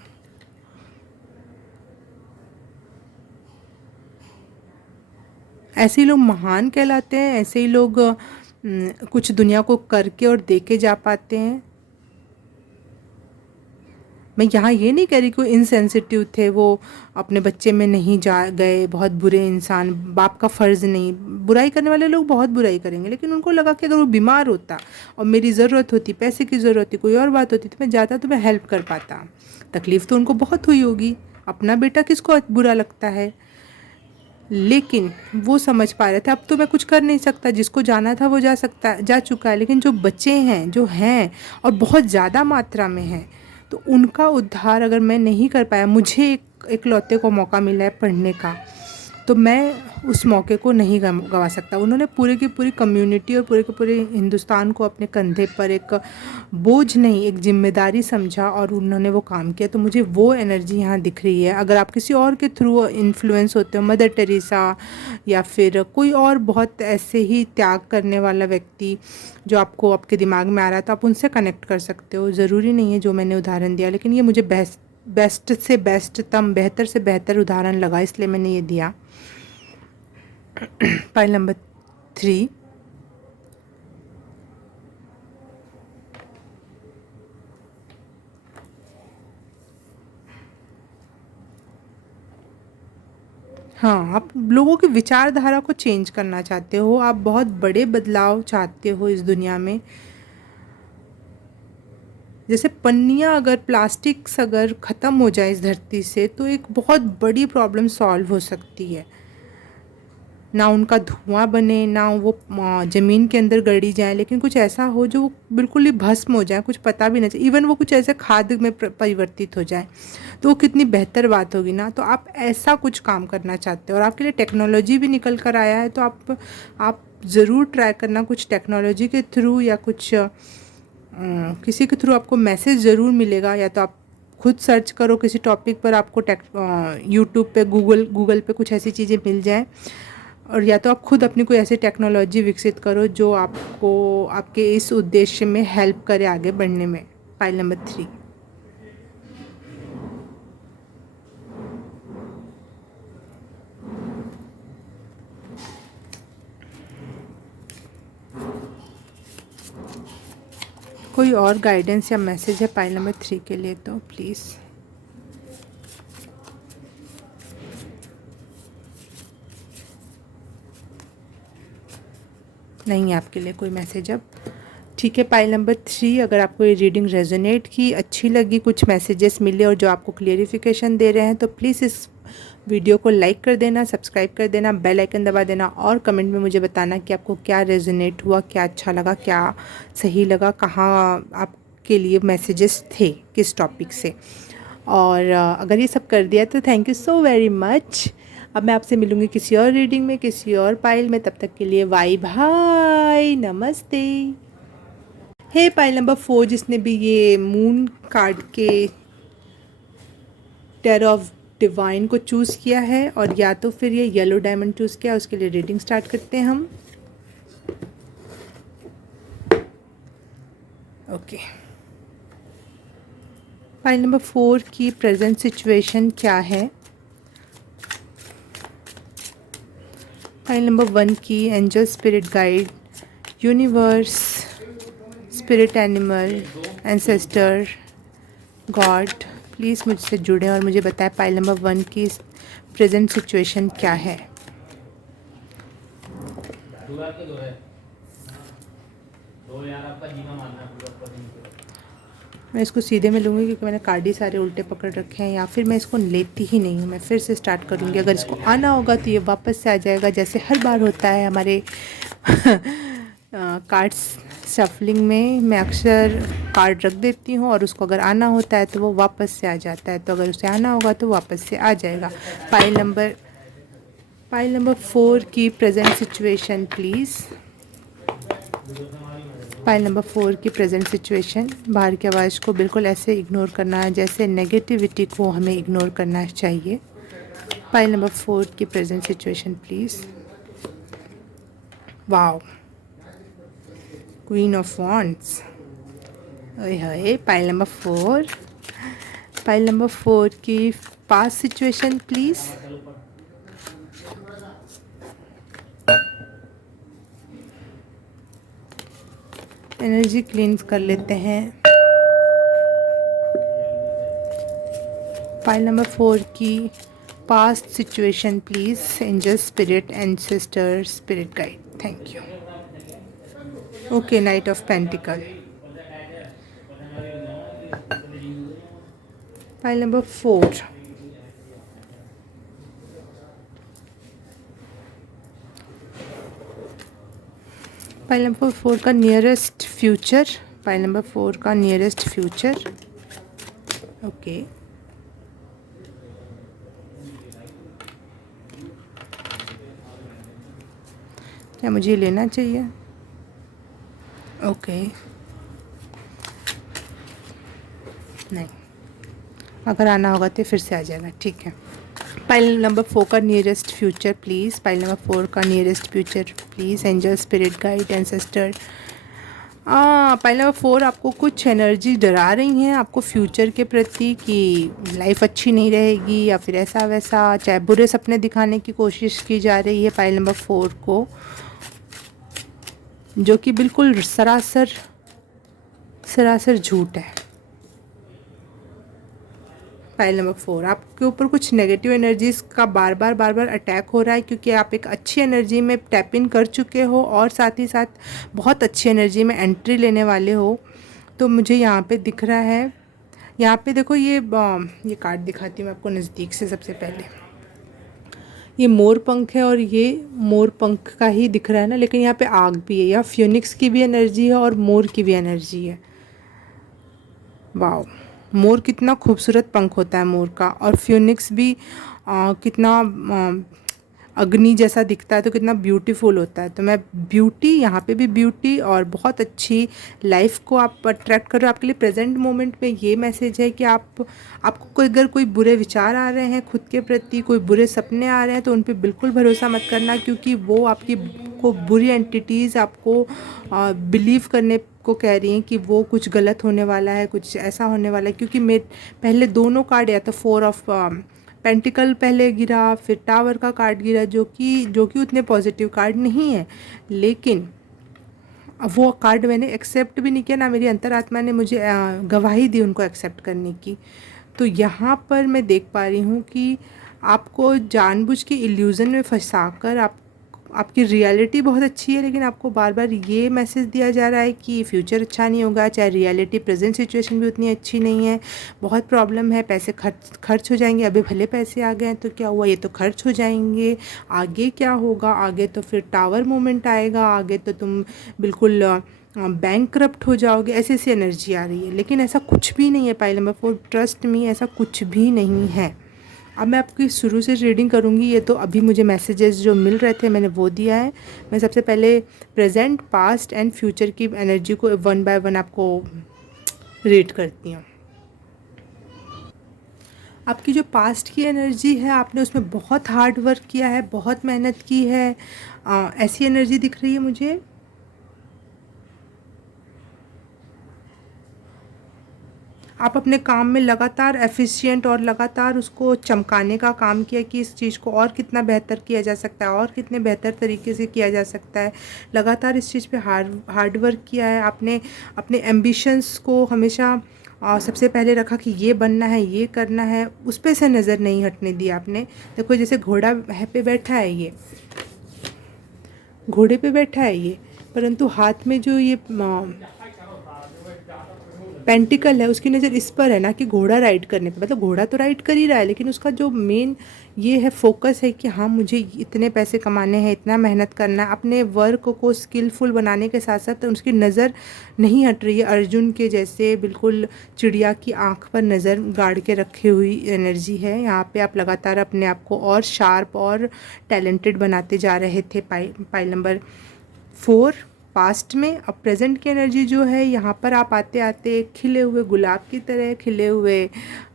ऐसे ही लोग महान कहलाते हैं, ऐसे ही लोग कुछ दुनिया को करके और दे के जा पाते हैं। मैं यहाँ ये नहीं कह रही कोई इनसेंसिटिव थे, वो अपने बच्चे में नहीं जा गए, बहुत बुरे इंसान, बाप का फ़र्ज़ नहीं। बुराई करने वाले लोग बहुत बुराई करेंगे, लेकिन उनको लगा कि अगर वो बीमार होता और मेरी ज़रूरत होती, पैसे की ज़रूरत होती, कोई और बात होती, तो मैं जाता, तो मैं हेल्प कर पाता। तकलीफ़ तो उनको बहुत हुई होगी, अपना बेटा किसको बुरा लगता है, लेकिन वो समझ पा रहे थे अब तो मैं कुछ कर नहीं सकता, जिसको जाना था वो जा चुका है। लेकिन जो बच्चे हैं, जो हैं और बहुत ज़्यादा मात्रा में हैं, तो उनका उद्धार अगर मैं नहीं कर पाया, मुझे एक लौते को मौका मिला है पढ़ने का, तो मैं उस मौके को नहीं गंवा सकता। उन्होंने पूरे की पूरी कम्युनिटी और पूरे के पूरे हिंदुस्तान को अपने कंधे पर एक बोझ नहीं, एक जिम्मेदारी समझा और उन्होंने वो काम किया। तो मुझे वो एनर्जी यहाँ दिख रही है। अगर आप किसी और के थ्रू इन्फ्लुएंस होते हो, मदर टेरेसा या फिर कोई और बहुत ऐसे ही त्याग करने वाला व्यक्ति जो आपको आपके दिमाग में आ रहा है, तो आप उनसे कनेक्ट कर सकते हो। ज़रूरी नहीं है जो मैंने उदाहरण दिया, लेकिन ये मुझे बेस्ट से बेस्टतम, बेहतर से बेहतर उदाहरण लगा, इसलिए मैंने ये दिया। पाइल नंबर 3, हाँ, आप लोगों की विचारधारा को चेंज करना चाहते हो, आप बहुत बड़े बदलाव चाहते हो इस दुनिया में। जैसे पन्नियाँ, अगर प्लास्टिक्स अगर ख़त्म हो जाए इस धरती से, तो एक बहुत बड़ी प्रॉब्लम सॉल्व हो सकती है। ना उनका धुआं बने, ना वो ज़मीन के अंदर गड़ी जाए, लेकिन कुछ ऐसा हो जो वो बिल्कुल ही भस्म हो जाए, कुछ पता भी नहीं चले, इवन वो कुछ ऐसे खाद में परिवर्तित हो जाए, तो वो कितनी बेहतर बात होगी ना। तो आप ऐसा कुछ काम करना चाहते हो और आपके लिए टेक्नोलॉजी भी निकल कर आया है, तो आप ज़रूर ट्राई करना कुछ टेक्नोलॉजी के थ्रू या कुछ किसी के थ्रू आपको मैसेज ज़रूर मिलेगा। या तो आप खुद सर्च करो किसी टॉपिक पर, आपको यूट्यूब पे, गूगल पे कुछ ऐसी चीज़ें मिल जाएं, और या तो आप खुद अपनी कोई ऐसी टेक्नोलॉजी विकसित करो जो आपको आपके इस उद्देश्य में हेल्प करे आगे बढ़ने में। पाइल नंबर 3, कोई और गाइडेंस या मैसेज है पाइल नंबर 3 के लिए तो प्लीज़। नहीं है आपके लिए कोई मैसेज अब, ठीक है। पाइल नंबर 3, अगर आपको ये रीडिंग रेजोनेट की, अच्छी लगी, कुछ मैसेजेस मिले और जो आपको क्लियरिफिकेशन दे रहे हैं, तो प्लीज़ इस वीडियो को लाइक कर देना, सब्सक्राइब कर देना, बेल आइकन दबा देना और कमेंट में मुझे बताना कि आपको क्या रेजोनेट हुआ, क्या अच्छा लगा, क्या सही लगा, कहाँ आपके लिए मैसेजेस थे, किस टॉपिक से। और अगर ये सब कर दिया तो thank you so very much. अब मैं आपसे मिलूँगी किसी और रीडिंग में, किसी और पाइल में, तब तक के लिए बाय बाय, नमस्ते। हे पाइल नंबर 4, जिसने भी ये मून कार्ड के टेरर ऑफ डिवाइन को चूज़ किया है और या तो फिर ये येलो डायमंड चूज़ किया, उसके लिए रीडिंग स्टार्ट करते हैं हम। ओके, पाइल नंबर 4 की प्रेजेंट सिचुएशन क्या है। पाइल नंबर 1 की angel, spirit guide, universe, spirit animal, ancestor, God, please मुझसे जुड़ें और मुझे बताएं पाइल नंबर 1 की प्रेजेंट सिचुएशन क्या है। दो आपके दो है, दो यार आपका जीना मानना है पूरा ऊपर नीचे। मैं इसको सीधे में लूँगी क्योंकि मैंने कार्ड ही सारे उल्टे पकड़ रखे हैं, या फिर मैं इसको लेती ही नहीं हूँ। मैं फिर से स्टार्ट करूँगी। अगर इसको आना होगा तो ये वापस से आ जाएगा, जैसे हर बार होता है हमारे कार्ड्स शफलिंग में। मैं अक्सर कार्ड रख देती हूँ और उसको अगर आना होता है तो वो वापस से आ जाता है। तो अगर उसे आना होगा तो वापस से आ जाएगा। पाइल नंबर 4 की present situation please. Pile number 4 की प्रेजेंट सिचुएशन। बाहर की आवाज़ को बिल्कुल ऐसे इग्नोर करना है जैसे नेगेटिविटी को हमें इग्नोर करना चाहिए। पाइल नंबर 4 की present situation please. Wow, queen of wands. ओए होए, पाइल नंबर 4। पाइल नंबर 4 की पास्ट सिचुएशन प्लीज़। एनर्जी क्लींस कर लेते हैं। पाइल नंबर 4 की past situation please. Angel spirit, ancestor spirit guide, thank you. Okay, night of pentacle. Pile number 4। Pile number 4 का nearest future. Pile number 4 का nearest future. Okay, क्या मुझे लेना चाहिए? ओके, नहीं, अगर आना होगा तो फिर से आ जाएगा, ठीक है। पाइल नंबर 4 का nearest future please. Pile number 4 का nearest future please. Angel spirit guide, ancestor. Pile number 4 आपको कुछ एनर्जी डरा रही हैं आपको फ्यूचर के प्रति कि लाइफ अच्छी नहीं रहेगी या फिर ऐसा वैसा, चाहे बुरे सपने दिखाने की कोशिश की जा रही है पाइल नंबर 4 को, जो कि बिल्कुल सरासर झूठ है। पाइल नंबर 4 आपके ऊपर कुछ नेगेटिव एनर्जीज़ का बार बार अटैक हो रहा है, क्योंकि आप एक अच्छी एनर्जी में टैप इन कर चुके हो और साथ ही साथ बहुत अच्छी एनर्जी में एंट्री लेने वाले हो। तो मुझे यहाँ पे दिख रहा है, यहाँ पे देखो ये कार्ड दिखाती हूँ मैं आपको नज़दीक से। सबसे पहले ये मोर पंख है और ये मोर पंख का ही दिख रहा है ना, लेकिन यहाँ पे आग भी है। यहाँ फ्यूनिक्स की भी एनर्जी है और मोर की भी एनर्जी है। वाओ, मोर कितना खूबसूरत पंख होता है मोर का, और फ्यूनिक्स भी कितना अग्नि जैसा दिखता है, तो कितना ब्यूटीफुल होता है। तो मैं ब्यूटी, यहाँ पे भी ब्यूटी और बहुत अच्छी लाइफ को आप अट्रैक्ट कर रहे हो। आपके लिए प्रेजेंट मोमेंट में ये मैसेज है कि आपको अगर कोई बुरे विचार आ रहे हैं खुद के प्रति, कोई बुरे सपने आ रहे हैं, तो उन पर बिल्कुल भरोसा मत करना, क्योंकि वो आपकी को बुरी एंटिटीज़ आपको बिलीव करने को कह रही हैं कि वो कुछ गलत होने वाला है, कुछ ऐसा होने वाला है। क्योंकि पहले दोनों कार्ड, या तो 4 ऑफ पेंटिकल पहले गिरा, फिर टावर का कार्ड गिरा, जो कि उतने पॉजिटिव कार्ड नहीं है। लेकिन वो कार्ड मैंने एक्सेप्ट भी नहीं किया, ना मेरी अंतरात्मा ने मुझे गवाही दी उनको एक्सेप्ट करने की। तो यहाँ पर मैं देख पा रही हूँ कि आपको जानबूझ के इल्यूज़न में फंसाकर आपकी रियलिटी बहुत अच्छी है, लेकिन आपको बार बार ये मैसेज दिया जा रहा है कि फ्यूचर अच्छा नहीं होगा। चाहे रियलिटी प्रेजेंट सिचुएशन भी उतनी अच्छी नहीं है, बहुत प्रॉब्लम है, पैसे खर्च हो जाएंगे। अभी भले पैसे आ गए हैं तो क्या हुआ, ये तो खर्च हो जाएंगे। आगे क्या होगा, आगे तो फिर टावर मोमेंट आएगा, आगे तो तुम बिल्कुल बैंकक्रप्ट हो जाओगे। ऐसी ऐसी एनर्जी आ रही है, लेकिन ऐसा कुछ भी नहीं है पाइल नंबर 4, ट्रस्ट मी, ऐसा कुछ भी नहीं है। अब मैं आपकी शुरू से रीडिंग करूँगी। ये तो अभी मुझे मैसेजेस जो मिल रहे थे मैंने वो दिया है। मैं सबसे पहले प्रेजेंट, पास्ट एंड फ्यूचर की एनर्जी को 1 बाय 1 आपको रीड करती हूँ। आपकी जो पास्ट की एनर्जी है, आपने उसमें बहुत हार्ड वर्क किया है, बहुत मेहनत की है, ऐसी एनर्जी दिख रही है मुझे। आप अपने काम में लगातार एफिशिएंट और लगातार उसको चमकाने का काम किया कि इस चीज़ को और कितना बेहतर किया जा सकता है, और कितने बेहतर तरीके से किया जा सकता है। लगातार इस चीज़ पे हार्ड वर्क किया है आपने। अपने एम्बिशंस को हमेशा सबसे पहले रखा कि ये बनना है, ये करना है, उस पे से नज़र नहीं हटने दी आपने। देखो जैसे घोड़ा पे बैठा है, ये घोड़े पे बैठा है ये, परंतु हाथ में जो ये पेंटिकल है उसकी नज़र इस पर है ना कि घोड़ा राइड करने पे। मतलब घोड़ा तो राइड कर ही रहा है, लेकिन उसका जो मेन ये है फोकस है कि हाँ मुझे इतने पैसे कमाने हैं, इतना मेहनत करना है, अपने वर्क को स्किलफुल बनाने के साथ साथ उसकी नज़र नहीं हट रही है। अर्जुन के जैसे बिल्कुल चिड़िया की आंख पर नज़र गाड़ के रखी हुई एनर्जी है। यहाँ पे आप लगातार अपने आप को और शार्प और टैलेंटेड बनाते जा रहे थे। पाइल नंबर 4 पास्ट में। अब प्रेजेंट की एनर्जी जो है, यहाँ पर आप आते आते खिले हुए गुलाब की तरह, खिले हुए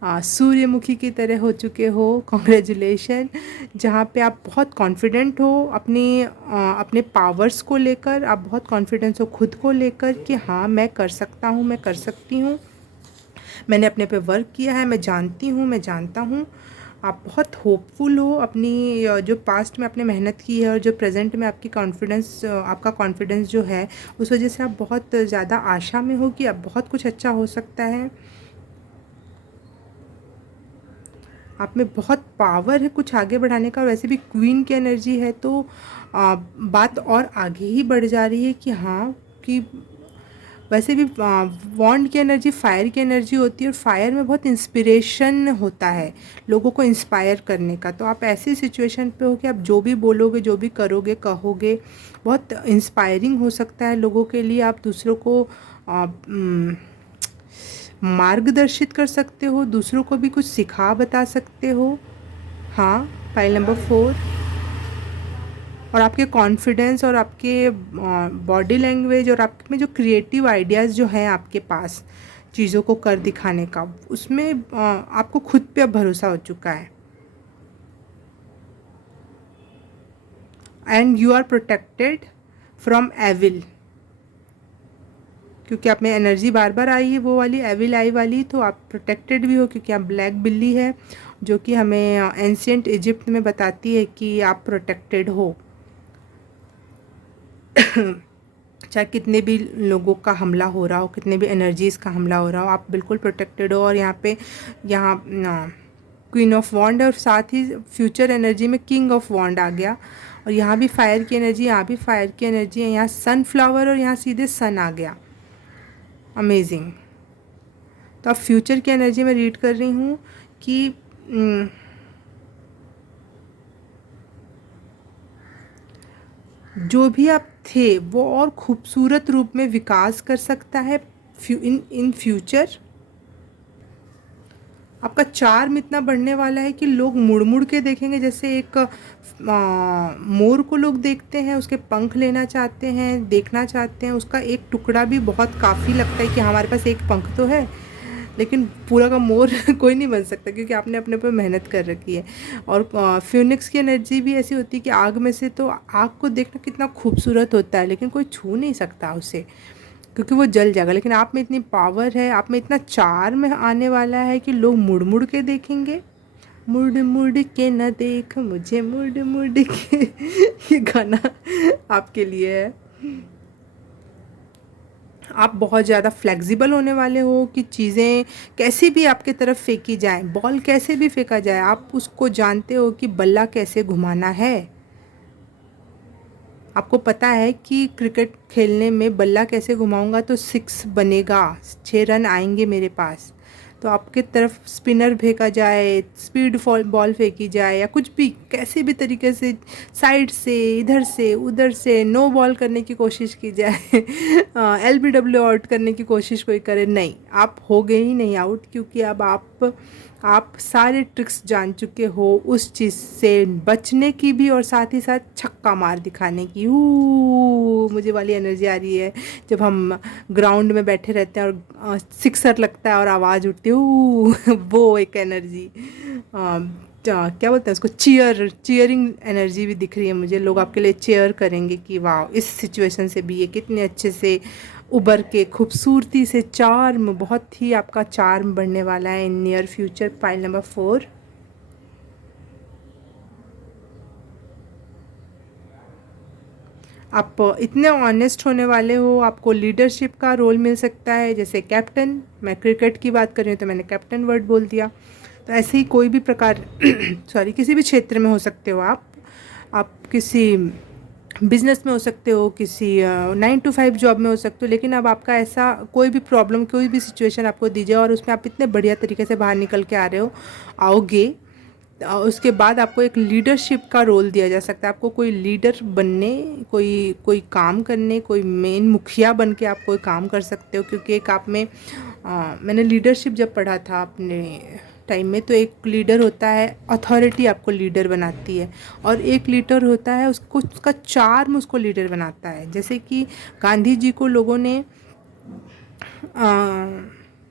सूर्यमुखी की तरह हो चुके हो। कॉन्ग्रेचुलेशन। जहाँ पे आप बहुत कॉन्फिडेंट हो अपने पावर्स को लेकर, आप बहुत कॉन्फिडेंस हो खुद को लेकर कि हाँ मैं कर सकता हूँ, मैं कर सकती हूँ, मैंने अपने पे वर्क किया है, मैं जानती हूँ, मैं जानता हूँ। आप बहुत होपफुल हो अपनी जो पास्ट में आपने मेहनत की है और जो प्रेजेंट में आपका कॉन्फिडेंस जो है, उस वजह से आप बहुत ज़्यादा आशा में हो कि अब बहुत कुछ अच्छा हो सकता है। आप में बहुत पावर है कुछ आगे बढ़ाने का। और वैसे भी क्वीन की एनर्जी है तो बात और आगे ही बढ़ जा रही है कि हाँ कि वैसे भी वॉन्ड की एनर्जी फायर की एनर्जी होती है, और फायर में बहुत इंस्पिरेशन होता है लोगों को इंस्पायर करने का। तो आप ऐसी सिचुएशन पे हो कि आप जो भी बोलोगे, जो भी करोगे, कहोगे, बहुत इंस्पायरिंग हो सकता है लोगों के लिए। आप दूसरों को मार्गदर्शित कर सकते हो, दूसरों को भी कुछ सिखा बता सकते हो। हाँ, फाइल नंबर 4। और आपके कॉन्फिडेंस और आपके बॉडी लैंग्वेज और आप में जो क्रिएटिव आइडियाज़ जो हैं आपके पास चीज़ों को कर दिखाने का, उसमें आपको खुद पे अब भरोसा हो चुका है। And you are protected from evil, क्योंकि आप में एनर्जी बार बार आई है वो वाली एविल आई वाली, तो आप प्रोटेक्टेड भी हो क्योंकि आप ब्लैक बिल्ली है, जो कि हमें एंशिएंट इजिप्ट में बताती है कि आप प्रोटेक्टेड हो। चाहे कितने भी लोगों का हमला हो रहा हो, कितने भी एनर्जीज़ का हमला हो रहा हो, आप बिल्कुल प्रोटेक्टेड हो। और यहाँ क्वीन ऑफ वॉन्ड और साथ ही फ्यूचर एनर्जी में किंग ऑफ वॉन्ड आ गया। और यहाँ भी फायर की एनर्जी, यहाँ भी फायर की एनर्जी है, यहाँ सनफ्लावर और यहाँ सीधे सन आ गया। अमेजिंग। तो अब फ्यूचर की एनर्जी में रीड कर रही हूँ कि जो भी आप थे वो और खूबसूरत रूप में विकास कर सकता है इन फ्यूचर। आपका चार्म इतना बढ़ने वाला है कि लोग मुड़ मुड़ के देखेंगे, जैसे एक मोर को लोग देखते हैं, उसके पंख लेना चाहते हैं, देखना चाहते हैं, उसका एक टुकड़ा भी बहुत काफ़ी लगता है कि हमारे पास एक पंख तो है, लेकिन पूरा का मोर कोई नहीं बन सकता क्योंकि आपने अपने पर मेहनत कर रखी है। और फ्यूनिक्स की एनर्जी भी ऐसी होती है कि आग में से तो आग को देखना कितना खूबसूरत होता है, लेकिन कोई छू नहीं सकता उसे क्योंकि वो जल जाएगा। लेकिन आप में इतनी पावर है, आप में इतना चार्म आने वाला है कि लोग मुड़ मुड़ के देखेंगे। मुड़ मुड़ के न देख मुझे, मुड़ मुड़ के ये गाना आपके लिए है। आप बहुत ज़्यादा फ्लेक्सिबल होने वाले हो कि चीज़ें कैसे भी आपके तरफ फेंकी जाएं, बॉल कैसे भी फेंका जाए, आप उसको जानते हो कि बल्ला कैसे घुमाना है। आपको पता है कि क्रिकेट खेलने में बल्ला कैसे घुमाऊंगा तो 6 बनेगा, 6 रन आएंगे मेरे पास। तो आपके तरफ स्पिनर फेंका जाए, स्पीड बॉल फेंकी जाए, या कुछ भी कैसे भी तरीके से साइड से, इधर से, उधर से नो बॉल करने की कोशिश की जाए LBW आउट करने की कोशिश कोई करे, नहीं, आप हो गए ही नहीं आउट, क्योंकि अब आप सारे ट्रिक्स जान चुके हो उस चीज़ से बचने की भी और साथ ही साथ छक्का मार दिखाने की। मुझे वाली एनर्जी आ रही है जब हम ग्राउंड में बैठे रहते हैं और सिक्सर लगता है और आवाज़ उठती है वो एक एनर्जी, क्या बोलते हैं उसको, चीयरिंग एनर्जी भी दिख रही है मुझे। लोग आपके लिए चेयर करेंगे कि वाह इस सिचुएशन से भी ये कितने अच्छे से उबर के खूबसूरती से, चार्म बहुत ही आपका चार्म बढ़ने वाला है in near future. Pile number 4। आप इतने ऑनेस्ट होने वाले हो, आपको लीडरशिप का रोल मिल सकता है, जैसे कैप्टन। मैं क्रिकेट की बात कर रही हूँ तो मैंने कैप्टन वर्ड बोल दिया। तो ऐसे ही कोई भी प्रकार सॉरी किसी भी क्षेत्र में हो सकते हो आप किसी बिजनेस में हो सकते हो, किसी 9 to 5 जॉब में हो सकते हो, लेकिन अब आपका ऐसा कोई भी प्रॉब्लम, कोई भी सिचुएशन आपको दी जाए और उसमें आप इतने बढ़िया तरीके से बाहर निकल के आ रहे हो, आओगे, उसके बाद आपको एक लीडरशिप का रोल दिया जा सकता है। आपको कोई लीडर बनने, कोई कोई काम करने, कोई मेन मुखिया बन के आप कोई काम कर सकते हो, क्योंकि एक आप में मैंने लीडरशिप जब पढ़ा था अपने टाइम में, तो एक लीडर होता है, अथॉरिटी आपको लीडर बनाती है, और एक लीडर होता है उसको, उसका चार्म उसको लीडर बनाता है। जैसे कि गांधी जी को लोगों ने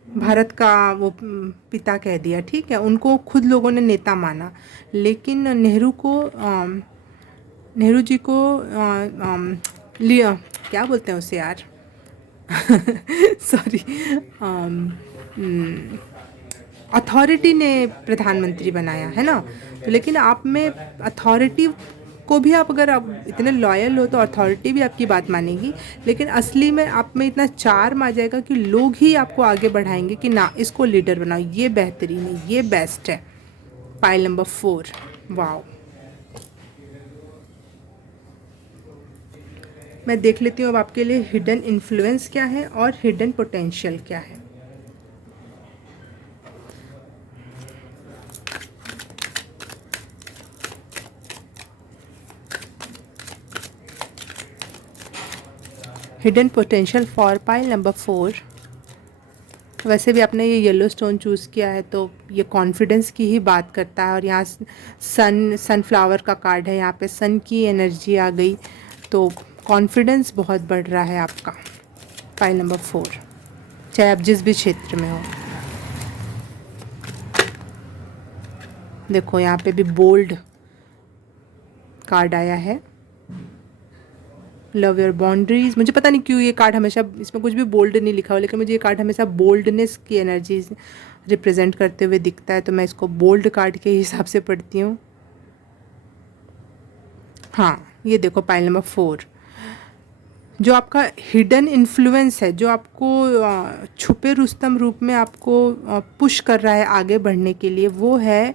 भारत का वो पिता कह दिया, ठीक है, उनको खुद लोगों ने नेता माना, लेकिन नेहरू जी को लिया, क्या बोलते हैं उसे यार, सॉरी, अथॉरिटी ने प्रधानमंत्री बनाया है ना। तो लेकिन आप में अथॉरिटी को भी, आप अगर आप इतने लॉयल हो तो अथॉरिटी भी आपकी बात मानेगी, लेकिन असली में आप में इतना चार्म आ जाएगा कि लोग ही आपको आगे बढ़ाएंगे कि ना, इसको लीडर बनाओ, ये बेहतरीन है, ये बेस्ट है। Pile number 4, wow. मैं देख लेती हूँ अब आपके लिए हिडन इन्फ्लुएंस क्या है और हिडन पोटेंशियल क्या है। Hidden potential for pile number 4। वैसे भी आपने ये येलो स्टोन चूज़ किया है तो ये कॉन्फिडेंस की ही बात करता है, और यहाँ सनफ्लावर का कार्ड है, यहाँ पे सन की एनर्जी आ गई, तो कॉन्फिडेंस बहुत बढ़ रहा है आपका। पाइल नंबर 4, चाहे आप जिस भी क्षेत्र में हो। देखो यहाँ पे भी बोल्ड कार्ड आया है, लव योर बाउंड्रीज। मुझे पता नहीं क्यों ये कार्ड हमेशा, इसमें कुछ भी बोल्ड नहीं लिखा हो, लेकिन मुझे ये कार्ड हमेशा बोल्डनेस की एनर्जी रिप्रेजेंट करते हुए दिखता है, तो मैं इसको बोल्ड कार्ड के हिसाब से पढ़ती हूँ। हाँ, ये देखो पाइल नंबर 4, जो आपका हिडन इन्फ्लुएंस है, जो आपको छुपे रुस्तम रूप में आपको पुश कर रहा है आगे बढ़ने के लिए, वो है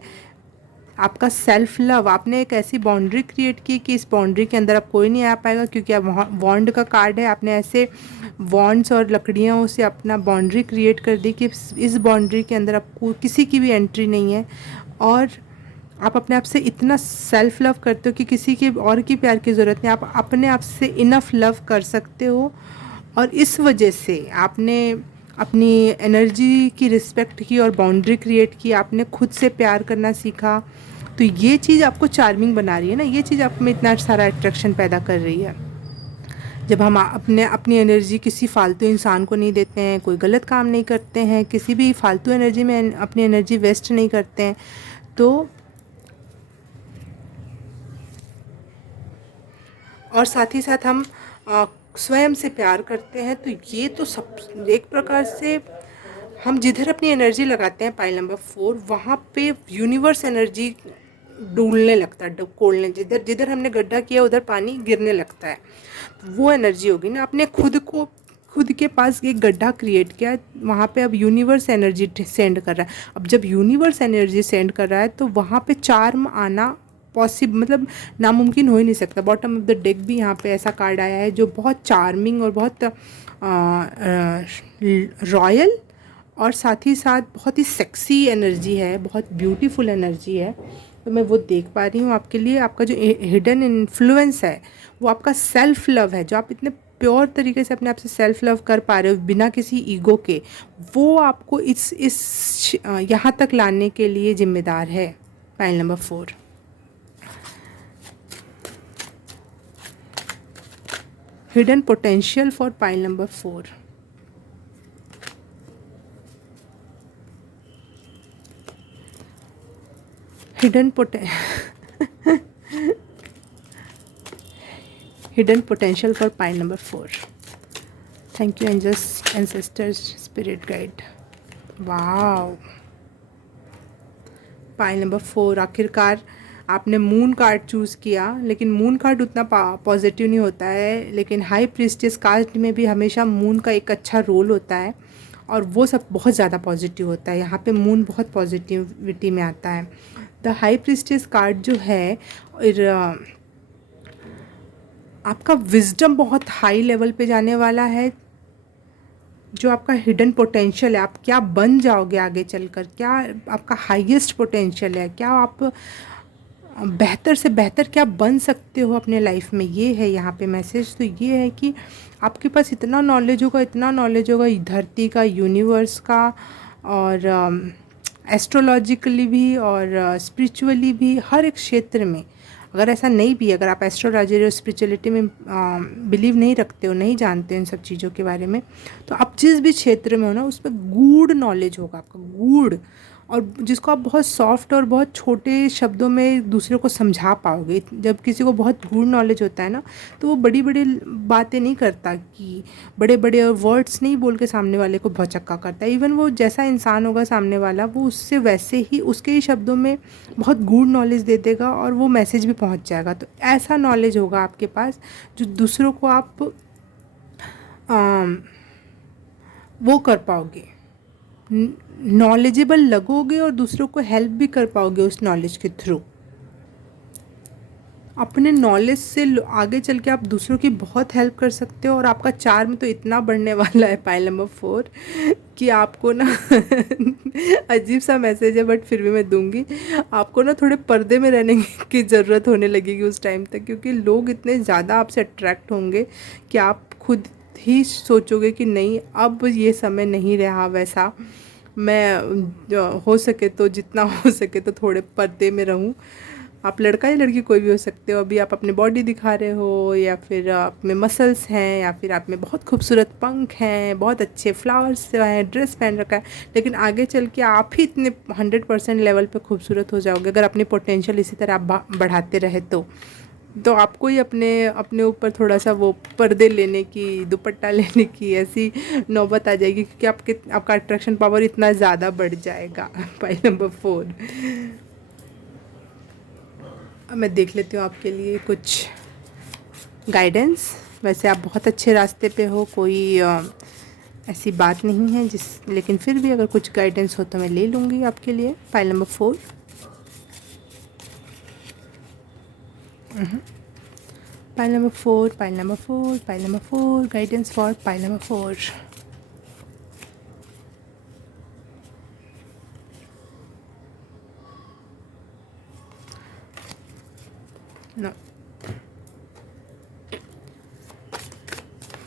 आपका सेल्फ लव। आपने एक ऐसी बाउंड्री क्रिएट की कि इस बाउंड्री के अंदर अब कोई नहीं आ पाएगा, क्योंकि अब वॉन्ड का कार्ड है। आपने ऐसे वॉन्ड्स और लकड़ियों से अपना बाउंड्री क्रिएट कर दी कि इस बाउंड्री के अंदर आपको किसी की भी एंट्री नहीं है, और आप अपने आप से इतना सेल्फ लव करते हो कि किसी के और की प्यार की ज़रूरत नहीं, आप अपने आप से इनफ लव कर सकते हो, और इस वजह से आपने अपनी एनर्जी की रिस्पेक्ट की और बाउंड्री क्रिएट की, आपने खुद से प्यार करना सीखा। तो ये चीज़ आपको चार्मिंग बना रही है ना, ये चीज़ आप में इतना सारा अट्रैक्शन पैदा कर रही है। जब हम अपनी एनर्जी किसी फालतू इंसान को नहीं देते हैं, कोई गलत काम नहीं करते हैं, किसी भी फालतू एनर्जी में अपनी एनर्जी वेस्ट नहीं करते हैं, तो और साथ ही साथ हम स्वयं से प्यार करते हैं, तो ये तो सब एक प्रकार से हम जिधर अपनी एनर्जी लगाते हैं, पाइल नंबर 4, वहाँ पे यूनिवर्स एनर्जी डूलने लगता है, कोलने, जिधर जिधर हमने गड्ढा किया उधर पानी गिरने लगता है, तो वो एनर्जी होगी ना। आपने खुद के पास एक गड्ढा क्रिएट किया, वहाँ पे अब यूनिवर्स एनर्जी सेंड कर रहा है। अब जब यूनिवर्स एनर्जी सेंड कर रहा है तो वहाँ पे चार्म आना पॉसिबल, मतलब नामुमकिन हो ही नहीं सकता। बॉटम ऑफ द डेक भी यहाँ पे ऐसा कार्ड आया है जो बहुत चार्मिंग और बहुत रॉयल, और साथ ही साथ बहुत ही सेक्सी एनर्जी है, बहुत ब्यूटीफुल एनर्जी है। तो मैं वो देख पा रही हूँ आपके लिए। आपका जो हिडन इन्फ्लुएंस है वो आपका सेल्फ लव है, जो आप इतने प्योर तरीके से अपने आप से सेल्फ लव कर पा रहे हो बिना किसी ईगो के, वो आपको इस यहाँ तक लाने के लिए जिम्मेदार है। Pile number 4, hidden potential for pile number 4। Hidden potential for pile number 4। Thank you angels, ancestors, spirit guide. Wow, pile number 4, आखिरकार आपने मून कार्ड चूज़ किया, लेकिन मून कार्ड उतना पॉजिटिव नहीं होता है, लेकिन हाई प्रीस्टेस कार्ड में भी हमेशा मून का एक अच्छा रोल होता है, और वो सब बहुत ज़्यादा पॉजिटिव होता है। यहाँ पे मून बहुत पॉजिटिविटी में आता है। द हाई प्रीस्टेस कार्ड जो है, आपका विजडम बहुत हाई लेवल पे जाने वाला है। जो आपका हिडन पोटेंशियल है, आप क्या बन जाओगे आगे चलकर, क्या आपका हाईएस्ट पोटेंशियल है, क्या आप बेहतर से बेहतर क्या बन सकते हो अपने लाइफ में, ये है यहाँ पे मैसेज। तो ये है कि आपके पास इतना नॉलेज होगा, इतना नॉलेज होगा धरती का, यूनिवर्स का, और एस्ट्रोलॉजिकली भी और स्पिरिचुअली भी, हर एक क्षेत्र में। अगर ऐसा नहीं भी, अगर आप एस्ट्रोलॉजी और स्पिरिचुअलिटी में बिलीव नहीं रखते हो, नहीं जानते इन सब चीज़ों के बारे में, तो आप जिस भी क्षेत्र में हो ना, उसमें गूढ़ नॉलेज होगा आपका, गूढ़, और जिसको आप बहुत सॉफ्ट और बहुत छोटे शब्दों में दूसरे को समझा पाओगे। जब किसी को बहुत गूढ़ नॉलेज होता है ना, तो वो बड़ी बड़ी बातें नहीं करता, कि बड़े बड़े वर्ड्स नहीं बोल के सामने वाले को भौचक्का करता है। इवन वो जैसा इंसान होगा सामने वाला, वो उससे वैसे ही उसके ही शब्दों में बहुत गूढ़ नॉलेज दे देगा और वो मैसेज भी पहुंच जाएगा। तो ऐसा नॉलेज होगा आपके पास जो दूसरों को आप वो कर पाओगे, नॉलेजेबल लगोगे और दूसरों को हेल्प भी कर पाओगे उस नॉलेज के थ्रू। अपने नॉलेज से आगे चल के आप दूसरों की बहुत हेल्प कर सकते हो। और आपका चार्म तो इतना बढ़ने वाला है पाइल नंबर 4 कि आपको ना अजीब सा मैसेज है बट फिर भी मैं दूंगी, आपको ना थोड़े पर्दे में रहने की ज़रूरत होने लगेगी उस टाइम तक, क्योंकि लोग इतने ज़्यादा आपसे अट्रैक्ट होंगे कि आप खुद ही सोचोगे कि नहीं, अब ये समय नहीं रहा वैसा, मैं हो सके तो, जितना हो सके तो थोड़े पर्दे में रहूं। आप लड़का या लड़की कोई भी हो सकते हो। अभी आप अपनी बॉडी दिखा रहे हो, या फिर आप में मसल्स हैं, या फिर आप में बहुत खूबसूरत पंख हैं, बहुत अच्छे फ्लावर्स हैं, ड्रेस पहन रखा है, लेकिन आगे चल के आप ही इतने 100% लेवल पे खूबसूरत हो जाओगे अगर अपनी पोटेंशियल इसी तरह आप बढ़ाते रहे तो आपको ही अपने अपने ऊपर थोड़ा सा वो पर्दे लेने की, दुपट्टा लेने की ऐसी नौबत आ जाएगी, क्योंकि आपका अट्रैक्शन पावर इतना ज़्यादा बढ़ जाएगा। पाई नंबर 4। अब मैं देख लेती हूँ आपके लिए कुछ गाइडेंस। वैसे आप बहुत अच्छे रास्ते पे हो, कोई ऐसी बात नहीं है लेकिन फिर भी अगर कुछ गाइडेंस हो तो मैं ले लूँगी आपके लिए। Pile number 4। Pile number 4, pile number 4, pile number 4, guidance for pile number 4। No,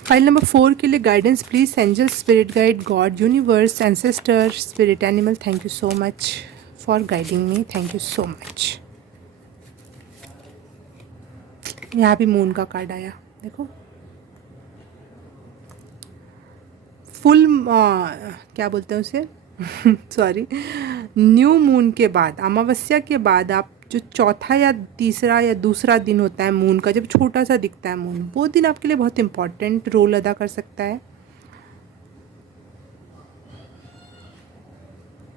file number 4 के लिए guidance please, angel, spirit guide, God, universe, ancestor, spirit animal, thank you so much for guiding me, thank you so much. यहाँ भी moon का card आया, देखो। Full क्या बोलते हैं उसे सॉरी, न्यू मून के बाद, अमावस्या के बाद, आप जो चौथा या तीसरा या दूसरा दिन होता है मून का, जब छोटा सा दिखता है मून, वो दिन आपके लिए बहुत इम्पॉर्टेंट रोल अदा कर सकता है।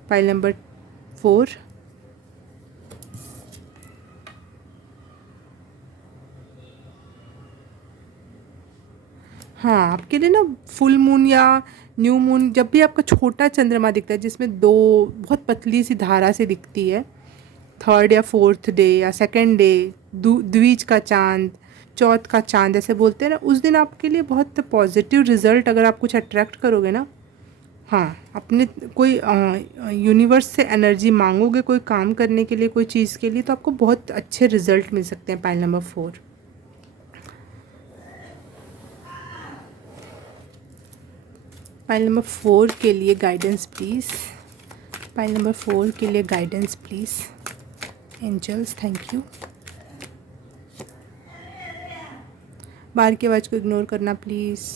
File number 4। हाँ, आपके लिए ना फुल मून या न्यू मून, जब भी आपका छोटा चंद्रमा दिखता है जिसमें दो बहुत पतली सी धारा से दिखती है, 3rd या 4th डे या 2nd डे, द्विज का चांद, चौथ का चांद ऐसे बोलते हैं ना, उस दिन आपके लिए बहुत पॉजिटिव रिजल्ट, अगर आप कुछ अट्रैक्ट करोगे ना, हाँ, अपने कोई यूनिवर्स से एनर्जी मांगोगे कोई काम करने के लिए, कोई चीज़ के लिए, तो आपको बहुत अच्छे रिजल्ट मिल सकते हैं। Pile number 4। पाइल नंबर 4 के लिए गाइडेंस प्लीज़। पाइल नंबर 4 के लिए guidance please, angels, thank you. बाहर की आवाज़ को इग्नोर करना प्लीज़।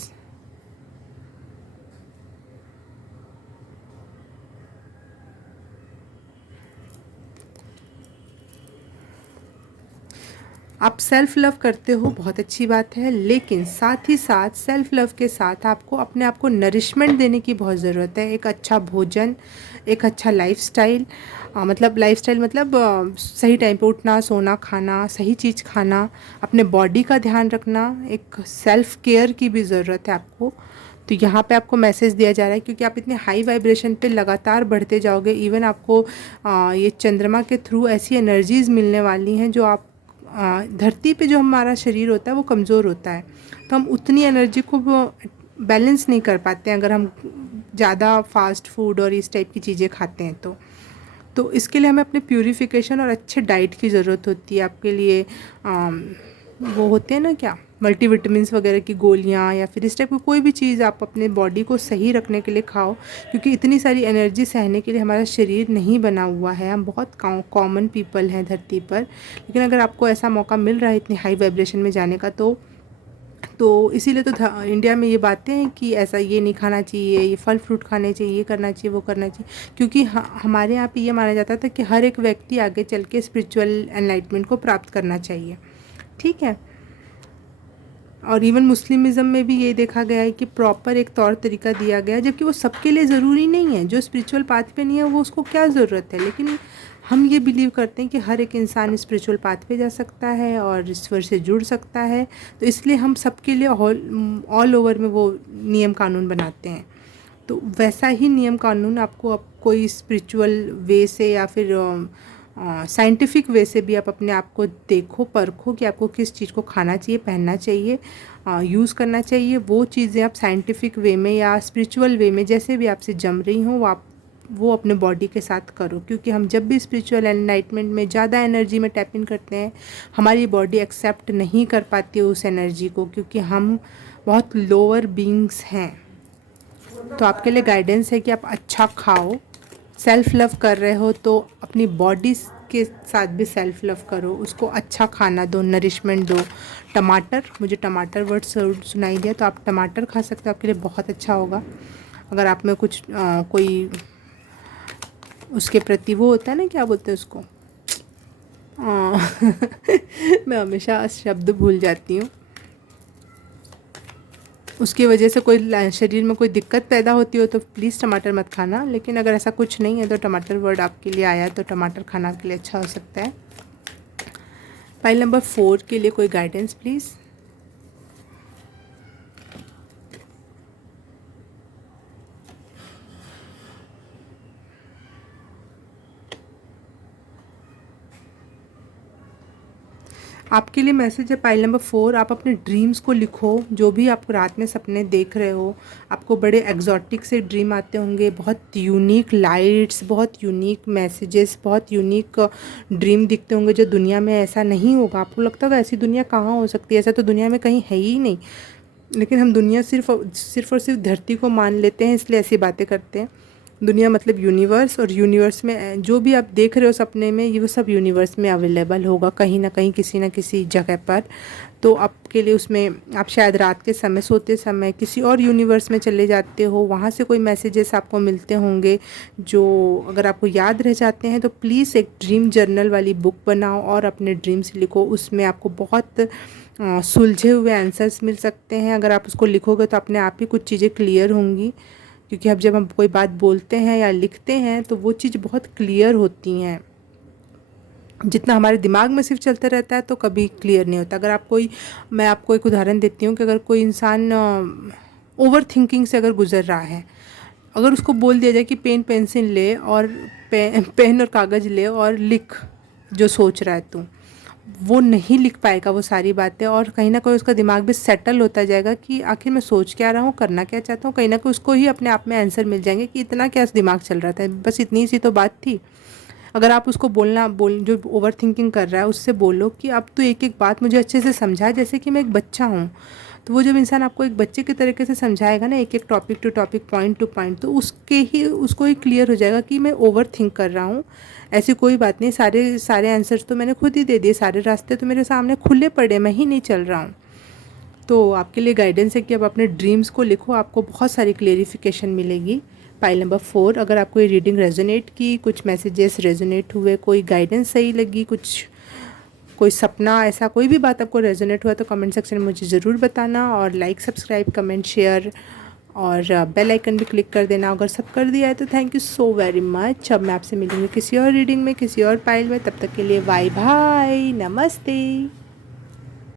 आप सेल्फ़ लव करते हो, बहुत अच्छी बात है, लेकिन साथ ही साथ सेल्फ़ लव के साथ आपको अपने आप को नरिशमेंट देने की बहुत ज़रूरत है। एक अच्छा भोजन, एक अच्छा लाइफस्टाइल, मतलब सही टाइम पे उठना, सोना, खाना, सही चीज़ खाना, अपने बॉडी का ध्यान रखना, एक सेल्फ़ केयर की भी ज़रूरत है आपको। तो यहाँ पे आपको मैसेज दिया जा रहा है, क्योंकि आप इतने हाई वाइब्रेशन पे लगातार बढ़ते जाओगे। इवन आपको ये चंद्रमा के थ्रू ऐसी एनर्जीज़ मिलने वाली हैं जो आप धरती पे जो हमारा शरीर होता है वो कमज़ोर होता है, तो हम उतनी एनर्जी को बैलेंस नहीं कर पाते हैं अगर हम ज़्यादा फास्ट फूड और इस टाइप की चीज़ें खाते हैं। तो इसके लिए हमें अपने प्यूरिफिकेशन और अच्छे डाइट की ज़रूरत होती है। आपके लिए वो होते हैं ना क्या, मल्टीविटामिन्स वगैरह की गोलियाँ या फिर इस टाइप की कोई भी चीज़ आप अपने बॉडी को सही रखने के लिए खाओ, क्योंकि इतनी सारी एनर्जी सहने के लिए हमारा शरीर नहीं बना हुआ है। हम बहुत कॉमन पीपल हैं धरती पर, लेकिन अगर आपको ऐसा मौका मिल रहा है इतनी हाई वाइब्रेशन में जाने का, तो इसीलिए तो इंडिया में ये बातें हैं कि ऐसा ये नहीं खाना चाहिए, ये फल फ्रूट खाने चाहिए, ये करना चाहिए, वो करना चाहिए, क्योंकि हमारे यहाँ पे ये माना जाता था कि हर एक व्यक्ति आगे चल के स्पिरिचुअल एनलाइटमेंट को प्राप्त करना चाहिए। ठीक है। और इवन मुस्लिमिज़म में भी ये देखा गया है कि प्रॉपर एक तौर तरीका दिया गया है, जबकि वो सबके लिए ज़रूरी नहीं है। जो स्पिरिचुअल पाथ पे नहीं है वो उसको क्या ज़रूरत है, लेकिन हम ये बिलीव करते हैं कि हर एक इंसान स्पिरिचुअल पाथ पे जा सकता है और ईश्वर से जुड़ सकता है, तो इसलिए हम सबके लिए ऑल ओवर में वो नियम कानून बनाते हैं। तो वैसा ही नियम कानून आपको कोई स्पिरिचुअल वे से या फिर साइंटिफिक वे से भी आप अपने आप को देखो, परखो कि आपको किस चीज़ को खाना चाहिए, पहनना चाहिए, यूज़ करना चाहिए। वो चीज़ें आप साइंटिफिक वे में या स्पिरिचुअल वे में जैसे भी आपसे जम रही हों वो अपने बॉडी के साथ करो, क्योंकि हम जब भी स्पिरिचुअल एनलाइटमेंट में ज़्यादा एनर्जी में टैप इन करते हैं, हमारी बॉडी एक्सेप्ट नहीं कर पाती है उस एनर्जी को, क्योंकि हम बहुत लोअर बीइंग्स हैं। तो आपके लिए गाइडेंस है कि आप अच्छा खाओ, सेल्फ़ लव कर रहे हो तो अपनी बॉडी के साथ भी सेल्फ़ लव करो, उसको अच्छा खाना दो, नरिशमेंट दो। टमाटर, मुझे टमाटर वर्ड सुनाई दिया, तो आप टमाटर खा सकते हो, आपके लिए बहुत अच्छा होगा। अगर आप में कुछ कोई उसके प्रति वो होता है ना, क्या बोलते हैं उसको, मैं हमेशा शब्द भूल जाती हूँ, उसकी वजह से कोई शरीर में कोई दिक्कत पैदा होती हो तो प्लीज़ टमाटर मत खाना। लेकिन अगर ऐसा कुछ नहीं है तो टमाटर वर्ड आपके लिए आया तो टमाटर खाना आपके लिए अच्छा हो सकता है। फाइल नंबर 4 के लिए कोई गाइडेंस प्लीज़। आपके लिए मैसेज है पाइल नंबर 4। आप अपने ड्रीम्स को लिखो, जो भी आप रात में सपने देख रहे हो, आपको बड़े एग्जॉटिक से ड्रीम आते होंगे, बहुत यूनिक लाइट्स, बहुत यूनिक मैसेजेस, बहुत यूनिक ड्रीम दिखते होंगे जो दुनिया में ऐसा नहीं होगा। आपको लगता होगा ऐसी दुनिया कहाँ हो सकती है, ऐसा तो दुनिया में कहीं है ही नहीं, लेकिन हम दुनिया सिर्फ और सिर्फ धरती को मान लेते हैं, इसलिए ऐसी बातें करते हैं। दुनिया मतलब यूनिवर्स, और यूनिवर्स में जो भी आप देख रहे हो सपने में, ये वो सब यूनिवर्स में अवेलेबल होगा कहीं ना कहीं, किसी न किसी जगह पर। तो आपके लिए उसमें आप शायद रात के समय, सोते समय किसी और यूनिवर्स में चले जाते हो, वहाँ से कोई मैसेजेस आपको मिलते होंगे जो अगर आपको याद रह जाते हैं तो प्लीज़ एक ड्रीम जर्नल वाली बुक बनाओ और अपने ड्रीम्स लिखो। उसमें आपको बहुत सुलझे हुए आंसर्स मिल सकते हैं। अगर आप उसको लिखोगे तो अपने आप ही कुछ चीज़ें क्लियर होंगी, क्योंकि अब जब हम कोई बात बोलते हैं या लिखते हैं तो वो चीज़ बहुत क्लियर होती हैं। जितना हमारे दिमाग में सिर्फ चलता रहता है तो कभी क्लियर नहीं होता। अगर आप मैं आपको एक उदाहरण देती हूँ कि अगर कोई इंसान ओवर थिंकिंग से अगर गुजर रहा है, अगर उसको बोल दिया जाए कि पेन पेंसिल ले और पेन और कागज़ ले और लिख जो सोच रहा है तू, वो नहीं लिख पाएगा वो सारी बातें, और कहीं ना कहीं उसका दिमाग भी सेटल होता जाएगा कि आखिर मैं सोच क्या रहा हूँ, करना क्या चाहता हूँ। कहीं ना कहीं उसको ही अपने आप में आंसर मिल जाएंगे कि इतना क्या दिमाग चल रहा था, बस इतनी सी तो बात थी। अगर आप उसको जो ओवर थिंकिंग कर रहा है उससे बोलो कि अब तो एक एक बात मुझे अच्छे से समझा, जैसे कि मैं एक बच्चा हूँ। तो वो जब इंसान आपको एक बच्चे के तरीके से समझाएगा ना, एक एक topic to topic, point to point, तो उसको ही क्लियर हो जाएगा कि मैं ओवर थिंक कर रहा हूँ। ऐसी कोई बात नहीं, सारे आंसर्स तो मैंने खुद ही दे दिए, सारे रास्ते तो मेरे सामने खुले पड़े, मैं ही नहीं चल रहा हूँ। तो आपके लिए गाइडेंस है कि आप अपने ड्रीम्स को लिखो, आपको बहुत सारी क्लेरिफिकेशन मिलेगी। File number 4। अगर आपको ये रीडिंग रेजोनेट की, कुछ मैसेजेस रेजोनेट हुए, कोई गाइडेंस सही लगी, कोई सपना, ऐसा कोई भी बात आपको रेजोनेट हुआ तो कमेंट सेक्शन में मुझे ज़रूर बताना, और लाइक, सब्सक्राइब, कमेंट, शेयर और बेल आइकन भी क्लिक कर देना। अगर सब कर दिया है तो thank you so very much. अब मैं आपसे मिलूँगी किसी और रीडिंग में, किसी और पाइल में। तब तक के लिए बाय बाय, नमस्ते।